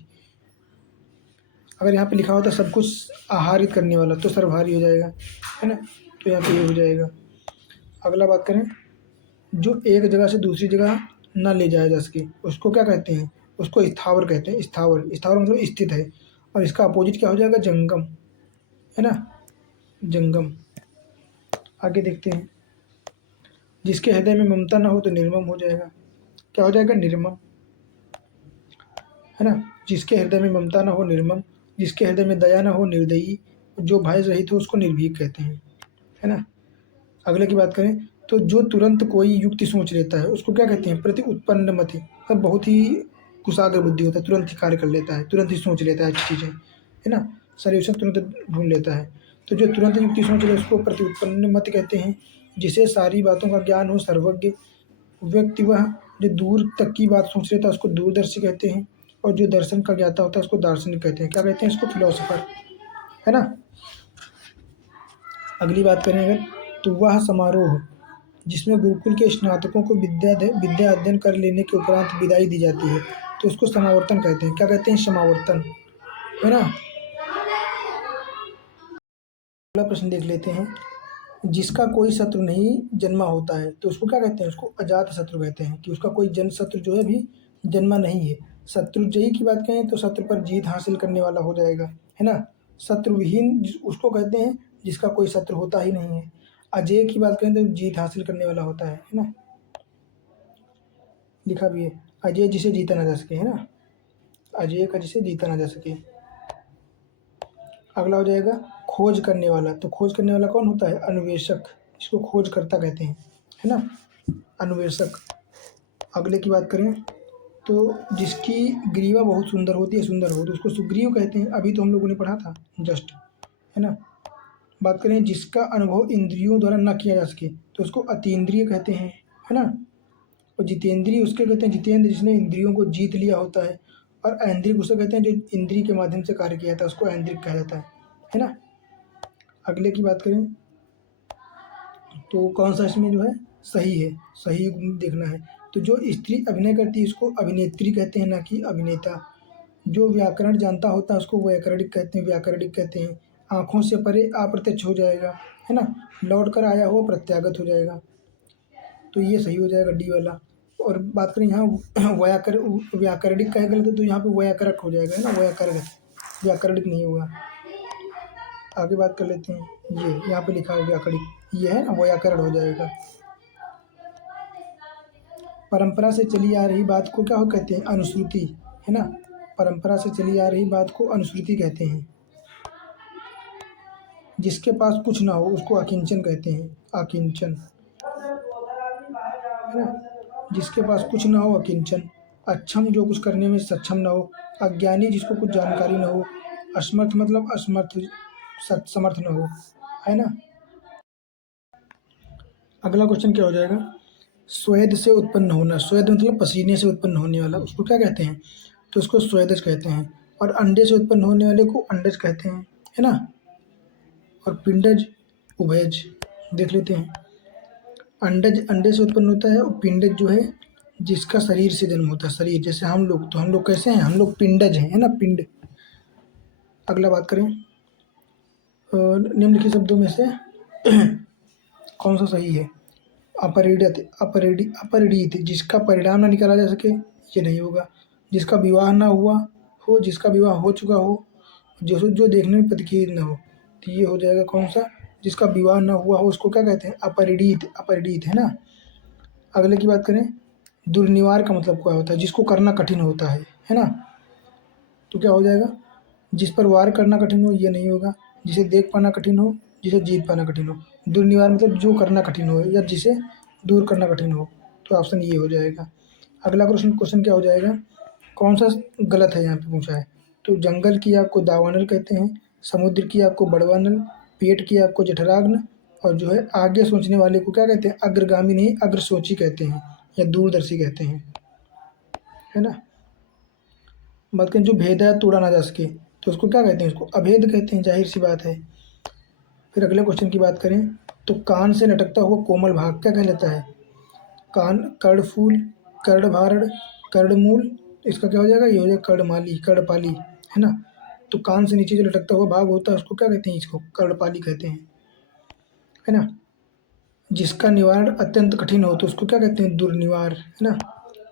अगर यहाँ पे लिखा होता सब कुछ आहारित करने वाला तो सर्वहारी हो जाएगा, है ना। तो यहाँ पे ये हो जाएगा। अगला बात करें, जो एक जगह से दूसरी जगह ना ले जाया जा सके उसको क्या कहते हैं? उसको स्थावर कहते हैं। स्थावर, स्थावर मतलब स्थित है। और इसका अपोजिट क्या हो जाएगा? जंगम, है ना, जंगम। आगे देखते हैं, जिसके हृदय में ममता ना हो तो निर्मम हो जाएगा। क्या हो जाएगा? निर्मम, है ना। जिसके हृदय में ममता ना हो निर्मम, जिसके हृदय में दया ना हो निर्दयी, जो भय रहित हो उसको निर्भीक कहते हैं, है ना। अगले की बात करें, तो जो तुरंत कोई युक्ति सोच लेता है उसको क्या कहते हैं? प्रति उत्पन्न मति, मतलब बहुत ही कुशाग्र बुद्धि होता है, तुरंत ही कार्य कर लेता है, तुरंत ही सोच लेता है अच्छी चीज़ें, है ना। सॉल्यूशन तुरंत ढूंढ लेता है। तो जो तुरंत युक्ति सोच ले उसको प्रत्युत्पन्न मत कहते हैं। जिसे सारी बातों का ज्ञान हो सर्वज्ञ व्यक्ति वह, जो दूर तक की बात सोच लेता है उसको दूरदर्शी कहते हैं, और जो दर्शन का ज्ञाता होता है उसको दार्शनिक कहते हैं। क्या कहते हैं इसको? फिलोसोफर, है ना। अगली बात करें अगर, तो वह समारोह जिसमें गुरुकुल के स्नातकों को विद्या अध्ययन कर लेने के उपरांत विदाई दी जाती है, तो उसको समावर्तन कहते हैं। क्या कहते हैं? समावर्तन, है ना। अगला प्रश्न देख लेते हैं। जिसका कोई शत्रु नहीं जन्मा होता है, तो उसको क्या कहते हैं? उसको अजात शत्रु कहते हैं, कि उसका कोई जन शत्रु जो है अभी जन्मा नहीं है। शत्रुजयी की बात करें तो शत्रु पर जीत हासिल करने वाला हो जाएगा, है ना। शत्रुविहीन उसको कहते हैं जिसका कोई शत्रु होता ही नहीं है। अजय की बात करें तो जीत हासिल करने वाला होता है ना। लिखा भी है, अजय जिसे जीता ना जा सके, है ना। अजय का जिसे जीता ना जा सके। अगला हो जाएगा खोज करने वाला। तो खोज करने वाला कौन होता है? अन्वेषक, इसको खोजकर्ता कहते हैं, है ना, अन्वेषक। अगले की बात करें तो जिसकी ग्रीवा बहुत सुंदर होती है, सुंदर हो, तो उसको सुग्रीव कहते हैं। अभी तो हम लोगों ने पढ़ा था जस्ट, है ना। बात करें जिसका अनुभव इंद्रियों द्वारा न किया जा सके, तो उसको अतीन्द्रिय कहते हैं, है ना। और जितेंद्रिय उसके कहते हैं, जितेंद्र जिसने इंद्रियों को जीत लिया होता है। और ऐन्द्रिक उसे कहते हैं जो इंद्रिय के माध्यम से कार्य किया जाता है, उसको ऐन्द्रिक कहा जाता है ना। अगले की बात करें तो कौन सा इसमें जो है सही है, सही देखना है। तो जो स्त्री अभिनय करती है उसको अभिनेत्री कहते हैं, ना कि अभिनेता। जो व्याकरण जानता होता है उसको व्याकरणिक कहते हैं, व्याकरणिक कहते हैं। आँखों से परे अप्रत्यक्ष हो जाएगा, है ना। लौट कर आया हुआ प्रत्यागत हो जाएगा, तो ये सही हो जाएगा डी वाला। और बात करें यहाँ व्याकरणिक कहेगा गलत तो यहाँ पे व्याकरक हो जाएगा, है ना, व्याकरण, व्याकरणिक नहीं होगा। आगे बात कर लेते हैं, ये यहाँ पे लिखा है व्याकरणिक, ये है ना, व्याकरण हो जाएगा। परंपरा से चली आ रही बात को क्या हो कहते हैं? अनुश्रुति, है ना। परंपरा से चली आ रही बात को अनुश्रुति कहते हैं। जिसके पास कुछ ना हो उसको अकिंचन कहते हैं, अकिंचन, है ना। जिसके पास कुछ ना हो अकिंचन। अक्षम जो कुछ करने में सक्षम ना हो। अज्ञानी जिसको कुछ जानकारी ना हो। असमर्थ मतलब असमर्थ, समर्थ ना हो, है ना। अगला क्वेश्चन क्या हो जाएगा? स्वेद से उत्पन्न होना। स्वेद मतलब पसीने से उत्पन्न होने वाला, उसको क्या कहते हैं? तो उसको स्वेदज कहते हैं। और अंडे से उत्पन्न होने वाले को अंडज कहते हैं, है ना। और पिंडज, उभयज देख लेते हैं। अंडज अंडे से उत्पन्न होता है, और पिंडज जो है जिसका शरीर से जन्म होता है। शरीर जैसे हम लोग, तो हम लोग कैसे हैं? हम लोग पिंडज हैं, है ना, पिंड। अगला बात करें निम्नलिखित शब्दों में से कौन सा सही है? अपरिणित जिसका परिणाम ना निकाला जा सके, ये नहीं होगा। जिसका विवाह ना हुआ हो, जिसका विवाह हो चुका हो, जो जो देखने में प्रतिकीर्ण न हो, तो ये हो जाएगा कौन सा? जिसका विवाह ना हुआ हो उसको क्या कहते हैं? अपरिणित, अपरिणित, है ना। अगले की बात करें, दुर्निवार का मतलब क्या होता है? जिसको करना कठिन होता है ना। तो क्या हो जाएगा? जिस पर वार करना कठिन हो, ये नहीं होगा। जिसे देख पाना कठिन हो, जिसे जीत पाना कठिन हो। दुर्निवार मतलब जो करना कठिन हो या जिसे दूर करना कठिन हो, तो ऑप्शन ये हो जाएगा। अगला क्वेश्चन क्या हो जाएगा? कौन सा गलत है यहाँ पे पूछा है? तो जंगल की आग को दावानल कहते हैं, समुद्र की आग को बड़वानल, पेट की आग को जठराग्न, और जो है आगे सोचने वाले को क्या कहते हैं? अग्रगामी नहीं अग्रसोची कहते हैं, या दूरदर्शी कहते हैं, है ना। बात करें जो भेद है तोड़ा ना जा सके, तो उसको क्या कहते हैं? उसको अभेद कहते हैं, जाहिर सी बात है। फिर अगले क्वेश्चन की बात करें तो कान से लटकता हुआ कोमल भाग क्या कहलाता है? कान, कर्णफूल, कर्णभारण, कर्णमूल, इसका क्या हो जाएगा? ये हो जाएगा कर्णमाली, कर्णपाली, है ना। तो कान से नीचे जो लटकता हुआ भाग होता है उसको क्या कहते हैं? इसको कर्णपाली कहते हैं, है ना। जिसका निवारण अत्यंत कठिन हो तो उसको क्या कहते हैं? दुर्निवार, है ना,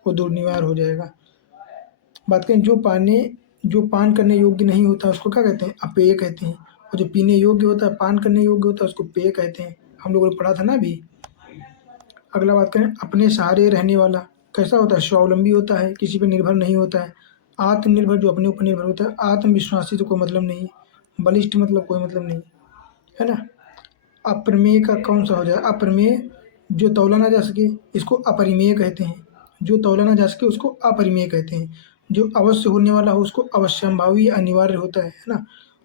वो दुर्निवार हो जाएगा। बात करें जो पान करने योग्य नहीं होता उसको क्या कहते हैं? अपेय कहते हैं। और जो पीने योग्य होता है, पान करने योग्य होता है, उसको पेय कहते हैं। हम लोगों ने पढ़ा था ना अभी। अगला बात करें अपने सहारे रहने वाला कैसा होता है? स्वावलंबी होता है, किसी पे निर्भर नहीं होता है। आत्मनिर्भर जो अपने ऊपर निर्भर होता है। आत्मविश्वासी तो कोई मतलब नहीं। बलिष्ठ मतलब कोई मतलब नहीं, है ना। अप्रमेय का कौन सा हो जाए? अप्रमेय जो तौला ना जा सके, इसको अपरिमेय कहते हैं। जो तौला ना जा सके उसको अपरिमेय कहते हैं। जो अवश्य होने वाला हो उसको अवश्यंभावी या अनिवार्य होता है ना।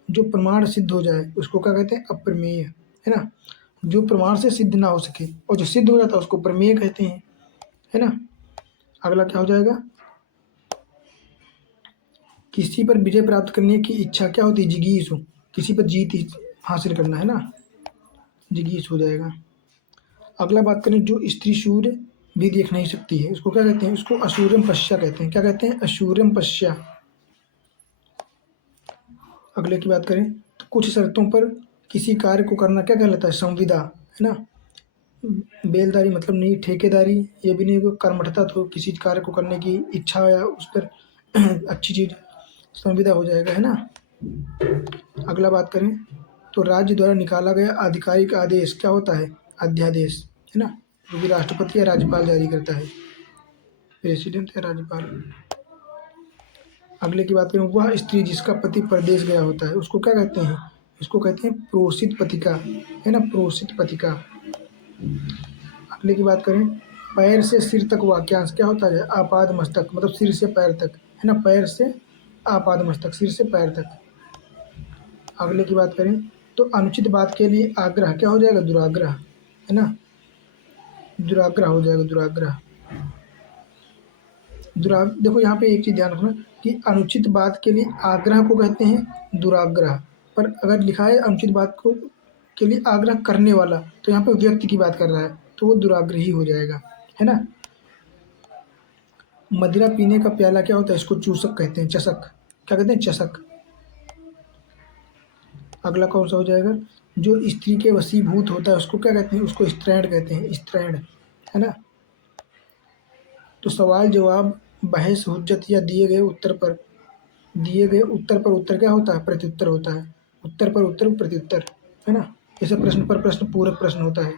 जो प्रमाण सिद्ध हो जाए उसको क्या कहते हैं? अप्रमेय, है ना। जो प्रमाण से सिद्ध ना हो सके और जो सिद्ध हो जाता है उसको प्रमेय कहते हैं, है ना। अगला क्या हो जाएगा? किसी पर विजय प्राप्त करने की इच्छा क्या होती है? जिगीषु, किसी पर जीत हासिल करना, है ना, जिगीष हो जाएगा। अगला बात करें, जो स्त्री सूर्य भी देख नहीं सकती है उसको क्या कहते हैं? उसको असूर्यम पश्या कहते हैं। क्या कहते हैं? असूर्यम पश्या। अगले की बात करें तो कुछ शर्तों पर किसी कार्य को करना क्या कहलाता है? संविदा, है ना। बेलदारी मतलब नहीं, ठेकेदारी ये भी नहीं, कोई कर्मठता तो किसी कार्य को करने की इच्छा या उस पर अच्छी चीज संविदा हो जाएगा, है ना। अगला बात करें तो राज्य द्वारा निकाला गया आधिकारिक आदेश क्या होता है? अध्यादेश, है ना, जो कि राष्ट्रपति या राज्यपाल जारी करता है, प्रेसिडेंट या राज्यपाल। अगले की बात करें, वह स्त्री जिसका पति परदेश गया होता है उसको क्या कहते हैं? इसको कहते हैं प्रोषित पतिका, है ना, प्रोषित पतिका। अगले की बात करें, पैर से सिर तक वाक्यांश क्या होता है? आपाद मस्तक, मतलब सिर से पैर तक, है ना, पैर से आपाद मस्तक, सिर से पैर तक। अगले की बात करें तो अनुचित बात के लिए आग्रह क्या हो जाएगा? दुराग्रह, है ना, दुराग्रह हो जाएगा, दुराग्रह। देखो यहाँ पे एक चीज ध्यान रखना कि अनुचित बात के लिए आग्रह को कहते हैं दुराग्रह, पर अगर लिखा है अनुचित बात को के लिए आग्रह करने वाला तो यहाँ पे व्यक्ति की बात कर रहा है तो वो दुराग्रही हो जाएगा, है ना। मदिरा पीने का प्याला क्या होता है? इसको चूसक कहते हैं, चषक, क्या कहते हैं? चषक। अगला कौन सा हो जाएगा? जो स्त्री के वशीभूत होता है उसको क्या कहते हैं? उसको स्त्रैण कहते हैं, स्त्रैण, है ना। तो सवाल जवाब, बहस हुज्जत या दिए गए उत्तर पर उत्तर क्या होता है? प्रत्युत्तर होता है। उत्तर पर उत्तर प्रत्युत्तर, है ना। जैसे प्रश्न पर प्रश्न पूरक प्रश्न होता है।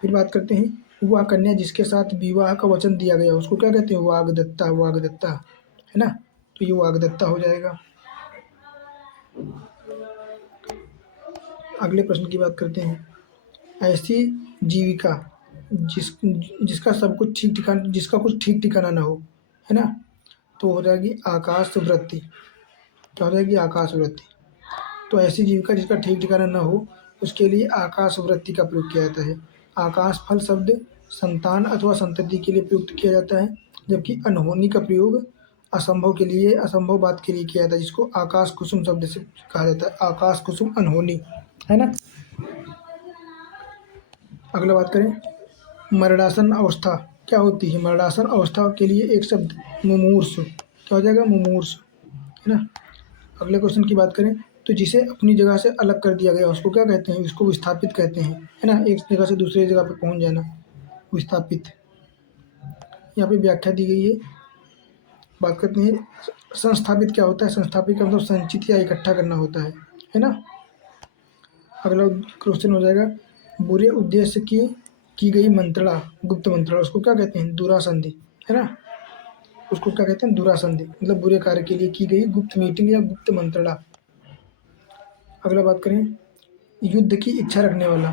फिर बात करते हैं, वह कन्या जिसके साथ विवाह का वचन दिया गया उसको क्या कहते हैं? वाग्दत्ता, वाग्दत्ता, है ना। तो ये वाग्दत्ता हो जाएगा। अगले प्रश्न की बात करते हैं, ऐसी जीविका जिसका सब कुछ ठीक ठिकाना, जिसका कुछ ठीक ठिकाना ना हो, है ना, तो हो जाएगी आकाश वृत्ति। क्या हो जाएगी? आकाश वृत्ति। तो ऐसी जीविका जिसका ठीक ठिकाना न हो उसके लिए आकाश वृत्ति का प्रयोग किया जाता है। आकाश फल शब्द संतान अथवा संतति के लिए प्रयुक्त किया जाता है, जबकि अनहोनी का प्रयोग असंभव के लिए, असंभव बात के लिए किया जाता है, जिसको आकाश कुसुम शब्द से कहा जाता है, आकाश कुसुम अनहोनी, है ना। अगला बात करें, मरणासन अवस्था क्या होती है? मरणासन अवस्था के लिए एक शब्द मुमूर्षु, क्या हो जाएगा? मुमूर्षु, है ना। अगले क्वेश्चन की बात करें तो जिसे अपनी जगह से अलग कर दिया गया उसको क्या कहते हैं? इसको विस्थापित कहते हैं, है ना, एक जगह से दूसरी जगह पे पहुंच जाना, विस्थापित। यहाँ पे व्याख्या दी गई है। बात करते हैं संस्थापित क्या होता है? संस्थापित का मतलब संचित या इकट्ठा करना होता है ना। अगला क्वेश्चन हो जाएगा, बुरे उद्देश्य की गई मंत्रणा, गुप्त मंत्रणा, उसको क्या कहते हैं? दुरासंधि, है ना। उसको क्या कहते हैं? दुरासंधि, मतलब बुरे कार्य के लिए की गई गुप्त मीटिंग या गुप्त मंत्रणा। अगला बात करें, युद्ध की इच्छा रखने वाला,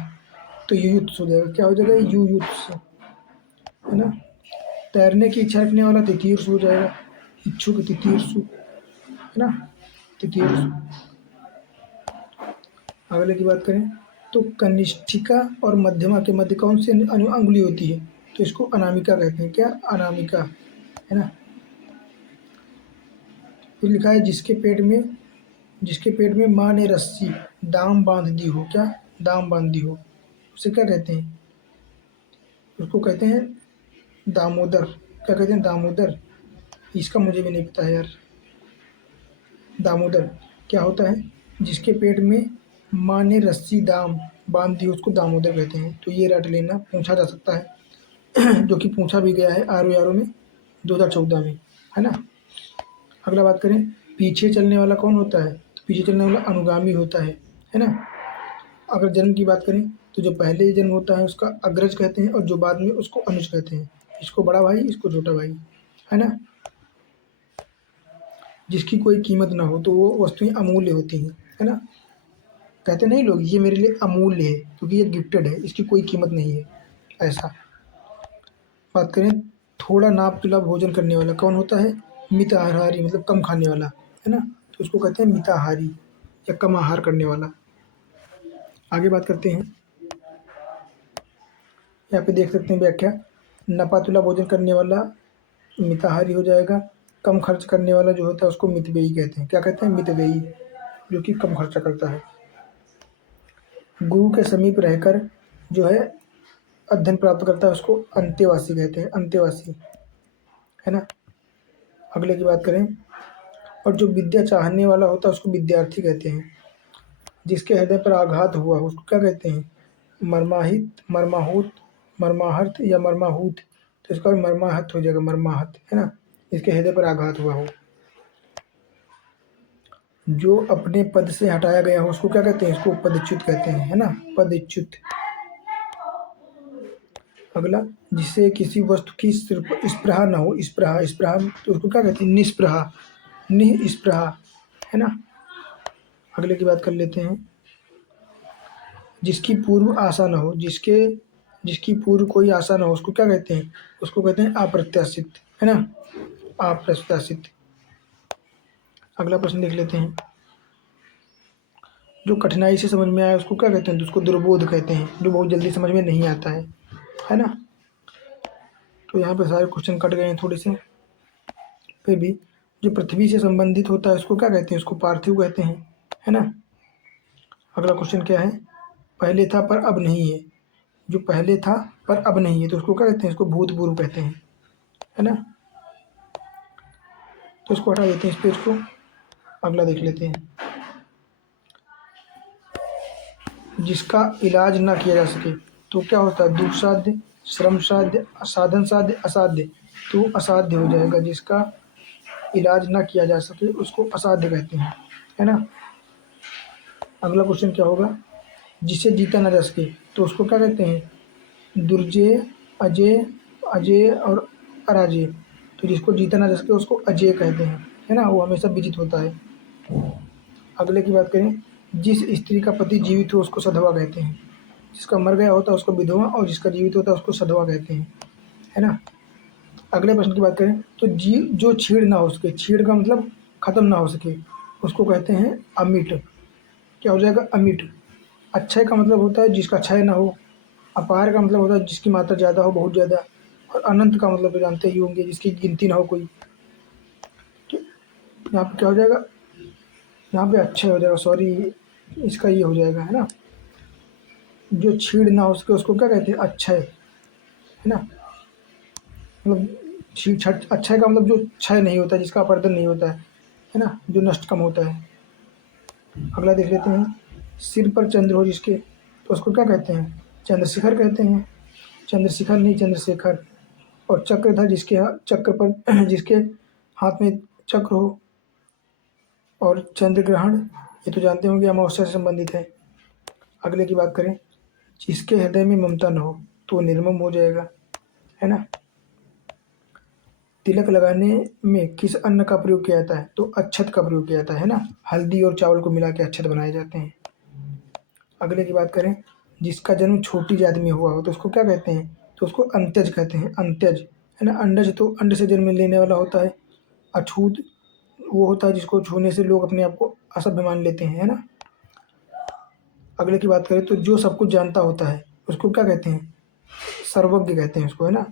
तो युयुत्सु हो जाएगा। क्या हो जाएगा? युयुत्सु, है ना। तैरने की इच्छा रखने वाला तितीर्षु हो जाएगा, इच्छुक तितीर्षु, है ना, तितीर्षु। अगले की बात करें तो कनिष्ठिका और मध्यमा के मध्य कौन सी अंगुली होती है? तो इसको अनामिका कहते हैं। क्या? अनामिका, है ना। फिर लिखा है जिसके पेट में माँ ने रस्सी दाम बांध दी हो, क्या? दाम बांध दी हो, उसे क्या कहते हैं? उसको कहते हैं दामोदर। क्या कहते हैं? दामोदर। इसका मुझे भी नहीं पता है यार। दामोदर क्या होता है? जिसके पेट में माँ ने रस्सी दाम बांध दी उसको दामोदर कहते हैं। तो ये रट लेना, पूछा जा सकता है जो कि पूछा भी गया है आरो यारो में 2014 में, है ना। अगला बात करें, पीछे चलने वाला कौन होता है? तो पीछे चलने वाला अनुगामी होता है ना। अगर जन्म की बात करें तो जो पहले जन्म होता है उसका अग्रज कहते हैं और जो बाद में उसको अनुज कहते हैं। इसको बड़ा भाई, इसको छोटा भाई, है ना। जिसकी कोई कीमत ना हो तो वो वस्तुएं अमूल्य होती हैं, है ना। कहते नहीं लोग ये मेरे लिए अमूल्य है क्योंकि ये गिफ्टेड है, इसकी कोई कीमत नहीं है, ऐसा। बात करें, थोड़ा नाप तुला भोजन करने वाला कौन होता है? मित आहारी, मतलब कम खाने वाला, है ना। तो उसको कहते हैं मिताहारी या कम आहार करने वाला। आगे बात करते हैं। यहाँ पे देख सकते हैं व्याख्या, नपातुला भोजन करने वाला मिताहारी हो जाएगा। कम खर्च करने वाला जो होता है उसको मितव्ययी कहते हैं। क्या कहते हैं? मितव्ययी, जो कि कम खर्चा करता है। गुरु के समीप रहकर जो है अध्ययन प्राप्त करता है उसको अंतेवासी कहते हैं, अंतेवासी, है ना। अगले की बात करें, और जो विद्या चाहने वाला होता है उसको विद्यार्थी कहते हैं। जिसके हृदय पर आघात हुआ उसको क्या कहते हैं? मर्माहित, मर्माहूत, मर्माहर्त या मर्माहूत। तो इसका मर्माहत हो जाएगा, मर्माहत, है ना, इसके हृदय पर आघात हुआ हो। जो अपने पद से हटाया गया हो उसको क्या कहते हैं? इसको पदच्युत कहते हैं, है ना, पदच्युत। अगला, जिससे किसी वस्तु की सिर्फ स्पृहा न हो, स्पृहा, स्पृहा तो उसको क्या कहते हैं? निस्पृहा, निस्पृहा, है ना। अगले की बात कर लेते हैं। जिसकी पूर्व आशा न हो, जिसकी पूर्व कोई आशा न हो उसको क्या कहते हैं? उसको कहते हैं अप्रत्याशित, है ना, अप्रत्याशित। अगला प्रश्न देख लेते हैं। जो कठिनाई से समझ में आया उसको क्या कहते हैं? तो उसको दुर्बोध कहते हैं, जो बहुत जल्दी समझ में नहीं आता है ना। तो यहाँ पे सारे क्वेश्चन कट गए हैं थोड़े से, फिर भी जो पृथ्वी से संबंधित होता है उसको क्या कहते हैं? उसको पार्थिव कहते हैं, है ना। अगला क्वेश्चन क्या है? पहले था पर अब नहीं है। जो पहले था पर अब नहीं है तो उसको क्या कहते हैं? इसको भूतपूर्व कहते हैं, है ना। तो इसको हटा देते हैं इस पेज को। अगला देख लेते हैं। जिसका इलाज ना किया जा सके तो क्या होता है? दुख साध्य, श्रम साध्य, साधन साध्य, असाध्य। तो असाध्य हो जाएगा। जिसका इलाज ना किया जा सके उसको असाध्य कहते हैं, है ना। अगला क्वेश्चन क्या होगा? जिसे जीता ना जा सके तो उसको क्या कहते हैं? दुर्जय, अजय, अजय और अराजय। तो जिसको जीता ना जा सके उसको अजय कहते हैं, है ना, वो हमेशा विजित होता है। अगले की बात करें, जिस स्त्री का पति जीवित हो उसको सधवा कहते हैं। जिसका मर गया होता है उसको विधवा, और जिसका जीवित होता है उसको सधवा कहते हैं, है ना। अगले प्रश्न की बात करें तो जो छीड़ ना हो सके, छीड़ का मतलब खत्म ना हो सके, उसको कहते हैं अमिट। क्या हो जाएगा? अमिट। अक्षय का मतलब होता है जिसका क्षय ना हो। अपार का मतलब होता है जिसकी मात्रा ज़्यादा हो, बहुत ज़्यादा। और अनंत का मतलब तो जानते ही होंगे, जिसकी गिनती ना हो कोई। तो यहाँ पे क्या हो जाएगा? यहाँ पे अक्षय हो जाएगा, सॉरी, इसका ये हो जाएगा, है ना। जो छीड़ ना हो सके उसको क्या कहते हैं? अक्षय, है ना। मतलब अक्षय का मतलब जो क्षय नहीं होता, जिसका अपर्दन नहीं होता है ना, जो नष्ट कम होता है। अगला देख लेते हैं। सिर पर चंद्र हो जिसके तो उसको क्या कहते हैं? चंद्रशिखर कहते हैं। चंद्रशिखर नहीं, चंद्रशेखर। और चक्रधर चक्र पर जिसके हाथ में चक्र हो। और चंद्र ग्रहण, ये तो जानते होंगे, अमावस्या से संबंधित है। अगले की बात करें, जिसके हृदय में ममता न हो तो वो निर्मम हो जाएगा, है ना। तिलक लगाने में किस अन्न का प्रयोग किया जाता है? तो अक्षत का प्रयोग किया जाता है ना। हल्दी और चावल को मिला के अक्षत बनाए जाते हैं। अगले की बात करें, जिसका जन्म छोटी जाति में हुआ हो तो उसको क्या कहते हैं? तो उसको अंत्यज कहते हैं, अंत्यज, है ना। अंडज तो अंड से जन्म लेने वाला होता है। अछूत वो होता है जिसको छूने से लोग अपने आप को असभ्य मान लेते हैं, है ना। अगले की बात करें तो जो सब कुछ जानता होता है उसको क्या कहते हैं? सर्वज्ञ कहते हैं उसको, है ना।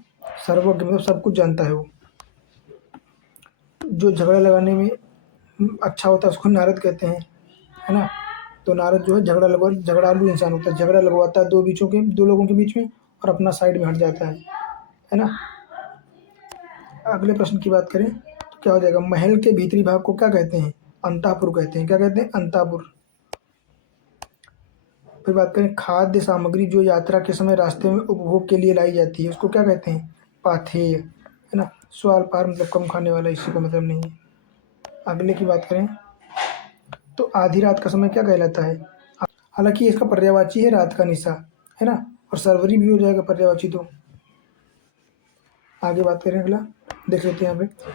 सर्वज्ञ मतलब सब कुछ जानता है वो। जो झगड़ा लगाने में अच्छा होता है उसको नारद कहते हैं, है ना। तो नारद जो है झगड़ालू इंसान होता है, झगड़ा लगवाता है दो लोगों के बीच में और अपना साइड में हट जाता है ना। अगले प्रश्न की बात करें तो क्या हो जाएगा? महल के भीतरी भाग को क्या कहते हैं? अंतापुर कहते हैं। क्या कहते हैं? अंतापुर। फिर बात करें, खाद्य सामग्री जो यात्रा के समय रास्ते में उपभोग के लिए लाई जाती है उसको क्या कहते हैं? पाथेय, है ना। स्वाल्पाहार मतलब कम खाने वाला, इसी का मतलब नहीं है। अगले की बात करें तो आधी रात का समय क्या कहलाता है? हालांकि इसका पर्यायवाची है रात का निशा, है ना। और सरवरी भी हो जाएगा पर्यायवाची। तो आगे बात करें, अगला देख लेते हैं यहाँ पे।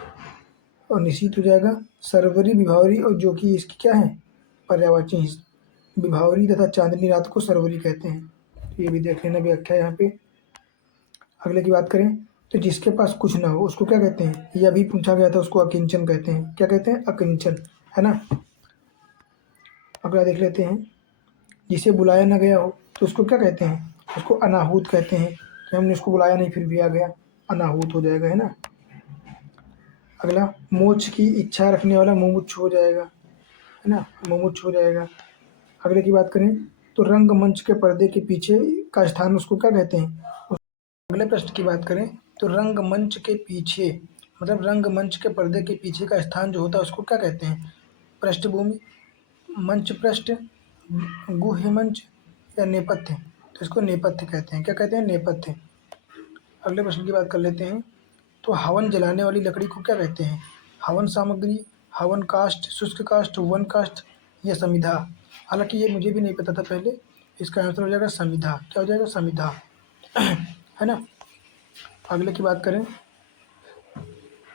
और निशीत हो जाएगा सरवरी, विभावरी, और जो कि इसकी क्या है? पर्यायवाची है। विभावरी तथा चांदनी रात को सरवरी कहते हैं। तो ये भी देख लेना, व्याख्या यहाँ पे। अगले की बात करें तो जिसके पास कुछ ना हो उसको क्या कहते हैं? यह भी पूछा गया था, उसको अकिंचन कहते हैं। क्या कहते हैं? अकिंचन। है ना। अगला देख लेते हैं, जिसे बुलाया ना गया हो तो उसको क्या कहते हैं, उसको अनाहूत कहते हैं, कि हमने उसको बुलाया नहीं फिर भी आ गया, अनाहूत हो जाएगा, है ना। अगला, मोक्ष की इच्छा रखने वाला मुमुक्ष हो जाएगा, है ना, मुमुक्ष हो जाएगा। अगले की बात करें तो रंगमंच के पर्दे के पीछे का स्थान उसको क्या कहते हैं। अगले प्रश्न की बात करें तो रंगमंच के पीछे, मतलब रंगमंच के पर्दे के पीछे का स्थान जो होता है उसको क्या कहते हैं, पृष्ठभूमि, मंच पृष्ठ, गुह्य मंच या नेपथ्य। तो इसको नेपथ्य कहते हैं, क्या कहते हैं, नेपथ्य। अगले प्रश्न की बात कर लेते हैं, तो हवन जलाने वाली लकड़ी को क्या कहते हैं, हवन सामग्री, हवन काष्ठ, शुष्क काष्ठ, वन काष्ठ या समिधा। हालांकि ये मुझे भी नहीं पता था पहले, इसका आंसर हो जाएगा समिधा। क्या हो जाएगा, समिधा, है ना। अगले की बात करें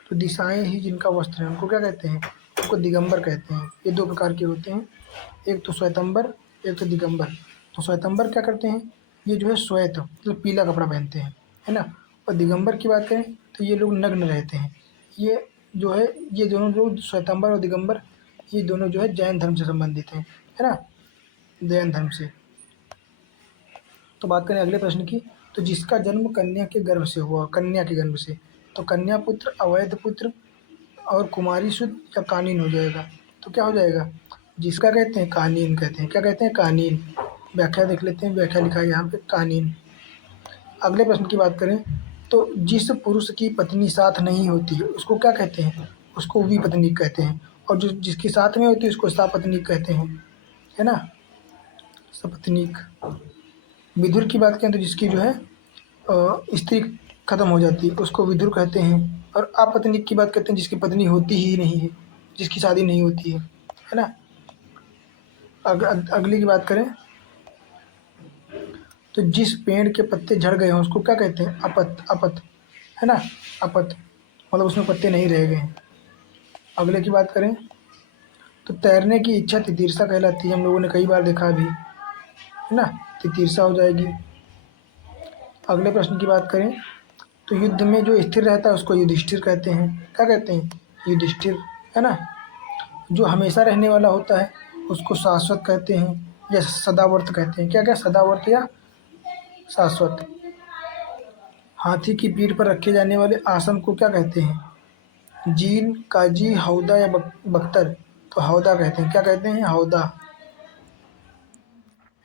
तो दिशाएं ही जिनका वस्त्र है उनको क्या कहते हैं, उनको दिगंबर कहते हैं। ये दो प्रकार के होते हैं, एक तो श्वेतंबर, एक तो दिगंबर। तो श्वेतंबर क्या करते हैं, ये जो है श्वेत मतलब पीला कपड़ा पहनते हैं, है ना। और दिगंबर की बात करें तो ये लोग नग्न रहते हैं। ये जो है, ये दोनों लोग श्वेतंबर और दिगंबर, ये दोनों जो है जैन धर्म से संबंधित हैं, है ना, जैन धर्म से। तो बात करें अगले प्रश्न की, तो जिसका जन्म कन्या के गर्भ से हुआ, कन्या के गर्भ से, तो कन्या पुत्र, अवैध पुत्र और कुमारी शुद्ध या कानीन हो जाएगा। तो क्या हो जाएगा, जिसका कहते हैं कानीन कहते हैं, क्या कहते हैं, कानीन। व्याख्या देख लेते हैं, व्याख्या लिखा है यहाँ पे कानीन। अगले प्रश्न की बात करें तो जिस पुरुष की पत्नी साथ नहीं होती है उसको क्या कहते हैं, उसको विपत्नीक कहते हैं। और जो जिसकी साथ में होती है उसको सपत्नीक कहते हैं, है ना, सपत्नीक। विदुर की बात करें तो जिसकी जो है स्त्री खत्म हो जाती है उसको विदुर कहते हैं। और अपत्नीक की बात करते हैं जिसकी पत्नी होती ही नहीं है, जिसकी शादी नहीं होती है ना। अगली की बात करें तो जिस पेड़ के पत्ते झड़ गए हों उसको क्या कहते हैं, अपत, अपत, है ना, अपत, मतलब उसमें पत्ते नहीं रह गए। अगले की बात करें तो तैरने की इच्छा तितीर्षा कहलाती है, हम लोगों ने कई बार देखा भी, है ना, तितीर्षा हो जाएगी। अगले प्रश्न की बात करें तो युद्ध में जो स्थिर रहता है उसको युधिष्ठिर कहते हैं, क्या कहते हैं, युधिष्ठिर, है ना। जो हमेशा रहने वाला होता है उसको शाश्वत कहते हैं या सदावर्त कहते हैं, क्या क्या, सदावर्त या शाश्वत। हाथी की पीठ पर रखे जाने वाले आसन को क्या कहते हैं, जीन, काजी, हौदा या बख्तर। तो हौदा कहते हैं, क्या कहते हैं, हौदा,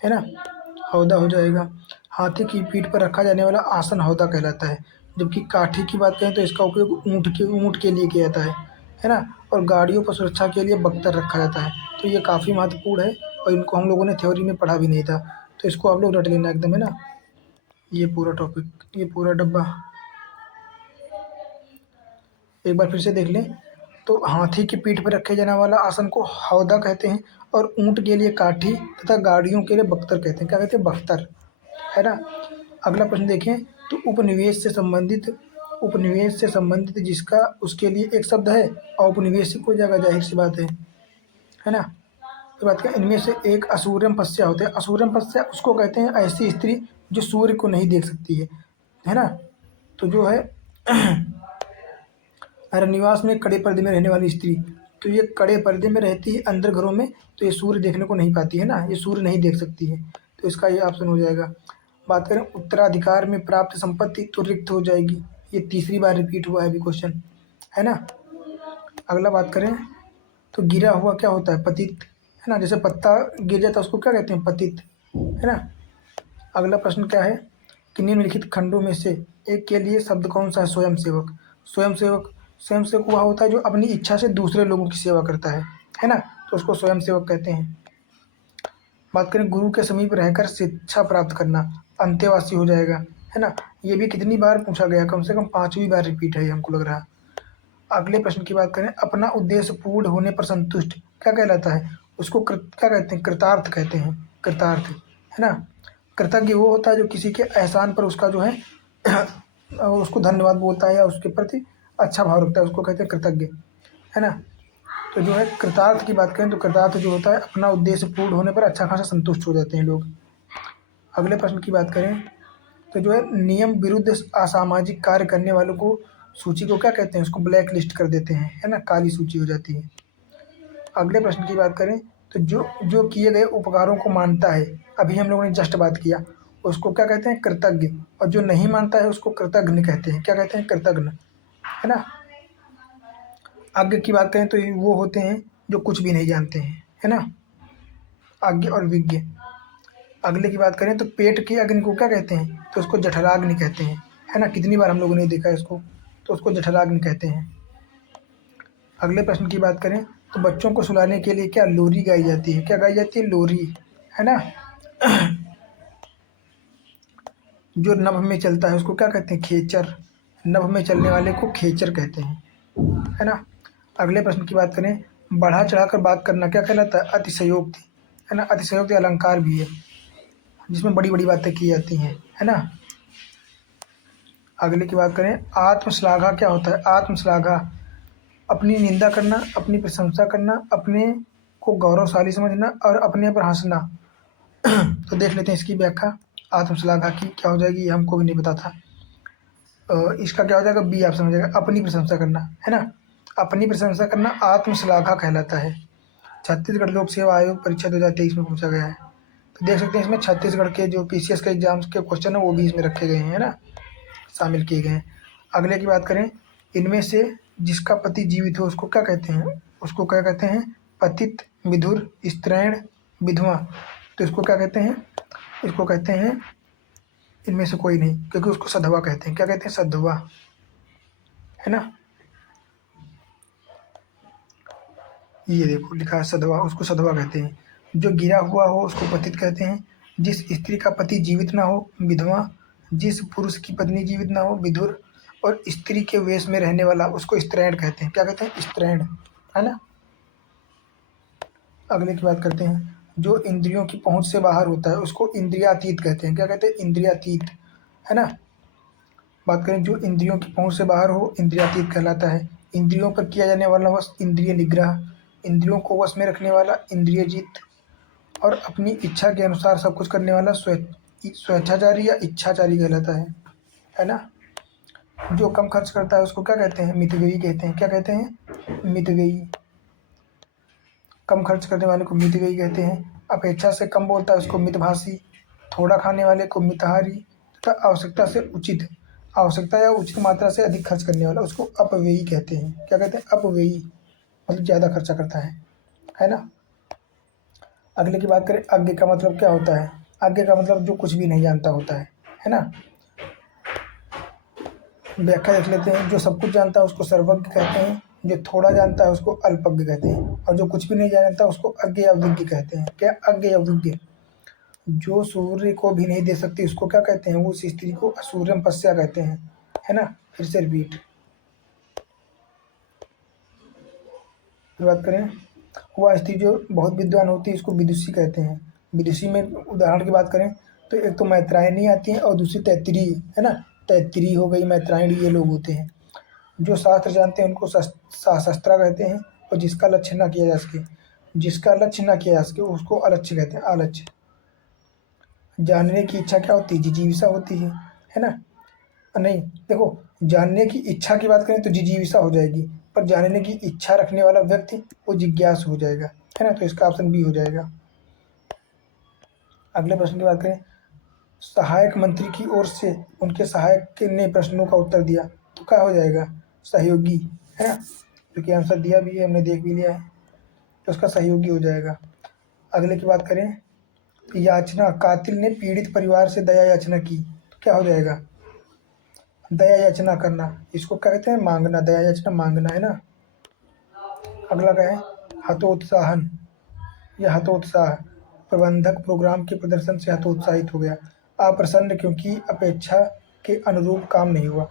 है ना, हौदा हो जाएगा। हाथी की पीठ पर रखा जाने वाला आसन हौदा कहलाता है। जबकि काठी की बात करें तो इसका उपयोग ऊँट के लिए किया जाता है ना। और गाड़ियों पर सुरक्षा के लिए बख्तर रखा जाता है। तो ये काफ़ी महत्वपूर्ण है और इनको हम लोगों ने थ्योरी में पढ़ा भी नहीं था, तो इसको आप लोग रट लेना एकदम, है ना। ये पूरा टॉपिक, ये पूरा डब्बा एक बार फिर से देख लें। तो हाथी की पीठ पर रखे जाने वाला आसन को हौदा कहते हैं और ऊँट के लिए काठी तथा गाड़ियों के लिए बख्तर कहते हैं, क्या कहते हैं, बख्तर, है ना। अगला प्रश्न देखें तो उपनिवेश से संबंधित जिसका उसके लिए एक शब्द है, औपनिवेशिक हो जाएगा, जाहिर सी बात है ना। फिर बात करें इनमें से एक असूर्यम पस्या होता है। असूर्यम पस्या उसको कहते हैं ऐसी स्त्री जो सूर्य को नहीं देख सकती है ना। तो जो है अरण्यवास में कड़े पर्दे में रहने वाली स्त्री, तो ये कड़े पर्दे में रहती है अंदर घरों में, तो ये सूर्य देखने को नहीं पाती है ना, ये सूर्य नहीं देख सकती है, तो इसका ये ऑप्शन हो जाएगा। बात करें उत्तराधिकार में प्राप्त संपत्ति तो रिक्त हो जाएगी, ये तीसरी बार रिपीट हुआ है अभी क्वेश्चन, है ना। अगला बात करें तो गिरा हुआ क्या होता है, पतित, है ना, जैसे पत्ता गिर जाता है उसको क्या कहते हैं, पतित, है ना। अगला प्रश्न क्या है कि निम्नलिखित खंडों में से एक के लिए शब्द कौन सा है, स्वयंसेवक। स्वयंसेवक, स्वयंसेवक वह होता है जो अपनी इच्छा से दूसरे लोगों की सेवा करता है ना, तो उसको स्वयंसेवक कहते हैं। बात करें गुरु के समीप रहकर शिक्षा प्राप्त करना, अंतेवासी हो जाएगा, है ना। ये भी कितनी बार पूछा गया, कम से कम 5वीं बार रिपीट है ये हमको लग रहा है। अगले प्रश्न की बात करें अपना उद्देश्य पूर्ण होने पर संतुष्ट क्या कहलाता है, उसको क्या कहते हैं, कृतार्थ कहते हैं, कृतार्थ, है ना। कृतज्ञ वो होता है जो किसी के एहसान पर उसका जो है उसको धन्यवाद बोलता है या उसके प्रति अच्छा भाव रखता है, उसको कहते हैं कृतज्ञ, है ना। तो जो है कृतार्थ की बात करें तो कृतार्थ जो होता है अपना उद्देश्य पूर्ण होने पर अच्छा खासा संतुष्ट हो जाते हैं लोग। अगले प्रश्न की बात करें तो जो है नियम विरुद्ध असामाजिक कार्य करने वालों को सूची को क्या कहते हैं, उसको ब्लैक लिस्ट कर देते हैं, है ना, काली सूची हो जाती है। अगले प्रश्न की बात करें तो जो जो किए गए उपकारों को मानता है, अभी हम लोगों ने जस्ट बात किया, उसको क्या कहते हैं? कृतज्ञ। और जो नहीं मानता है उसको कृतघ्न कहते हैं। क्या कहते हैं? कृतघ्न, है ना। अज्ञ की बात करें तो ये वो होते हैं जो कुछ भी नहीं जानते हैं, है ना, अज्ञ और विज्ञ। अगले की बात करें तो पेट की अग्नि को क्या कहते हैं? तो उसको जठराग्नि कहते हैं, है ना। कितनी बार हम लोगों ने देखा है इसको, तो उसको जठराग्नि कहते हैं। अगले प्रश्न की बात करें तो बच्चों को सुलाने के लिए क्या लोरी गाई जाती है? क्या गाई जाती है? लोरी, है ना। जो नभ में चलता है उसको क्या कहते हैं? खेचर। नभ में चलने वाले को खेचर कहते हैं, है ना। अगले प्रश्न की बात करें, बढ़ा चढ़ाकर बात करना क्या कहलाता है? अतिशयोक्ति, है ना। अतिशयोक्ति अलंकार भी है जिसमें बड़ी बड़ी बातें की जाती हैं, है ना। अगले की बात करें, आत्मश्लाघा क्या होता है? आत्मश्लाघा अपनी निंदा करना, अपनी प्रशंसा करना, अपने को गौरवशाली समझना और अपने पर हंसना। तो देख लेते हैं इसकी व्याख्या आत्मश्लाघा की क्या हो जाएगी, ये हमको भी नहीं पता था। इसका क्या हो जाएगा? बी ऑप्शन हो जाएगा, अपनी प्रशंसा करना, है ना। अपनी प्रशंसा करना आत्मश्लाघा कहलाता है। छत्तीसगढ़ लोक सेवा आयोग परीक्षा 2023 में पूछा गया है। तो देख सकते हैं इसमें छत्तीसगढ़ के जो पीसीएस के एग्जाम्स के क्वेश्चन है वो भी इसमें रखे गए हैं, है ना, शामिल किए गए हैं। अगले की बात करें, इनमें से जिसका पति जीवित हो उसको क्या कहते हैं? उसको क्या कहते हैं? पतित, विधुर, स्त्रैण, विधवा। तो इसको क्या कहते हैं? इसको कहते हैं इनमें से कोई नहीं, क्योंकि उसको सधवा कहते हैं। क्या कहते हैं? सधवा, है ना। ये देखो लिखा है सधवा, उसको सधवा कहते हैं। जो गिरा हुआ हो उसको पतित कहते हैं। जिस स्त्री का पति जीवित ना हो विधवा। जिस पुरुष की पत्नी जीवित ना हो विधुर। और स्त्री के वेश में रहने वाला उसको स्त्रैण कहते हैं। क्या कहते हैं? स्त्रैण, है ना। अगले की बात करते हैं, जो इंद्रियों की पहुंच से बाहर होता है उसको इंद्रियातीत कहते हैं। क्या कहते हैं? इंद्रियातीत, है ना। बात करें जो इंद्रियों की पहुंच से बाहर हो इंद्रियातीत कहलाता है। इंद्रियों पर किया जाने वाला वश इंद्रिय निग्रह। इंद्रियों को वश में रखने वाला इंद्रिय जीत। और अपनी इच्छा के अनुसार सब कुछ करने वाला स्वेच्छाचारी या इच्छाचारी कहलाता है ना। जो कम खर्च करता है उसको क्या कहते हैं? मितव्ययी कहते हैं। क्या कहते हैं? मितव्ययी। कम खर्च करने वाले को मितव्ययी कहते हैं। अपेक्षा से कम बोलता है उसको मितभाषी। थोड़ा खाने वाले को मितहारी। तथा आवश्यकता से उचित, आवश्यकता या उचित मात्रा से अधिक खर्च करने वाला उसको अपव्ययी कहते हैं। क्या कहते हैं? अपव्ययी, मतलब ज़्यादा खर्चा करता है ना। अगले की बात करें, अज्ञ का मतलब क्या होता है? अज्ञ का मतलब जो कुछ भी नहीं जानता होता है ना। व्याख्या देख लेते हैं, जो सब कुछ जानता है उसको सर्वज्ञ कहते हैं। जो थोड़ा जानता है उसको अल्पज्ञ कहते हैं। और जो कुछ भी नहीं जानता उसको अज्ञ या विज्ञ कहते हैं। क्या? अज्ञ या विज्ञ। जो सूर्य को भी नहीं दे सकती उसको क्या कहते हैं? उस स्त्री को असूर्यम पश्या कहते हैं, है ना। फिर से रिपीट, फिर बात करें, वह स्त्री जो बहुत विद्वान होती है इसको विदुषी कहते हैं। विदुषी में उदाहरण की बात करें तो एक तो मैत्रायणी आती है और दूसरी तैत्तिरी, है ना। तैत्तिरी हो गई, मैत्रायणी, ये लोग होते हैं जो शास्त्र जानते हैं उनको शास्त्रा कहते हैं। और जिसका लक्ष्य ना किया जा सके, जिसका लक्ष्य ना किया जा सके उसको अलक्ष्य कहते हैं, अलक्ष्य। जानने की इच्छा क्या होती है? जिजीविषा होती है ना। नहीं, देखो, जानने की इच्छा की बात करें तो जिजीविषा हो जाएगी, पर जानने की इच्छा रखने वाला व्यक्ति वो जिज्ञासु हो जाएगा, है ना। तो इसका ऑप्शन बी हो जाएगा। अगले प्रश्न की बात करें, सहायक मंत्री की ओर से उनके सहायक ने प्रश्नों का उत्तर दिया, तो क्या हो जाएगा? सहयोगी, है ना। क्योंकि आंसर दिया भी है, हमने देख भी लिया है, तो उसका सहयोगी हो जाएगा। अगले की बात करें, याचना, कातिल ने पीड़ित परिवार से दया याचना की, तो क्या हो जाएगा? दया याचना करना, इसको क्या कहते हैं? मांगना, दया याचना मांगना, है ना। अगला क्या है? हतोत्साहन या हतोत्साह, प्रबंधक प्रोग्राम के प्रदर्शन से हतोत्साहित हो गया। अप्रसन्न क्योंकि अपेक्षा के अनुरूप काम नहीं हुआ।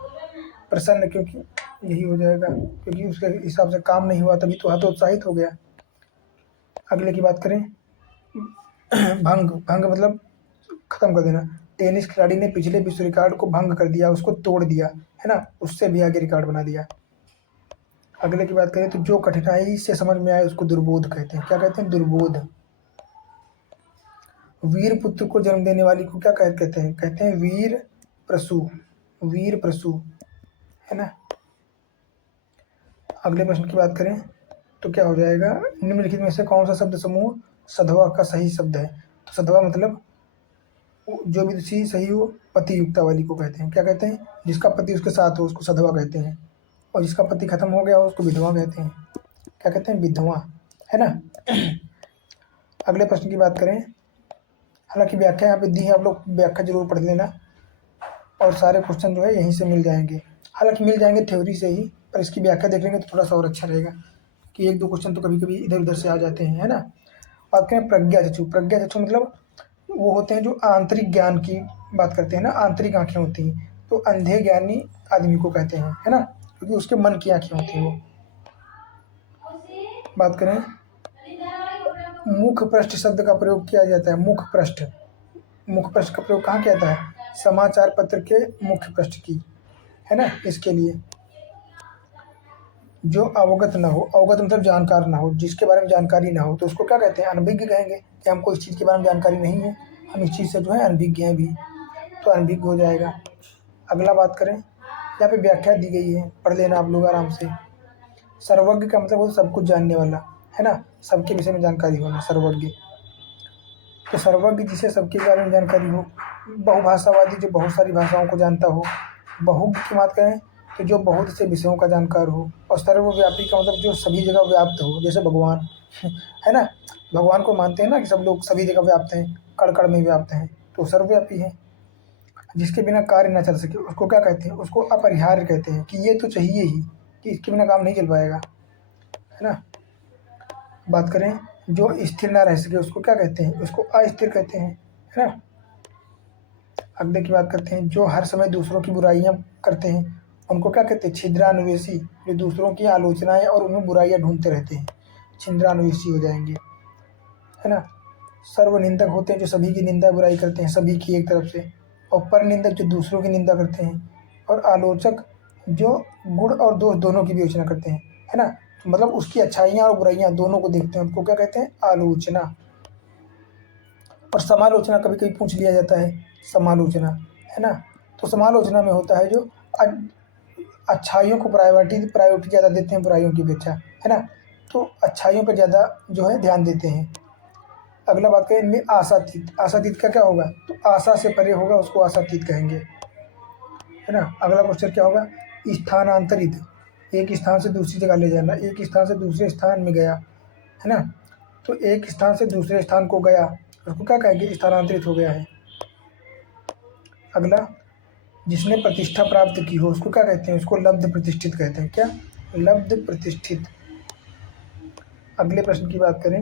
प्रसन्न क्योंकि, यही हो जाएगा, क्योंकि उसके हिसाब से काम नहीं हुआ तभी तो हतोत्साहित हो गया। अगले की बात करें, भंग, भंग मतलब खत्म कर देना। टेनिस खिलाड़ी ने पिछले विश्व रिकॉर्ड को भंग कर दिया, उसको तोड़ दिया, है ना, उससे भी आगे रिकॉर्ड बना दिया। अगले की बात करें तो जो कठिनाई से समझ में आए उसको दुर्बोध कहते हैं। क्या कहते हैं? दुर्बोध। वीर पुत्र को जन्म देने वाली को क्या कहते हैं? कहते हैं वीर प्रसू, वीर प्रसू, है ना। अगले प्रश्न की बात करें, तो क्या हो जाएगा, निम्नलिखित में से कौन सा शब्द समूह सधवा का सही शब्द है। तो सधवा मतलब जो भी चीज सही हो पति युक्ता वाली को कहते हैं, क्या कहते हैं, जिसका पति उसके साथ हो उसको सधवा कहते हैं, और जिसका पति खत्म हो गया हो उसको विधवा कहते हैं। क्या कहते हैं, विधवा, है ना। अगले प्रश्न की बात करें, हालांकि व्याख्या यहाँ पे दी है, आप लोग व्याख्या जरूर पढ़ लेना, और सारे क्वेश्चन जो है यहीं से मिल जाएंगे। हालांकि मिल जाएंगे थ्योरी से ही, पर इसकी व्याख्या देख लेंगे तो थोड़ा सा और अच्छा रहेगा, कि एक दो क्वेश्चन तो कभी कभी इधर उधर से आ जाते हैं, है ना। बात करें प्रज्ञा चक्षु, प्रज्ञा चक्षु मतलब वो होते हैं जो आंतरिक ज्ञान की बात करते हैं ना, आंतरिक आंखें होती हैं, तो अंधे ज्ञानी आदमी को कहते हैं, है ना, क्योंकि उसके मन की आंखें होती हैं वो। बात करें, मुख पृष्ठ शब्द का प्रयोग किया जाता है, मुख पृष्ठ, मुख पृष्ठ का प्रयोग कहाँ किया जाता है, समाचार पत्र के मुख्य पृष्ठ की, है ना, इसके लिए। जो अवगत ना हो, अवगत मतलब जानकार ना हो, जिसके बारे में जानकारी ना हो, तो उसको क्या कहते हैं, अनभिज्ञ कहेंगे, कि हमको इस चीज़ के बारे में जानकारी नहीं है, हम इस चीज़ से जो है अनभिज्ञ हैं भी, तो अनभिज्ञ हो जाएगा। अगला बात करें, यहाँ पे व्याख्या दी गई है, पढ़ लेना आप लोग आराम से। सर्वज्ञ का मतलब वो सब कुछ जानने वाला, है ना, सबके विषय में जानकारी होना, सर्वज्ञ। तो सर्वज्ञ जिसे सबके बारे में जानकारी हो। बहुभाषावादी जो बहुत सारी भाषाओं को जानता हो। बहुज्ञ की बात करें तो जो बहुत से विषयों का जानकार हो। और सर्वव्यापी का मतलब जो सभी जगह व्याप्त हो, जैसे भगवान है ना, भगवान को मानते हैं ना कि सब लोग सभी जगह व्याप्त हैं, कण कण में व्याप्त हैं, तो सर्वव्यापी है। जिसके बिना कार्य न चल सके उसको क्या कहते हैं, उसको अपरिहार्य कहते हैं, कि ये तो चाहिए ही, कि इसके बिना काम नहीं चल पाएगा, है ना। बात करें, जो स्थिर ना रह सके उसको क्या कहते हैं, उसको अस्थिर कहते हैं, है ना। अगले की बात करते हैं, जो हर समय दूसरों की बुराइयां करते हैं उनको क्या कहते हैं, छिद्रान्वेषी, जो दूसरों की आलोचनाएं और उनमें बुराइयां ढूंढते रहते हैं, छिद्रान्वेषी हो जाएंगे, है ना। सर्वनिंदक होते हैं जो सभी की निंदा बुराई करते हैं, सभी की एक तरफ से। और परनिंदक जो दूसरों की निंदा करते हैं। और आलोचक जो गुण और दोष दोनों की विवेचना करते हैं, है ना, तो मतलब उसकी अच्छाइयाँ और बुराइयाँ दोनों को देखते हैं, उनको क्या कहते हैं, आलोचना। और समालोचना कभी कभी पूछ लिया जाता है, समालोचना, है ना। तो समालोचना में होता है जो अच्छाइयों को प्रायोरिटी ज़्यादा देते हैं बुराइयों की अपेक्षा, है ना, तो अच्छाइयों पर ज़्यादा जो है ध्यान देते हैं। अगला बात करें, इनमें आशातीत, आशातीत का क्या होगा, तो आशा से परे होगा उसको आशातीत कहेंगे, है ना। अगला क्वेश्चन क्या होगा, स्थानांतरित, एक स्थान से दूसरी जगह ले जाना, एक स्थान से दूसरे स्थान में गया, है ना, तो एक स्थान से दूसरे स्थान को गया उसको क्या कहेंगे, स्थानांतरित हो गया है। अगला, जिसने प्रतिष्ठा प्राप्त की हो उसको क्या कहते हैं, उसको लब्ध प्रतिष्ठित कहते हैं, क्या, लब्ध प्रतिष्ठित। अगले प्रश्न की बात करें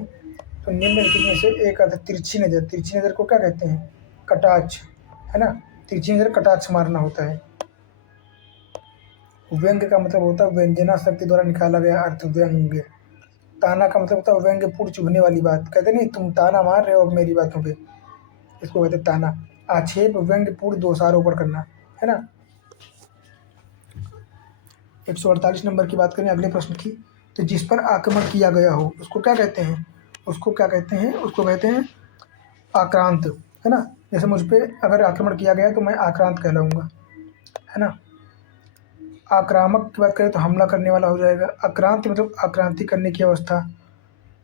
तो निम्नलिखित में से एक अर्थ, तिरछी नज़र, तिरछी नज़र को क्या कहते हैं, कटाक्ष, है ना, तिरछी नज़र कटाक्ष मारना होता है। व्यंग्य का मतलब होता है व्यंजना शक्ति द्वारा निकाला गया अर्थ, व्यंग्य। ताना का मतलब होता है व्यंग्यपूर्ण चुभने वाली बात, कहते नहीं तुम ताना मार रहे हो अब मेरी बातों पे, इसको कहते हैं ताना। आक्षेप व्यंग्यपूर्ण दोषारोपण करना, है ना। 148 नंबर की बात करें अगले प्रश्न की, तो जिस पर आक्रमण किया गया हो उसको क्या कहते हैं, उसको क्या कहते हैं, उसको कहते हैं आक्रांत, है ना। जैसे मुझ पे अगर आक्रमण किया गया तो मैं आक्रांत कहलाऊंगा, है ना। आक्रामक की बात करें तो हमला करने वाला हो जाएगा। आक्रांत मतलब आक्रांति करने की अवस्था,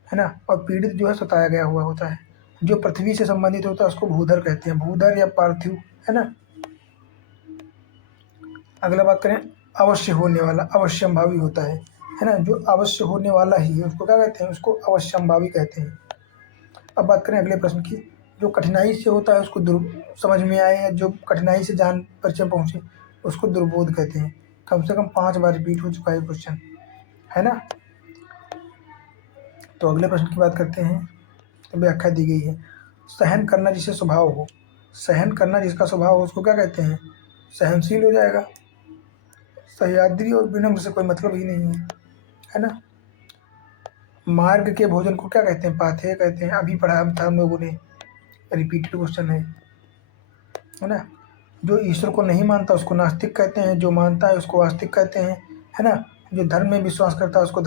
है ना। और पीड़ित जो है सताया गया हुआ होता है। जो पृथ्वी से संबंधित होता है उसको भूधर कहते हैं, भूधर या पार्थिव, है ना। अगला बात करें, अवश्य होने वाला, अवश्यंभावी होता है ना, जो अवश्य होने वाला ही है उसको क्या कहते हैं, उसको अवश्यंभावी कहते हैं। अब बात करें अगले प्रश्न की, जो कठिनाई से होता है उसको समझ में आए, या जो कठिनाई से जान परिचय पहुँचे उसको दुर्बोध कहते हैं। कम से कम 5 बार रिपीट हो चुका है क्वेश्चन, है ना। तो अगले प्रश्न की बात करते हैं, तो व्याख्या दी गई है, सहन करना जिसे स्वभाव हो, सहन करना जिसका स्वभाव हो उसको क्या कहते हैं, सहनशील हो जाएगा। सह्याद्री और विनम्र से कोई मतलब ही नहीं है ना। मार्ग के भोजन को क्या कहते हैं, पाथेय कहते हैं, अभी पढ़ा था हम लोगों ने, रिपीटेड क्वेश्चन है ना। जो ईश्वर को नहीं मानता उसको नास्तिक कहते हैं, जो मानता है उसको आस्तिक कहते हैं, है ना। जो धर्म में विश्वास करता है उसको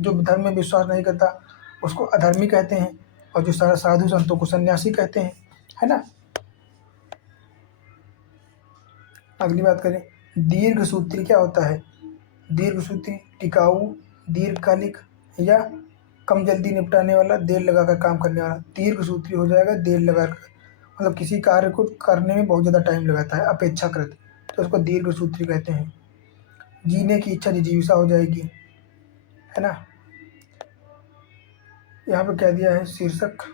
जो धर्म में विश्वास नहीं करता उसको अधर्मी कहते हैं। और जो साधु संतों को सन्यासी कहते हैं, है ना। अगली बात करें, दीर्घ सूत्री क्या होता है, दीर्घ सूत्री टिकाऊ, दीर्घकालिक, या कम जल्दी निपटाने वाला, देर लगाकर काम करने वाला। दीर्घसूत्री हो जाएगा देर लगाकर, मतलब किसी कार्य को करने में बहुत ज़्यादा टाइम लगाता है अपेक्षाकृत, तो उसको दीर्घसूत्री कहते हैं। जीने की इच्छा जिजीविषा हो जाएगी, है ना। यहाँ पे कह दिया है शीर्षक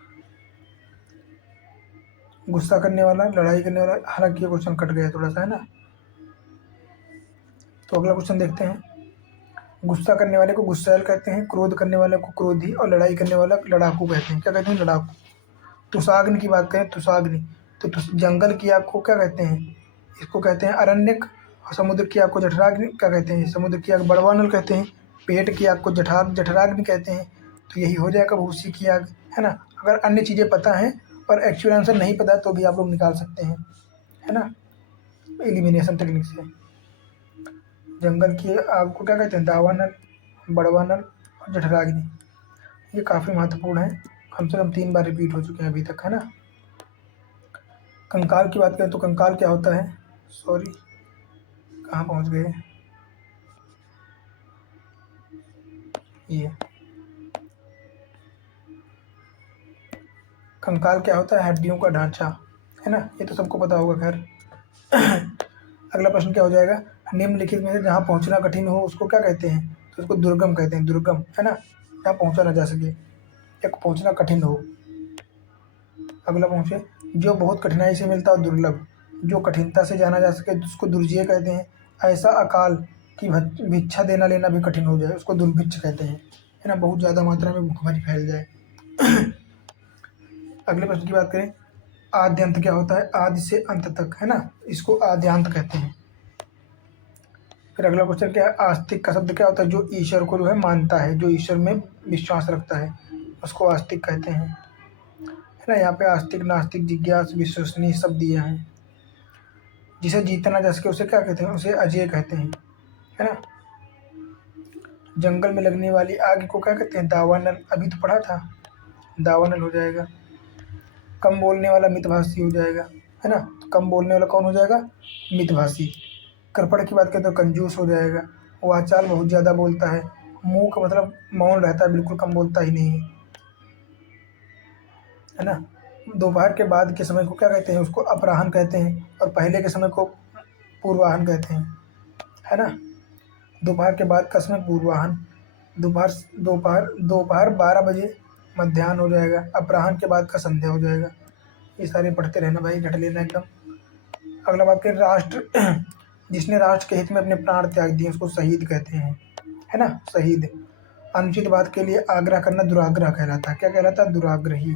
गुस्सा करने वाला, लड़ाई करने वाला। हालांकि ये क्वेश्चन कट गया थोड़ा सा, है ना। तो अगला क्वेश्चन देखते हैं। गुस्सा करने वाले को गुस्सैल कहते हैं, क्रोध करने वाले को क्रोधी, और लड़ाई करने वाला लड़ाकू कहते हैं। क्या कहते हैं? लड़ाकू। तुषाग्नि की बात करें, तुषाग्नि, तो जंगल की आग को क्या कहते हैं? इसको कहते हैं अरण्यक। और समुद्र की आग को जठराग्नि क्या कहते हैं? समुद्र की आग बड़वानल कहते हैं। पेट की आग को जठराग्नि कहते हैं। तो यही हो जाएगा भूसी की आग, है ना। अगर अन्य चीज़ें पता हैं और एक्चुअल आंसर नहीं पता तो भी आप लोग निकाल सकते हैं, है ना, एलिमिनेशन टेक्निक से। जंगल की आग को क्या कहते हैं? दावानल, बड़वानल और जठराग्नि। ये काफ़ी महत्वपूर्ण है, कम से कम 3 बार रिपीट हो चुके हैं अभी तक, है ना। कंकाल की बात करें तो कंकाल क्या होता है? सॉरी, कहाँ पहुँच गए ये। कंकाल क्या होता है? हड्डियों का ढांचा, है ना। ये तो सबको पता होगा खैर। अगला प्रश्न क्या हो जाएगा? निम्नलिखित में से जहाँ पहुँचना कठिन हो उसको क्या कहते हैं? तो उसको दुर्गम कहते हैं, दुर्गम, है ना, जहाँ पहुँचा ना जा सके, या पहुँचना कठिन हो। अगला पहुँचे, जो बहुत कठिनाई से मिलता हो दुर्लभ, जो कठिनता से जाना जा सके उसको दुर्जेय कहते हैं। ऐसा अकाल की भिक्षा देना लेना भी कठिन हो जाए उसको दुर्भिक्ष कहते हैं, है ना, बहुत ज़्यादा मात्रा में भूखमरी फैल जाए। अगले प्रश्न की बात करें, आद्यंत क्या होता है? आदि से अंत तक, है ना, इसको आद्यांत कहते हैं। फिर अगला क्वेश्चन क्या है? आस्तिक का शब्द क्या होता है? जो ईश्वर को जो है मानता है, जो ईश्वर में विश्वास रखता है, उसको आस्तिक कहते हैं, है ना। यहाँ पे आस्तिक, नास्तिक, जिज्ञास, विश्वसनीय सब दिए हैं। जिसे जीता ना जा सके उसे क्या कहते हैं? उसे अजेय कहते हैं, है ना। जंगल में लगने वाली आग को क्या कहते हैं? दावानल, अभी तो पढ़ा था, दावानल हो जाएगा। कम बोलने वाला मितभाषी हो जाएगा, है ना। तो कम बोलने वाला कौन हो जाएगा? मितभाषी। करपड़ की बात करें तो कंजूस हो जाएगा। वाचाल, बहुत ज़्यादा बोलता है। मूक मतलब मौन रहता है, बिल्कुल कम बोलता ही नहीं है ना। दोपहर के बाद के समय को क्या कहते हैं? उसको अपराह्न कहते हैं। और पहले के समय को पूर्वाह्न कहते हैं, है ना। दोपहर के बाद का समय पूर्वाह्न, दोपहर दोपहर दोपहर 12 बजे मध्याह्न हो जाएगा। अपराह्न के बाद का संध्या हो जाएगा। ये सारे पढ़ते रहना भाई, रट लेना एकदम। अगला बात करें, राष्ट्र जिसने राष्ट्र के हित में अपने प्राण त्याग दिए उसको शहीद कहते हैं, है ना, शहीद। अनुचित बात के लिए आग्रह करना दुराग्रह कहलाता है। क्या कहलाता है? दुराग्रही,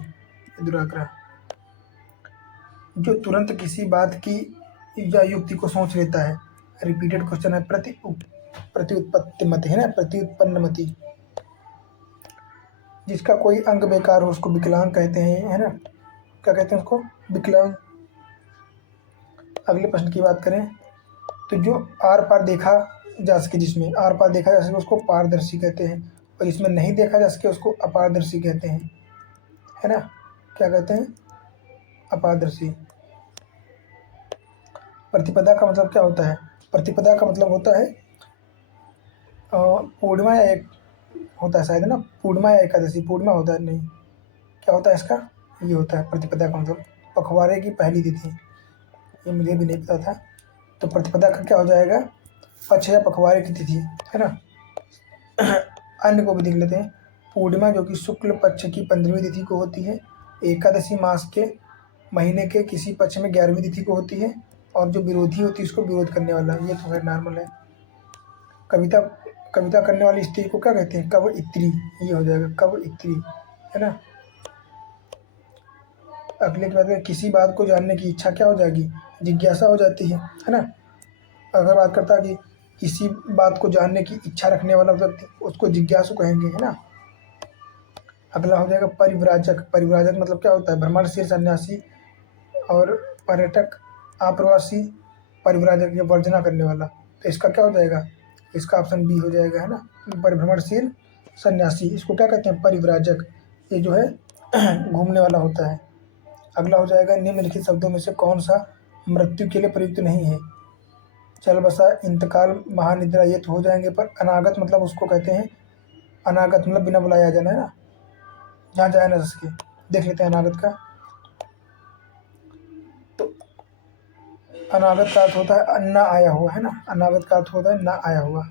दुराग्रह। जो तुरंत किसी बात की या युक्ति को सोच लेता है। रिपीटेड क्वेश्चन है। प्रत्युत्पत्ति मति, है ना, प्रत्युत्पन्न मति। जिसका कोई अंग बेकार हो उसको विकलांग कहते हैं, है ना। क्या कहते हैं उसको? विकलांग। अगले प्रश्न की बात करें तो जो आर पार देखा जा सके, जिसमें आर पार देखा जा सके उसको पारदर्शी कहते हैं। और जिसमें नहीं देखा जा सके उसको अपारदर्शी कहते हैं, है ना। क्या कहते हैं? अपारदर्शी। प्रतिपदा का मतलब क्या होता है? प्रतिपदा का मतलब होता है पूर्णिमा या एक होता है शायद, है ना, पूर्णिमा या एकादशी। पूर्णिमा होता है, नहीं, क्या होता है इसका? ये होता है प्रतिपदा का मतलब पखवाड़े की पहली तिथि। ये मुझे भी नहीं पता था। तो प्रतिपदा का क्या हो जाएगा? पक्ष या पखवाड़े की तिथि, है ना। अन्य को भी देख लेते हैं। पूर्णिमा जो कि शुक्ल पक्ष की 15वीं तिथि को होती है। एकादशी मास के महीने के किसी पक्ष में 11वीं तिथि को होती है। और जो विरोधी होती है उसको विरोध करने वाला, ये तो है नॉर्मल है। कविता कविता करने वाली स्त्री को क्या कहते हैं? कवयित्री, ये हो जाएगा कवयित्री, है ना। अगले के बाद में किसी बात को जानने की इच्छा क्या हो जाएगी? जिज्ञासा हो जाती है ना। अगर बात करता है कि किसी बात को जानने की इच्छा रखने वाला व्यक्ति उसको जिज्ञासु कहेंगे, है ना। अगला हो जाएगा परिव्राजक। परिव्राजक मतलब क्या होता है? भ्रमणशील सन्यासी और पर्यटक, आप्रवासी, परिव्राजक ये वर्जना करने वाला। तो इसका क्या हो जाएगा? इसका ऑप्शन बी हो जाएगा, है ना, परिभ्रमणशील सन्यासी। इसको क्या कहते हैं? परिव्राजक। ये जो है घूमने वाला होता है। अगला हो जाएगा निम्नलिखित शब्दों में से कौन सा मृत्यु के लिए प्रयुक्त नहीं है? चल बसा, इंतकाल, महानिद्रा, ये तो हो जाएंगे। पर अनागत मतलब उसको कहते हैं अनागत मतलब बिना बुलाए आ जाना है ना, जहाँ जाए ना सके। देख लेते हैं अनागत का। तो अनागत का अर्थ होता है ना आया हुआ, है ना। अनागत का अर्थ होता है ना आया हुआ।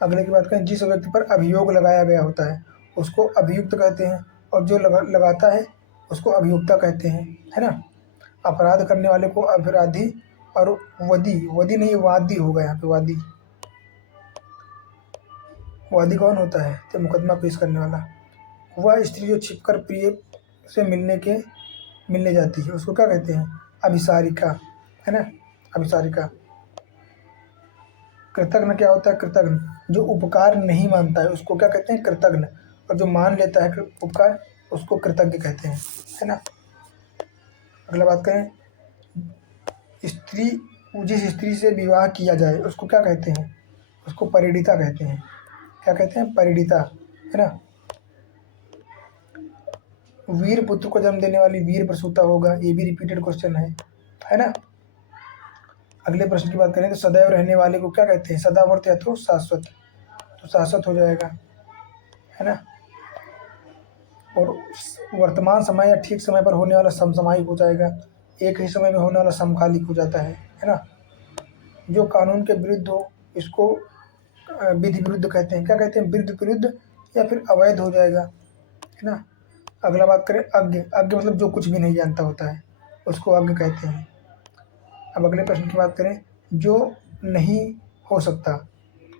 अगले की बात करें, जिस व्यक्ति पर अभियोग लगाया गया होता है उसको अभियुक्त कहते हैं, और जो लगाता है उसको अभियुक्ता कहते हैं, है ना। अपराध करने वाले को अपराधी, और वदी, वदी नहीं वादी होगा यहाँ पे, वादी। वादी कौन होता है? तो मुकदमा पेश करने वाला। वह स्त्री जो छिपकर प्रिय से मिलने जाती है उसको क्या कहते हैं? अभिसारिका, है ना, अभिसारिका। कृतघ्न क्या होता है? कृतघ्न जो उपकार नहीं मानता है उसको क्या कहते हैं? कृतघ्न। और जो मान लेता है उपकार उसको कृतज्ञ कहते हैं, है ना। अगला बात करें, स्त्री, जिस स्त्री से विवाह किया जाए उसको क्या कहते हैं? उसको परिणीता कहते हैं। क्या कहते हैं? परिणीता, है ना। वीर पुत्र को जन्म देने वाली वीर प्रसूता होगा, ये भी रिपीटेड क्वेश्चन है ना। अगले प्रश्न की बात करें तो सदैव रहने वाले को क्या कहते हैं? सदावर्त या तो शाश्वत, तो शाश्वत हो जाएगा, है ना। और वर्तमान समय या ठीक समय पर होने वाला समसामयिक हो जाएगा, एक ही समय में होने वाला समकालिक हो जाता है ना। जो कानून के विरुद्ध हो इसको विधि विरुद्ध कहते हैं। क्या कहते हैं? विरुद्ध विरुद्ध, या फिर अवैध हो जाएगा, है ना। अगला बात करें, अज्ञ, अज्ञ मतलब जो कुछ भी नहीं जानता होता है उसको अज्ञ कहते हैं। अब अगले प्रश्न की बात करें, जो नहीं हो सकता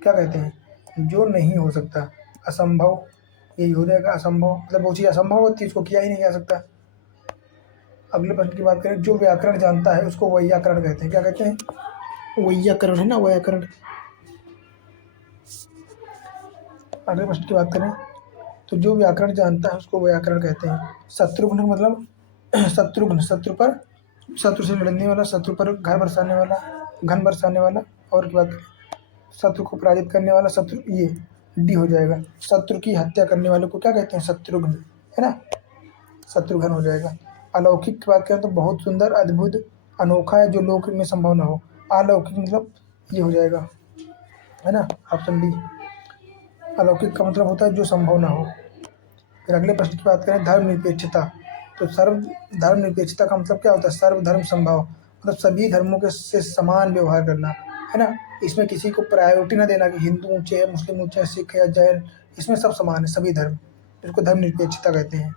क्या कहते हैं? जो नहीं हो सकता, असंभव, यही हो जाएगा असंभव, मतलब वो चीज़ असंभव होती है उसको किया ही नहीं जा सकता। अगले प्रश्न की बात करें, जो व्याकरण जानता है उसको वैयाकरण कहते हैं। क्या कहते हैं? वैयाकरण, है ना, व्याकरण। अगले प्रश्न की बात करें तो जो व्याकरण जानता है उसको व्याकरण कहते हैं। शत्रुघ्न मतलब शत्रुघ्न, शत्रु से लड़ने वाला, शत्रु पर घर बरसाने वाला, घन बरसाने वाला। और की बात करें, शत्रु को पराजित करने वाला, शत्रु, ये डी हो जाएगा। शत्रु की हत्या करने वाले को क्या कहते हैं? शत्रुघ्न, है ना, शत्रुघ्न हो जाएगा। अलौकिक की बात करें तो बहुत सुंदर, अद्भुत, अनोखा है जो लोक में संभव ना हो। अलौकिक मतलब ये हो जाएगा, है ना, ऑप्शन डी। अलौकिक का मतलब होता है जो संभव ना हो। फिर अगले प्रश्न की बात करें, धर्मनिरपेक्षता। तो धर्मनिरपेक्षता का मतलब क्या होता है? सर्वधर्म संभव, मतलब सभी धर्मों के से समान व्यवहार करना, है ना। इसमें किसी को प्रायोरिटी ना देना कि हिंदू ऊंचे है, मुस्लिम ऊंचे है, सिख है, जैन, इसमें सब समान है, सभी धर्म, इसको धर्मनिरपेक्षता कहते हैं।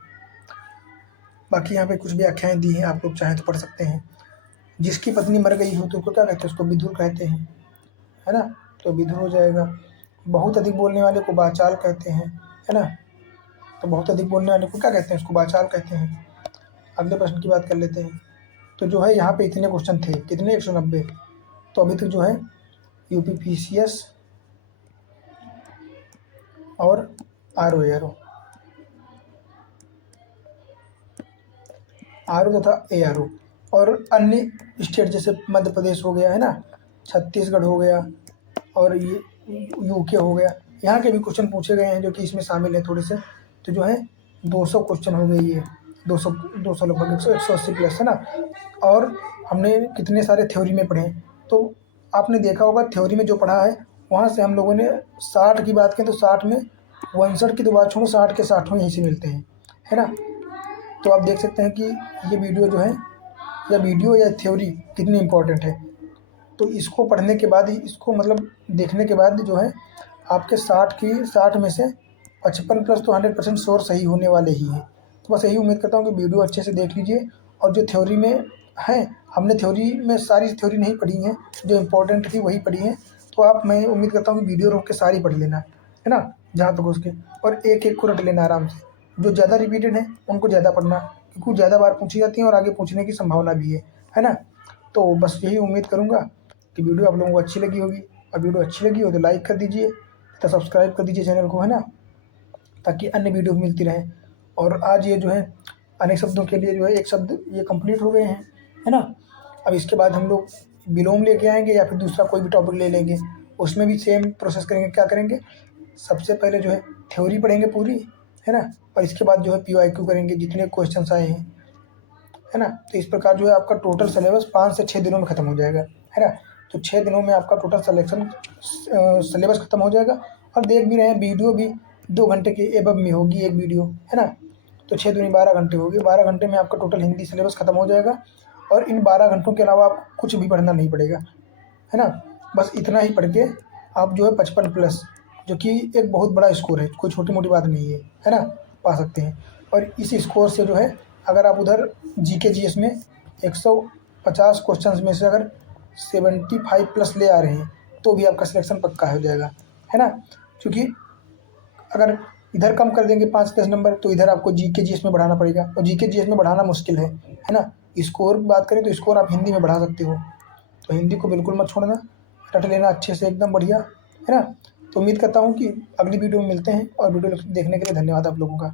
बाकी यहाँ पे कुछ व्याख्याएं दी हैं, आप लोग चाहें तो पढ़ सकते हैं। जिसकी पत्नी मर गई हो तो उसको क्या कहते हैं? उसको विधुर कहते हैं, है ना, तो विधुर हो जाएगा। बहुत अधिक बोलने वाले को वाचाल कहते हैं, है ना, तो बहुत अधिक बोलने वाले को क्या कहते हैं? उसको वाचाल कहते हैं। अगले प्रश्न की बात कर लेते हैं। तो जो है यहाँ पे इतने क्वेश्चन थे, कितने? 190। तो अभी तक जो है यूपीपीसीएस और आरओ तथा एआरओ और अन्य स्टेट जैसे मध्य प्रदेश हो गया, है ना, छत्तीसगढ़ हो गया, और ये यूके हो गया, यहाँ के भी क्वेश्चन पूछे गए हैं जो कि इसमें शामिल है थोड़े से। तो जो है 200 क्वेश्चन हो गए, ये 200 लगभग 180 प्लस, है ना। और हमने कितने सारे थ्योरी में पढ़े, तो आपने देखा होगा थ्योरी में जो पढ़ा है वहाँ से हम लोगों ने 60 की बात करें तो 60 में 59 की तो बात छोड़ो, 60 के 60 यहीं से मिलते हैं, है ना। तो आप देख सकते हैं कि ये वीडियो जो है, या वीडियो या थ्योरी कितनी इम्पोर्टेंट है। तो इसको पढ़ने के बाद ही, इसको मतलब देखने के बाद जो है आपके 60 में से 55 प्लस तो 100% श्योर सही होने वाले ही हैं। तो बस यही उम्मीद करता हूँ कि वीडियो अच्छे से देख लीजिए। और जो थ्योरी में है, हमने थ्योरी में सारी थ्योरी नहीं पढ़ी हैं, जो इम्पोर्टेंट थी वही पढ़ी हैं। तो आप, मैं उम्मीद करता हूँ कि वीडियो रोक के सारी पढ़ लेना, है ना, जहाँ तक उसके, और एक एक को रट लेना आराम से। जो ज़्यादा रिपीटेड है उनको ज़्यादा पढ़ना, क्योंकि ज़्यादा बार पूछी जाती हैं और आगे पूछने की संभावना भी है ना। तो बस यही उम्मीद करूँगा कि वीडियो आप लोगों को अच्छी लगी होगी। और वीडियो अच्छी लगी हो तो लाइक कर दीजिए, तो सब्सक्राइब कर दीजिए चैनल को, है ना, ताकि अन्य वीडियो मिलती रहें। और आज ये जो है अनेक शब्दों के लिए जो है एक शब्द ये कंप्लीट हो गए हैं, है ना। अब इसके बाद हम लोग विलोम लेके आएंगे या फिर दूसरा कोई भी टॉपिक ले लेंगे, उसमें भी सेम प्रोसेस करेंगे। क्या करेंगे? सबसे पहले जो है थ्योरी पढ़ेंगे पूरी, है ना, और इसके बाद जो है PYQ करेंगे जितने क्वेश्चन आए हैं, है ना। तो इस प्रकार जो है आपका टोटल सिलेबस 5 से 6 दिनों में ख़त्म हो जाएगा, है ना। तो 6 दिनों में आपका टोटल सिलेबस ख़त्म हो जाएगा। और देख भी रहे हैं वीडियो भी 2 घंटे के एबव में होगी एक वीडियो, है ना। तो 6 दूनी 12 घंटे हो गए, 12 घंटे में आपका टोटल हिंदी सिलेबस ख़त्म हो जाएगा और इन 12 घंटों के अलावा आपको कुछ भी पढ़ना नहीं पड़ेगा, है ना। बस इतना ही पढ़ के आप जो है 55+ जो कि एक बहुत बड़ा स्कोर है, कोई छोटी मोटी बात नहीं है ना, पा सकते हैं। और इस स्कोर से जो है अगर आप उधर जीके जीएस में 150 क्वेश्चंस में से अगर 75+ ले आ रहे हैं तो भी आपका सिलेक्शन पक्का हो जाएगा, है ना। क्योंकि अगर इधर कम कर देंगे 5-10 नंबर तो इधर आपको जीके जीएस में बढ़ाना पड़ेगा और जीके जीएस में बढ़ाना मुश्किल है ना। स्कोर बात करें तो स्कोर आप हिंदी में बढ़ा सकते हो, तो हिंदी को बिल्कुल मत छोड़ना, रट लेना अच्छे से एकदम बढ़िया, है ना। तो उम्मीद करता हूँ कि अगली वीडियो में मिलते हैं और वीडियो देखने के लिए धन्यवाद आप लोगों का।